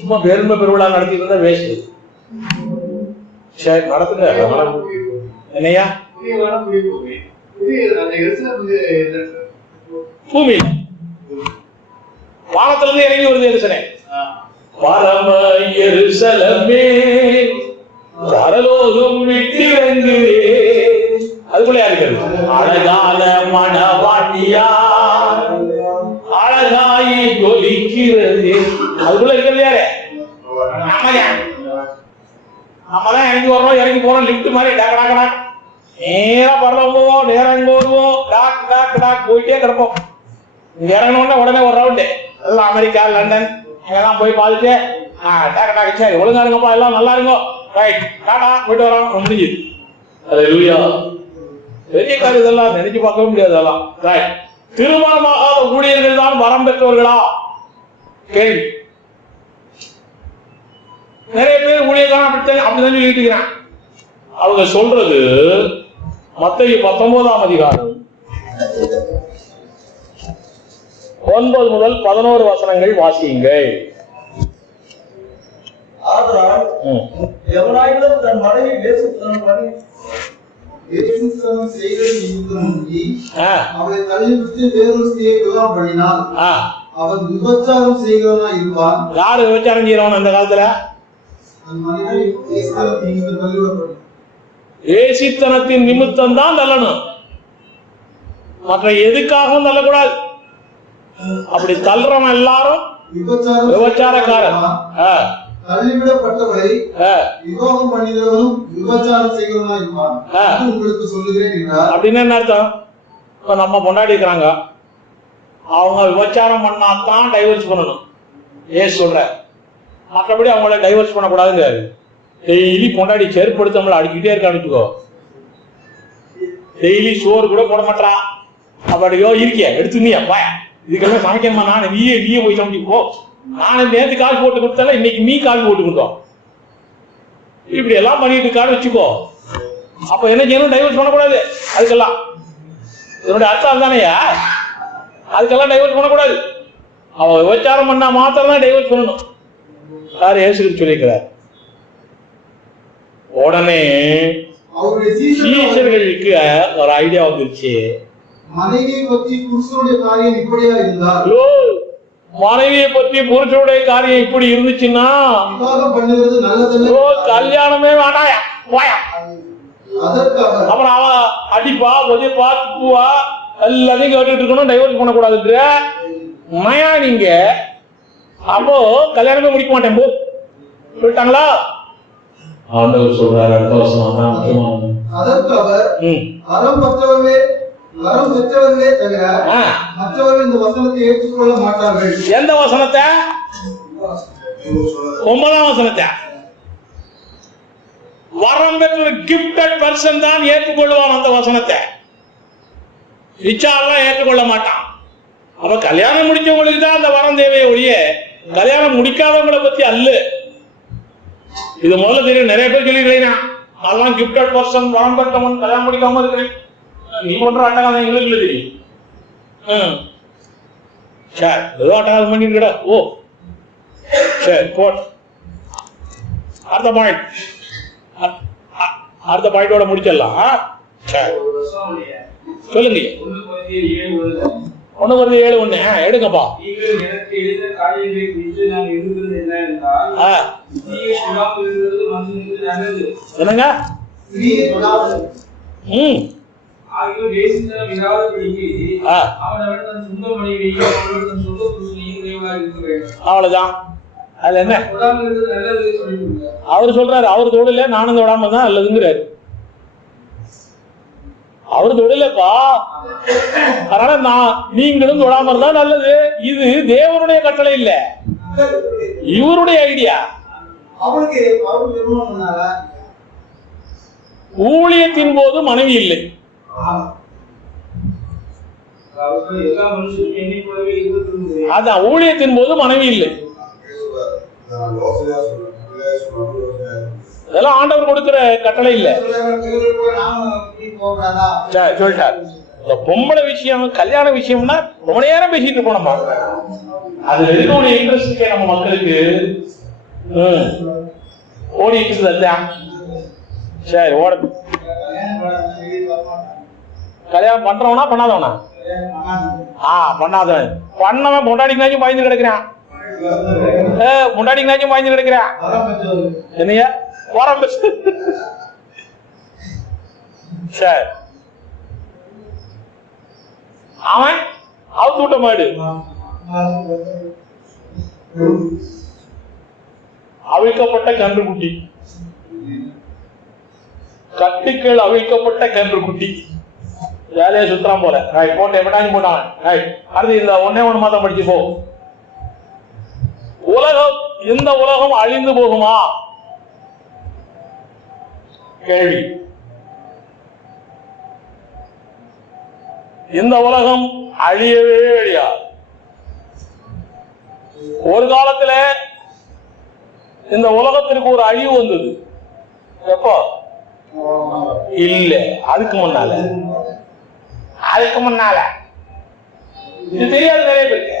சும்மா பெருமை பெருவிழா நடத்திட்டு இருந்தா வேஸ்ட். சரி நடத்துங்க என்னையா? பூமி வானத்துல இருந்து இறங்கி வருது எருசலே. பரம எருசலமே பரலோகம் விட்டிறங்குவே. அதுக்குள்ள யாருக்கு? அழகான மணவாட்டியா அழகாயி கொலிக்கிறது. அதுக்குள்ள இருக்கிறது யாரு? நம்மதான் இறங்கி வர்றோம், இறங்கி போறோம், லிப்ட் மாதிரி டாக் டாக் டாக் நேரா பரலம் போவோம், நேரம் அங்க வருவோம், டாக் டாக் டாக் போயிட்டே கிடப்போம். இங்க இறங்கணும்னா உடனே ஒரு ரவுண்டு எல்லாம் அமெரிக்கா லண்டன் அங்கெல்லாம் போய் பார்த்துட்டு டாக் டாக் சரி ஒழுங்கா இருங்கப்பா, எல்லாம் நல்லா இருக்கும், ரைட் டாடா போயிட்டு வரோம், முடிஞ்சுது. அல்லேலூயா. பெரிய காரியம் இதெல்லாம் நினைச்சு பார்க்க முடியாது. அதெல்லாம் ரைட். திருமணமாகாத ஊழியர்கள் தான் வரம் பெற்றவர்களா? கேள்வி. நிறைய பேர் ஊழியர்கள் அப்படித்தான் சொல்லிட்டு இருக்கிறான். அவங்க சொல்றது மத்தேயு 19ஆம் அதிகாரம் 9 முதல் 11 வசனங்கள் வாசியுங்கள். ஆதலால் எவனாயிலும் தன் மனைவி வேசித்தனம் செய்வது நிமித்தமின்றி அவளை தள்ளிவிட்டு வேறொரு ஸ்திரியை விவாகம் பண்ணினால் அவன் விபச்சாரம் செய்கிறவனாய் இருப்பான். யாரு விபச்சாரம் செய்யறவன் அந்த காலத்துல? வேசித்தனத்தின் நிமித்தம் தான் தள்ளணும், மற்ற எதுக்காகவும் தள்ளக்கூடாது. அப்படி தள்ளுறவன் எல்லாரும் விபச்சாரக்காரன். தள்ளிவிடப்பட்டவரை விவாகம் பண்ணினவனும் விபச்சாரம் செய்கிறவனாய் இருப்பான் உங்களுக்கு சொல்லுகிறேன் என்றார். அப்படின்னு என்ன அர்த்தம்? இப்ப நம்ம பொண்டாட்டி இருக்கிறாங்க, அவங்க விபச்சாரம் பண்ணாதான் டைவர்ஸ் பண்ணணும் ஏன் சொல்ற, மற்றபடி அவங்கள டைவர்ஸ் பண்ணக்கூடாதுங்க. டெய்லி பொண்டாட்டி செருப்படுத்த நம்மள அடிக்கிட்டே இருக்கான்னு, டெய்லி சோறு கூட போட மாட்டான். அப்படியோ இருக்கிய எடுத்துனியா பா, இதுக்கெல்லாம் சமைக்கணுமா? நான் நீயே போய் சமைச்சு போ, நான் நேற்று கால் போட்டு கொடுத்தால இன்னைக்கு நீ கால் போட்டு கொடுத்தோம், இப்படி எல்லாம் பண்ணிட்டு இருக்கான்னு வச்சுக்கோ. அப்ப என்ன செய்யணும்? டைவர்ஸ் பண்ணக்கூடாது. அதுக்கெல்லாம் இதனுடைய அர்த்தம் தானேயா, அதுக்கெல்லாம் டைவர்ஸ் பண்ணக்கூடாது. அவ விபச்சாரம் பண்ணா மாத்திரம் தான் டைவர்ஸ் பண்ணணும். யார்? இயேசு சொல்லியிருக்கிறார். உடனே சீஷர்களுக்கு ஒரு ஐடியா வந்துருச்சு. மனைவியை பற்றி புருஷனுடைய காரியம் இப்படியா இருந்தால், மனைவியை பற்றி புருஷனுடைய காரியம் இப்படி இருந்துச்சுன்னா விவாகம் பண்ணுவது நல்லது, கல்யாணமே வேணாயா போயா. அப்புறம் அவ அடிப்பா உதப்பா துப்புவா எல்லாத்தையும் கேட்டுட்டு இருக்கணும், டைவர்ஸ் பண்ணக்கூடாதுன்ற மயா நீங்க. அப்போ கல்யாணமே முடிக்க மாட்டேன் போ சொல்லிட்டாங்களா? ஆண்டவர் சொல்றாரு அடுத்த வருஷம் அதற்கு அவர் வரம் பெற்றவர்களே தவிர மற்றவர்கள் இந்த வசனத்தை ஏற்றுக்கொள்ள மாட்டார்கள். எந்த வசனத்தை? 9ஆம் வசனத்தை. வரம் பெற்ற கிஃப்டட் பர்சன் தான் ஏற்றுக்கொள்வான் அந்த வசனத்தை, ரிச்சாலாம் ஏற்றுக்கொள்ள மாட்டான். அப்ப கல்யாணம் முடிச்சவங்களுக்கு தான் அந்த வரம் தேவையை ஒழிய கல்யாணம் முடிக்காதவங்களை பத்தி அல்ல. இது முதல்ல தெரியும். நிறைய பேர் சொல்லிக்கிறேன், அதெல்லாம் கிஃப்டட் பர்சன், வரம் பெற்றவன், கல்யாணம் முடிக்காம இருக்கிறேன். நீ பண்ற அட்டகாசம் எங்களுக்கு தெரியும். சரி ஏதோ அட்டகாசம் பண்ணிருக்கடா. ஓ சரி போட். அடுத்த பாயிண்ட், அடுத்த பாயிண்டோட முடிச்சிடலாம். சொல்லுங்க. 1:7 எடுங்கப்பா. என்னங்க? உடையவனாக இருக்க வேண்டும். அவ்வளவுதான். அதுல என்ன தொடாமல் இருக்கிறது நல்லது சொல்லிவிடுங்க. அவர் சொல்றாரு, அவர் தொழில நானும் தொடாம தான் நல்லதுங்கிறாரு. அவர் தொழிலப்பா, அதனால நீங்களும் தொடாம இருந்தா நல்லது. இது தேவனுடைய கட்டளை இல்ல, இவருடைய ஐடியா. அவருக்கு நிர்வாகம் பண்ணாங்க. ஊழியத்தின் போது மனைவி இல்லை. எல்லா மனுஷனும் என்னை போலவே இருபத்தி அதான் ஊழியத்தின் போது மனைவி இல்லை. இதெல்லாம் ஆண்டவர் கொடுக்கிற கட்டளை இல்ல. சொல்லிட்டார். இந்த பொம்பளை விஷயம், கல்யாண விஷயம்னா ரொம்ப நேரம் பேசிட்டு போனோமா, அதுல இருக்கக்கூடிய இன்ட்ரெஸ்ட் நம்ம மக்களுக்கு ஓடிட்டு தான். சரி, ஓட கல்யாணம் பண்றவனா பண்ணாதவனா? பண்ணாதவன். பண்ணவன் பொண்டாடிக்கு பயந்து கிடக்குறான், பொண்டாடிக்கு பயந்து கிடக்குறான். என்னையா ஓரம் பேசு. சரி, அவன் அவுத்து விட்ட மாடு, அவிழ்க்கப்பட்ட கன்றுக்குட்டி, கட்டுக்கள் அவிழ்க்கப்பட்ட கன்றுக்குட்டி, வேலையை சுத்தலாம் போல. போட்ட எப்படாங்க போட்டான். அடுத்து இந்த ஒன்னே ஒண்ணு மாதம் படிச்சு போ. உலகம், இந்த உலகம் அழிந்து போகுமா? கேள்வி. இந்த உலகம் அழியவே அழியாது. ஒரு காலத்துல இந்த உலகத்திற்கு ஒரு அழிவு வந்தது. எப்போ? இல்ல, அதுக்கு முன்னால. இது தெரியாது நிறைய பேருக்கு.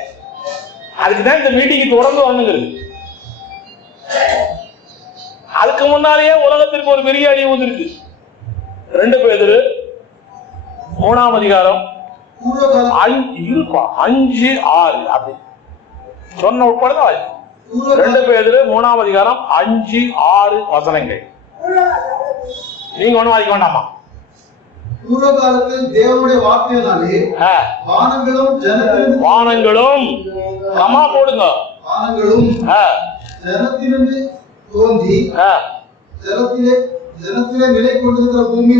அதுக்குதான் இந்த மீட்டிங் தொடர்ந்து வந்துங்கிறது. அதுக்கு முன்னாலேயே உலகத்திற்கு ஒரு பெரிய அழிவு வந்திருக்கு. 2 பேதுரு 3ஆம் அதிகாரம் 5-6 அப்படி சொன்ன உட்பட 2 பேதுரு 3ஆம் அதிகாரம் 5-6 வசனங்கள். நீங்க ஒண்ணும் வாதிக்க வேண்டாமா? பூர்வ காலத்தில் தேவனுடைய வார்த்தையினாலே வானங்களும் கமா போடுங்க, வானங்களும் ஜலத்திலிருந்து தோன்றி ஜலத்திலே நிலை கொண்டிருக்கிற பூமி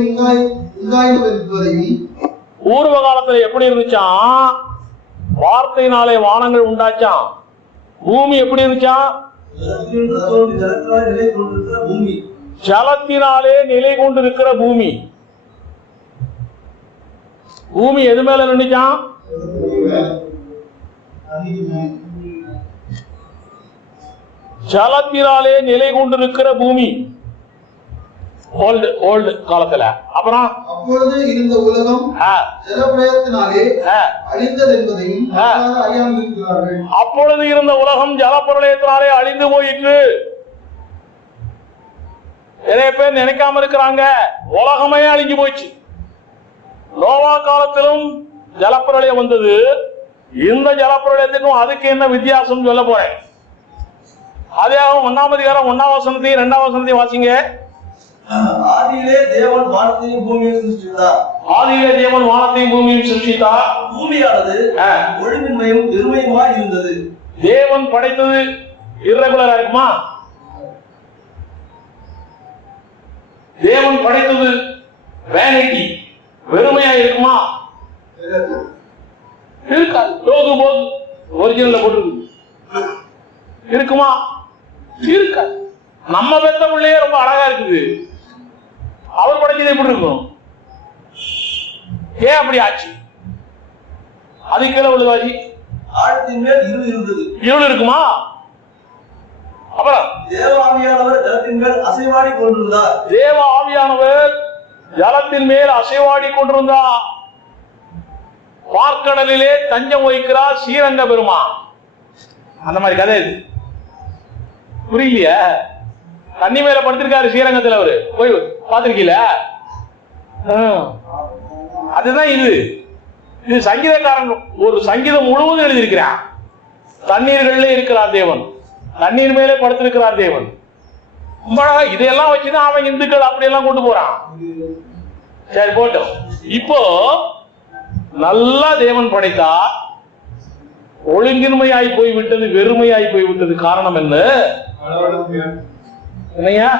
உண்டாயிருப்பதையும். பூர்வ காலத்துல எப்படி இருந்துச்சான்? வார்த்தையினாலே வானங்கள் உண்டாச்சான். பூமி எப்படி இருந்துச்சான்? ஜலத்தினாலே நிலை கொண்டிருக்கிற பூமி. பூமி எது மேல நின்னுச்சான்? ஜலத்தினாலே நிலை கொண்டிருக்கிற பூமி. ஓல்டு காலத்துல. அப்புறம் அப்பொழுது இருந்த உலகம் ஜலப்பிரளயத்தினாலே அழிந்தது என்பதையும் அறியாமல் இருக்கிறார்கள். அப்பொழுது இருந்த உலகம் ஜலப்பிரளயத்தினாலே அழிந்து போயிற்று. நிறைய பேர் நினைக்காம இருக்கிறாங்க, உலகமே அழிஞ்சு போச்சு. நோவா காலத்திலும் ஜலப்பிரளயம் வந்தது. இந்த ஜலப்பிரளயத்துக்கும் அதுக்கு என்ன வித்தியாசம் சொல்ல போறேன். அதே 1ஆம் அதிகாரம் 1ஆம் வசனத்தையும் 2ஆம் வசனத்தையும் வாசிங்க. ஆதியிலே தேவன் வானத்தையும் பூமியையும் சிருஷ்டித்தார். ஆதியிலே தேவன் வானத்தையும் பூமியையும் சிருஷ்டித்தார். பூமியானது ஒழுங்கின்மையும் வெறுமையுமாய் இருந்தது. தேவன் படைத்தது இர்ரெகுலரா இருக்குமா? தேவன் படைத்தது வேனிட்டி, வெறுமையா இருக்குமா? இருக்காது. போது போது ஒரிஜினல்ல போட்டுருக்கு. இருக்குமா? இருக்காது. நம்ம பெத்த பிள்ளையே ரொம்ப அழகா இருக்குது. அவர் படைச்சது எப்படி இருக்கும்? ஏன் அப்படி ஆச்சு? அது கீழே உள்ளதாச்சு. ஆழத்தின் மேல் இருள் இருந்தது. இருள் இருக்குமா? அப்புறம் தேவ ஆவியானவர் ஜலத்தின் மேல் அசைவாடி கொண்டிருந்தார். தேவ ஆவியானவர் ஜலத்தின் மேல் அசைவாடி கொண்டிருந்தார். பார்க்கடலிலே தஞ்சம் வைக்கிறார் ஸ்ரீரங்க பெருமான். அந்த மாதிரி கதை இது. புரியலையா? தண்ணி மேல படுத்திருக்காரு ஸ்ரீரங்கத்தில். அவரு போய் பார்த்திருக்கீல? அதுதான் இது. இது சங்கீதக்காரன் ஒரு சங்கீதம் முழுவதும் எழுதியிருக்கிறான். தண்ணீர்களே இருக்கிறார் தேவன், தண்ணீர் மேலே படுத்திருக்கிறார் தேவன். இதையெல்லாம் வச்சுதான் அவன் இந்துக்கள் அப்படியெல்லாம் கொண்டு போறான். சரி, போட்டோம். இப்போ நல்லா தேவன் படைத்தா ஒழுங்கின்மையாய் போய்விட்டது, வெறுமையாய் போய்விட்டது. காரணம் என்ன? என்னையா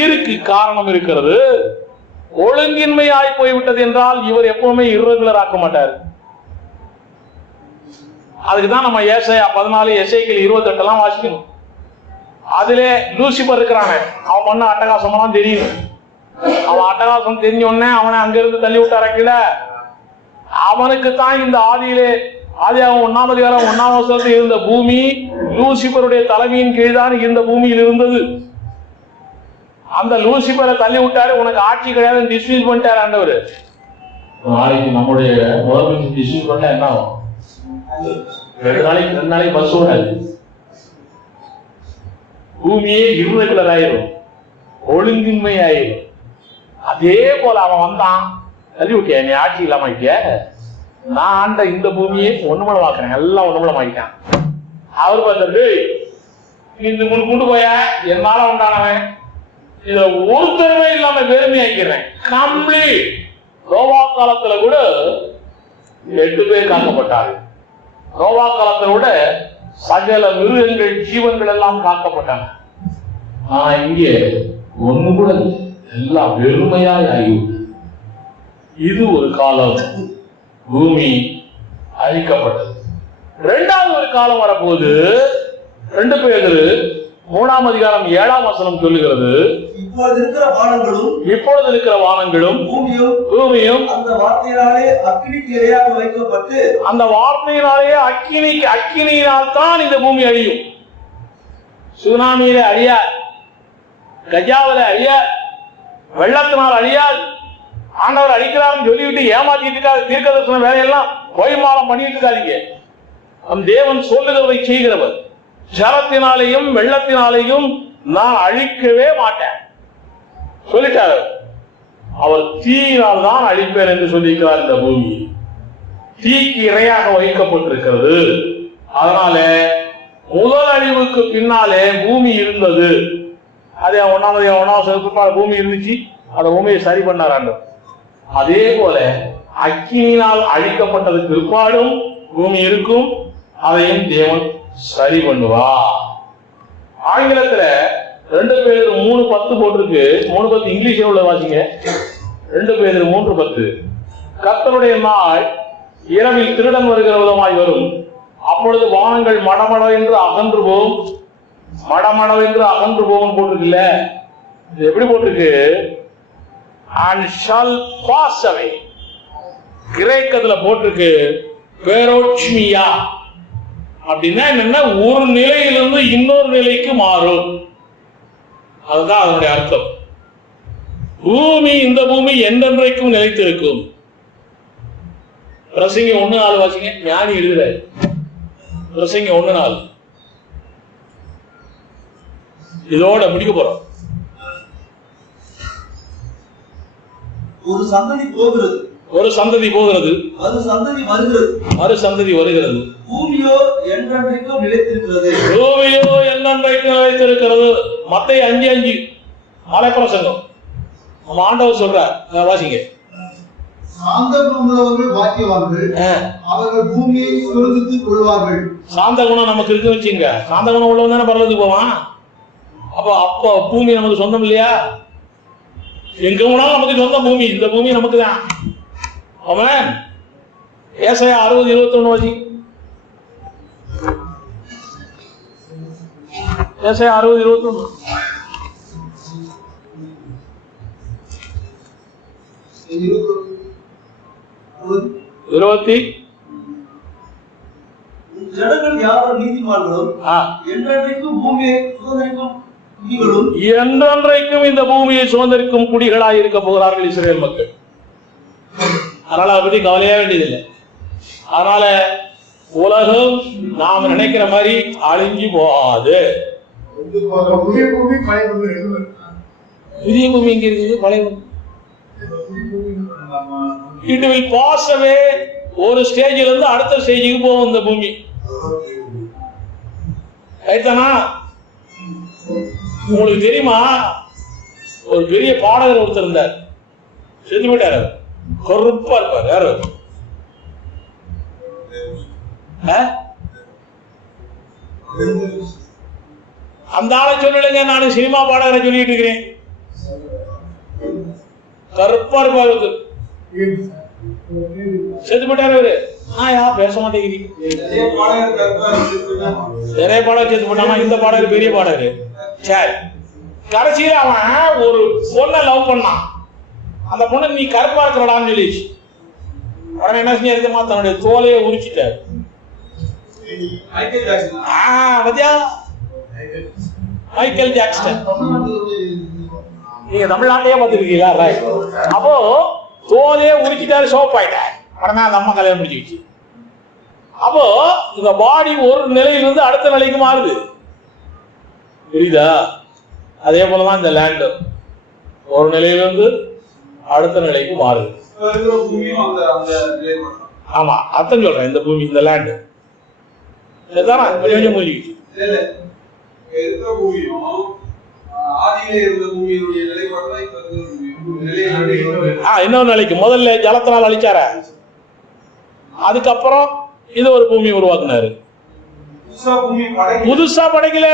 இருக்கு, காரணம் இருக்கிறது. ஒழுங்கின்மையாய் போய்விட்டது என்றால் இவர் எப்பவுமே இர்ரெகுலர் ஆக்க மாட்டார். அதுக்குதான் நம்ம ஏசாயா 14, எசேக்கியேல் 28 எல்லாம் வாசிக்கணும். அதிலே லூசிபர் இருக்கிறானே, அவன் பண்ண அட்டகாசம் எல்லாம் தெரியும். அவன் அட்டகாசம் தெரிஞ்ச உடனே அவனை அங்கிருந்து தள்ளி விட்டார கீழே. அவனுக்கு தான் இந்த ஆதியிலே ஆதியாகமம் 1ஆம் அதிகாரம் 1ஆம் வசனத்தில் இருந்த பூமி லூசிபருடைய தலைமையின் கீழ்தான் இந்த பூமியில் இருந்தது. அந்த லூசிபரை தள்ளி விட்டாரு, உனக்கு ஆட்சி கிடையாது, டிஸ்மிஸ் பண்ணிட்டாரு ஆண்டவர். நாளைக்கு நம்முடைய கவர்மெண்ட் டிஸ்மிஸ் பண்ணா என்ன ஆகும்? 2 நாளைக்கு பஸ் ஓடாது. பூமியே இர்ரெகுலர் ஆயிரும், ஒழுங்கின்மை ஆயிரும். அதே போல அவன் வந்தான், தள்ளி விட்டியா, நீ ஆட்சி இல்லாம ஆயிட்டிய, நான் ஆண்ட இந்த பூமியை ஒண்ணுமலை வாக்குறேன், எல்லாம் ஒண்ணுமலை ஆயிட்டான். அவர் பார்த்து இந்த கொண்டு போய என்னால உண்டானவன் இத ஒருத்தருமே இல்லாம வெறுமை ஆக்கிறேன். கம்ப்ளீட். நோவா காலத்துல கூட 8 பேர் காக்கப்பட்டாரு. நோவா காலத்துல கூட சகல மிருகங்கள் ஜீவன்கள் எல்லாம் காக்கப்பட்டாங்க. ஆனா இங்கே ஒண்ணு கூட எல்லாம் வெறுமையாய் ஆகிவிட்டது. இது ஒரு காலம், பூமி அழிக்கப்பட்டது. 2வது ஒரு காலம் வரப்போது. 2 பேதுரு 3ஆம் அதிகாரம் 7ஆம் வசனம் சொல்லுகிறது, இப்பொழுது இருக்கிற வானங்களும் பூமியும் அந்த வார்த்தையினாலே அக்கினிக்கு இரையாக வைக்கப்பட்டு, அந்த வார்த்தையினாலே அக்கினியினால் தான் இந்த பூமி அழியும். சுனாமியில அழியாது, கஜாவில அழியாது, வெள்ளத்தினால் அழியாது. ஆண்டவர் அழிக்கிறான்னு சொல்லிவிட்டு ஏமாத்திட்டு இருக்காது. தீர்க்கதரிசன வேலையெல்லாம் பொய்மாலம் பண்ணிட்டு இருக்காதீங்க. நம் தேவன் சொல்லுகிறதை செய்கிறவர். ஜலத்தினாலேயும் வெள்ளத்தினாலேயும் நான் அழிக்கவே மாட்டேன் சொல்லிட்டார். அவர் தீயினால் தான் அழிப்பேன் என்று சொல்லியிருக்கிறார். இந்த பூமி தீக்கு இரையாக வைக்கப்பட்டிருக்கிறது. அதனால முதல் அழிவுக்கு பின்னாலே பூமி இருந்தது. அதே 1ஆம் பூமி இருந்துச்சு, அந்த பூமியை சரி பண்ணார். அதே போல அக்கினியினால் அழிக்கப்பட்டதுக்கு பிற்பாடும் பூமி இருக்கும், அதையும் தேவன் சரி பண்ணுவா. ஆங்கிலத்துல 2 பேர் 3:10 போட்டிருக்கு. 3:10 இங்கிலீஷ்ல உள்ள வாசிங்க. 2 பேர் 3:10. கர்த்தருடைய நாள் இரவில் திருடன் வருகிற விதமாய் வரும், அப்பொழுது வானங்கள் மடமட என்று அகன்று போகும். மடமடவென்று அகன்று போகும் போட்டிருக்குல்ல, இது எப்படி போட்டிருக்கு? and shall pass away. கிரேக்கத்துல போட்டிருக்கு பெரோச்மியா. அப்படின்னா என்னன்னா, ஒரு நிலையிலிருந்து இன்னொரு நிலைக்கு மாறும். அதுதான் அதனுடைய அர்த்தம். பூமி, இந்த பூமி என்றென்றைக்கும் நிலைத்திருக்கும். பிரசங்கி 1:4 வாசிங்க. ஞானி எழுதுற பிரசங்கி 1:4. இதோட முடிக்க போறோம். ஒரு சந்ததி போகிறது, ஒரு சந்ததி போகிறது, மறு சந்ததி வருகிறது, மறு சந்ததி வருகிறது. பூமியோ என்றென்றைக்கும் நிலைத்திருக்கிறது, பூமியோ என்றென்றைக்கும் நிலைத்திருக்கிறது. மத்தேயு 5:5 மலைப்பிரசங்கம். நம்ம ஆண்டவர் சொல்றார், வாசிங்க. சாந்த குணமுள்ளவர்கள் பாக்கியவான்கள், அவர்கள் பூமியை சுதந்தித்துக் கொள்வார்கள். சாந்த குணம் நமக்கு இருக்கு வச்சுங்க. சாந்த குணம் உள்ளவன் தானே பரலோகத்துக்கு போவான். அப்ப பூமி நமக்கு சொந்தம் இல்லையா? எங்க போனாலும் நமக்கு சொந்தம் பூமி. இந்த பூமி நமக்கு தான். அவன் ஏசாயா 60:21 வாசி. ஏசாயா 60:21. ஜனங்கள் யாரும் நீதிமான்களும் என்றென்றைக்கும் பூமியை சுதந்திரிக்கும் குடிகளும், என்றென்றைக்கும் இந்த பூமியை சுதந்திரிக்கும் குடிகளாய் இருக்க போகிறார்கள் இஸ்ரேல் மக்கள். அதனால அதை பத்தி கவலையா வேண்டியதில்லை. அதனால உலகம் நாம் நினைக்கிற மாதிரி அழிஞ்சு போகாது. புதிய பூமி பழைய பூமி, புதிய பூமி எங்க இருக்குது? பழைய பூமி. It will pass away. ஒரு ஸ்டேஜ்ல இருந்து அடுத்த ஸ்டேஜுக்கு போகும் இந்த பூமி. ரைட்டானா? உங்களுக்கு தெரியுமா, ஒரு பெரிய பாடகர் ஒருத்தர் இருந்தார், செத்து போயிட்டாரு. கருப்பா இருப்பார். யாரு? அந்த ஆளை சொல்லலைங்க, நான் சினிமா பாடகரை சொல்லிட்டு இருக்கிறேன். கருப்பா இருப்பாரு, செத்து போட்டாரு அவரு. பேச மாட்டேங்கிறீங்க. நிறைய பாடகர் செத்து போட்டாமா, இந்த பாடகர் பெரிய பாடகர். சரி, கடைசியில அவன் ஒரு பொண்ணை லவ் பண்ணான். அந்த பொண்ணு நீ கருப்பா இருக்கிறடான்னு சொல்லிச்சு. உடனே என்ன செஞ்சிருக்கமா, தன்னுடைய தோலையை உரிச்சிட்டாரு. மைக்கேல் ஜாக்சன், நீங்க தமிழ்நாட்டையே பார்த்துருக்கீங்களா? அப்போ தோலையே உரிச்சிட்டாரு, சோப் ஆயிட்டாரு. உடனே அந்த அம்மா கல்யாணம் முடிச்சுக்கிச்சு. அப்போ இந்த பாடி ஒரு நிலையிலிருந்து அடுத்த நிலைக்கு மாறுது, புரியுதா? அதே போலதான் இந்த லேண்ட் ஒரு நிலையிலிருந்து அடுத்த நிலைக்கு மாறுது. ஆமா, அர்த்தம் சொல்றேன். இந்த பூமி, இந்த லேண்ட் சரிதானா? கொஞ்சம் மூழ்கிச்சு. இன்னொரு நிலைக்கு முதல்ல ஜலத்தினால் அழிச்சார, அதுக்கப்புறம் இது ஒரு பூமி உருவாக்குனாரு. புதுசா படைக்கல,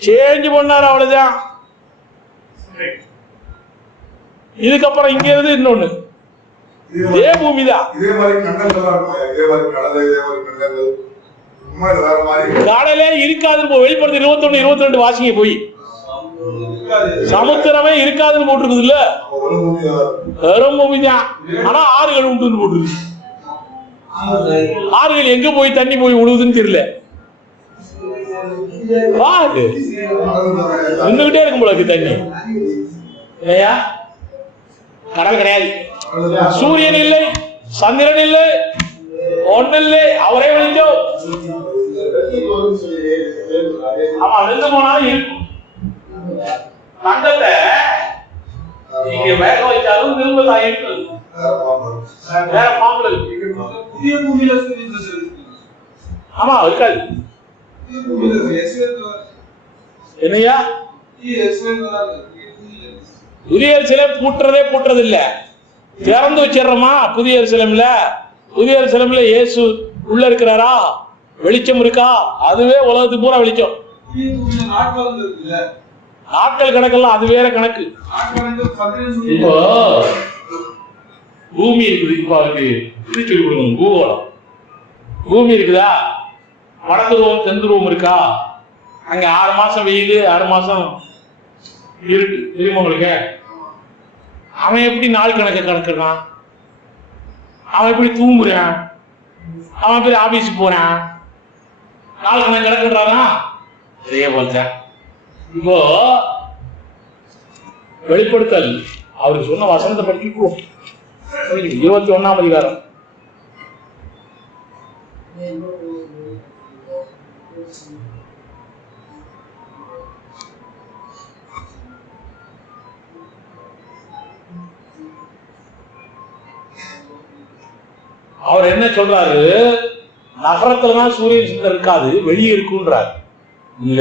சேஞ்ச் பண்ணாரு, அவ்வளவுதான். இதுக்கப்புறம் இங்க இருந்து இன்னொன்னு இதே பூமிதான். காலையிலே இருக்காதுன்னு வெளிப்படுத்த 21, 22 வாசிங்க போய். சமுத்திரமே இருக்காதுன்னு போட்டிருக்குது இல்ல, வெறும் பூமிதான். ஆனா ஆறுகள் உண்டு போட்டுருக்கு. ஆறுகள் எங்க போய் தண்ணி போய் விழுவுதுன்னு தெரியல. நின்றுகிட்டே இருக்கும் போல தண்ணி. இல்லையா? கடல் கிடையாது, சூரியன் இல்லை, சந்திரன் இல்லை, ஒன்னு இல்லை, அவரே வெளிச்சம். ஆமா, நின்று போனாலும் இருக்கும். கண்டத்தை நீங்க வேக வச்சாலும் திரும்ப தான் இருக்குது. வேற பாம்புல இருக்கு. ஆமா, இருக்காது. என்னையா? புதிய எருசலேம் பூட்டுறது இல்ல, திறந்து வச்சிடறோமா? புதிய எருசலேம்ல, புதிய எருசலேம்ல இயேசு உள்ள இருக்கிறாரா? வெளிச்சம் இருக்கா? அதுவே உலகத்துக்கு பூரா வெளிச்சம். நாட்கள் கணக்கெல்லாம் அது வேற கணக்கு. இப்போ பூமி இருக்குது, இப்போ அதுக்கு இது சொல்லி கொடுக்கணும், பூகோளம். பூமி இருக்குதா? வடக்கு துருவம் தென் துருவம் இருக்கா? அங்க 6 மாசம் வெயில், 6 மாசம் இருக்கு, தெரியுமா உங்களுக்கு? அவன் எப்படி நாள் கணக்க கணக்குறான்? அவன் எப்படி தூங்குறான்? அவன் எப்படி ஆபீஸுக்கு போறான்? நாள் கணக்கு கணக்குறானா? அதே போலதான் இப்போ வெளிப்படுத்தல் அவருக்கு சொன்ன வசனத்தை படிச்சுக்குவோம். 21ஆம் அதிகாரம். அவர் என்ன சொல்றாரு? நகரத்துலதான் சூரியன் சந்திரன் இருக்காது, வெளியே இருக்குன்றார். இல்ல,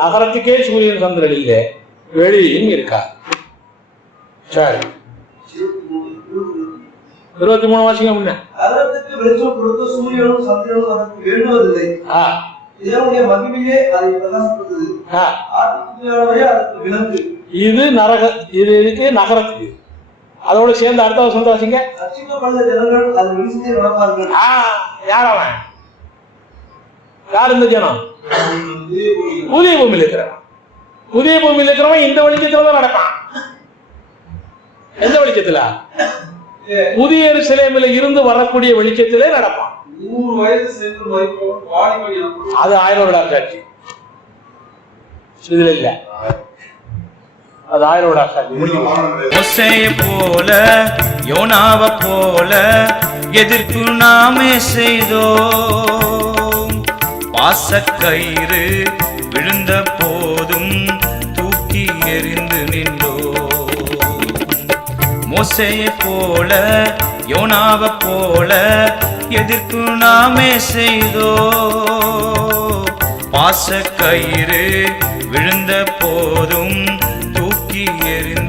நகரத்துக்கே சூரியன் சந்திரன் இல்ல, வெளியும் இருக்கா. சரி, 23 வாசிங்க. முன்ன நகரத்துக்கு வெளிச்சம் கொடுத்த சூரியனும் சந்திரனும் அதற்கு வேண்டுவதில்லை, இதனுடைய மகிமையே அதை பிரகாசப்படுத்துது, ஆட்டுக்குட்டியானவரே அதற்கு விளக்கு. இது இருக்கு நகரத்துக்கு. அதோட சேர்ந்து அடுத்த வசனத்தை வாசிங்க. ரட்சிக்கப்பட்ட ஜனங்கள் அது வெளிச்சத்தை நடப்பார்கள். யார் அவன்? யார் இந்த ஜனம்? புதிய பூமியில் இருக்கிறவன். புதிய பூமியில் இருக்கிறவன் இந்த வெளிச்சத்துல தான் நடப்பான். எந்த வெளிச்சத்துல? புதிய எருசலேமில் இருந்து வரக்கூடிய வெளிச்சத்திலே நடப்பான். 100 வயது சென்று அது 1000 வருட காட்சி. இதுல இல்ல, அது 1000 வருட காட்சி. மோசேயை போல யோனாவை போல எதிர்ப்பு நாமே செய்தோம். பாசக்கயிறு விழுந்த போதும் தூக்கி எறிந்து நின்றோம். மோசேயை போல யோனாவை போல எதிர்ப்பு நாமே செய்தோம். பாசக்கயிறு விழுந்த போதும் தூக்கி எறிந்து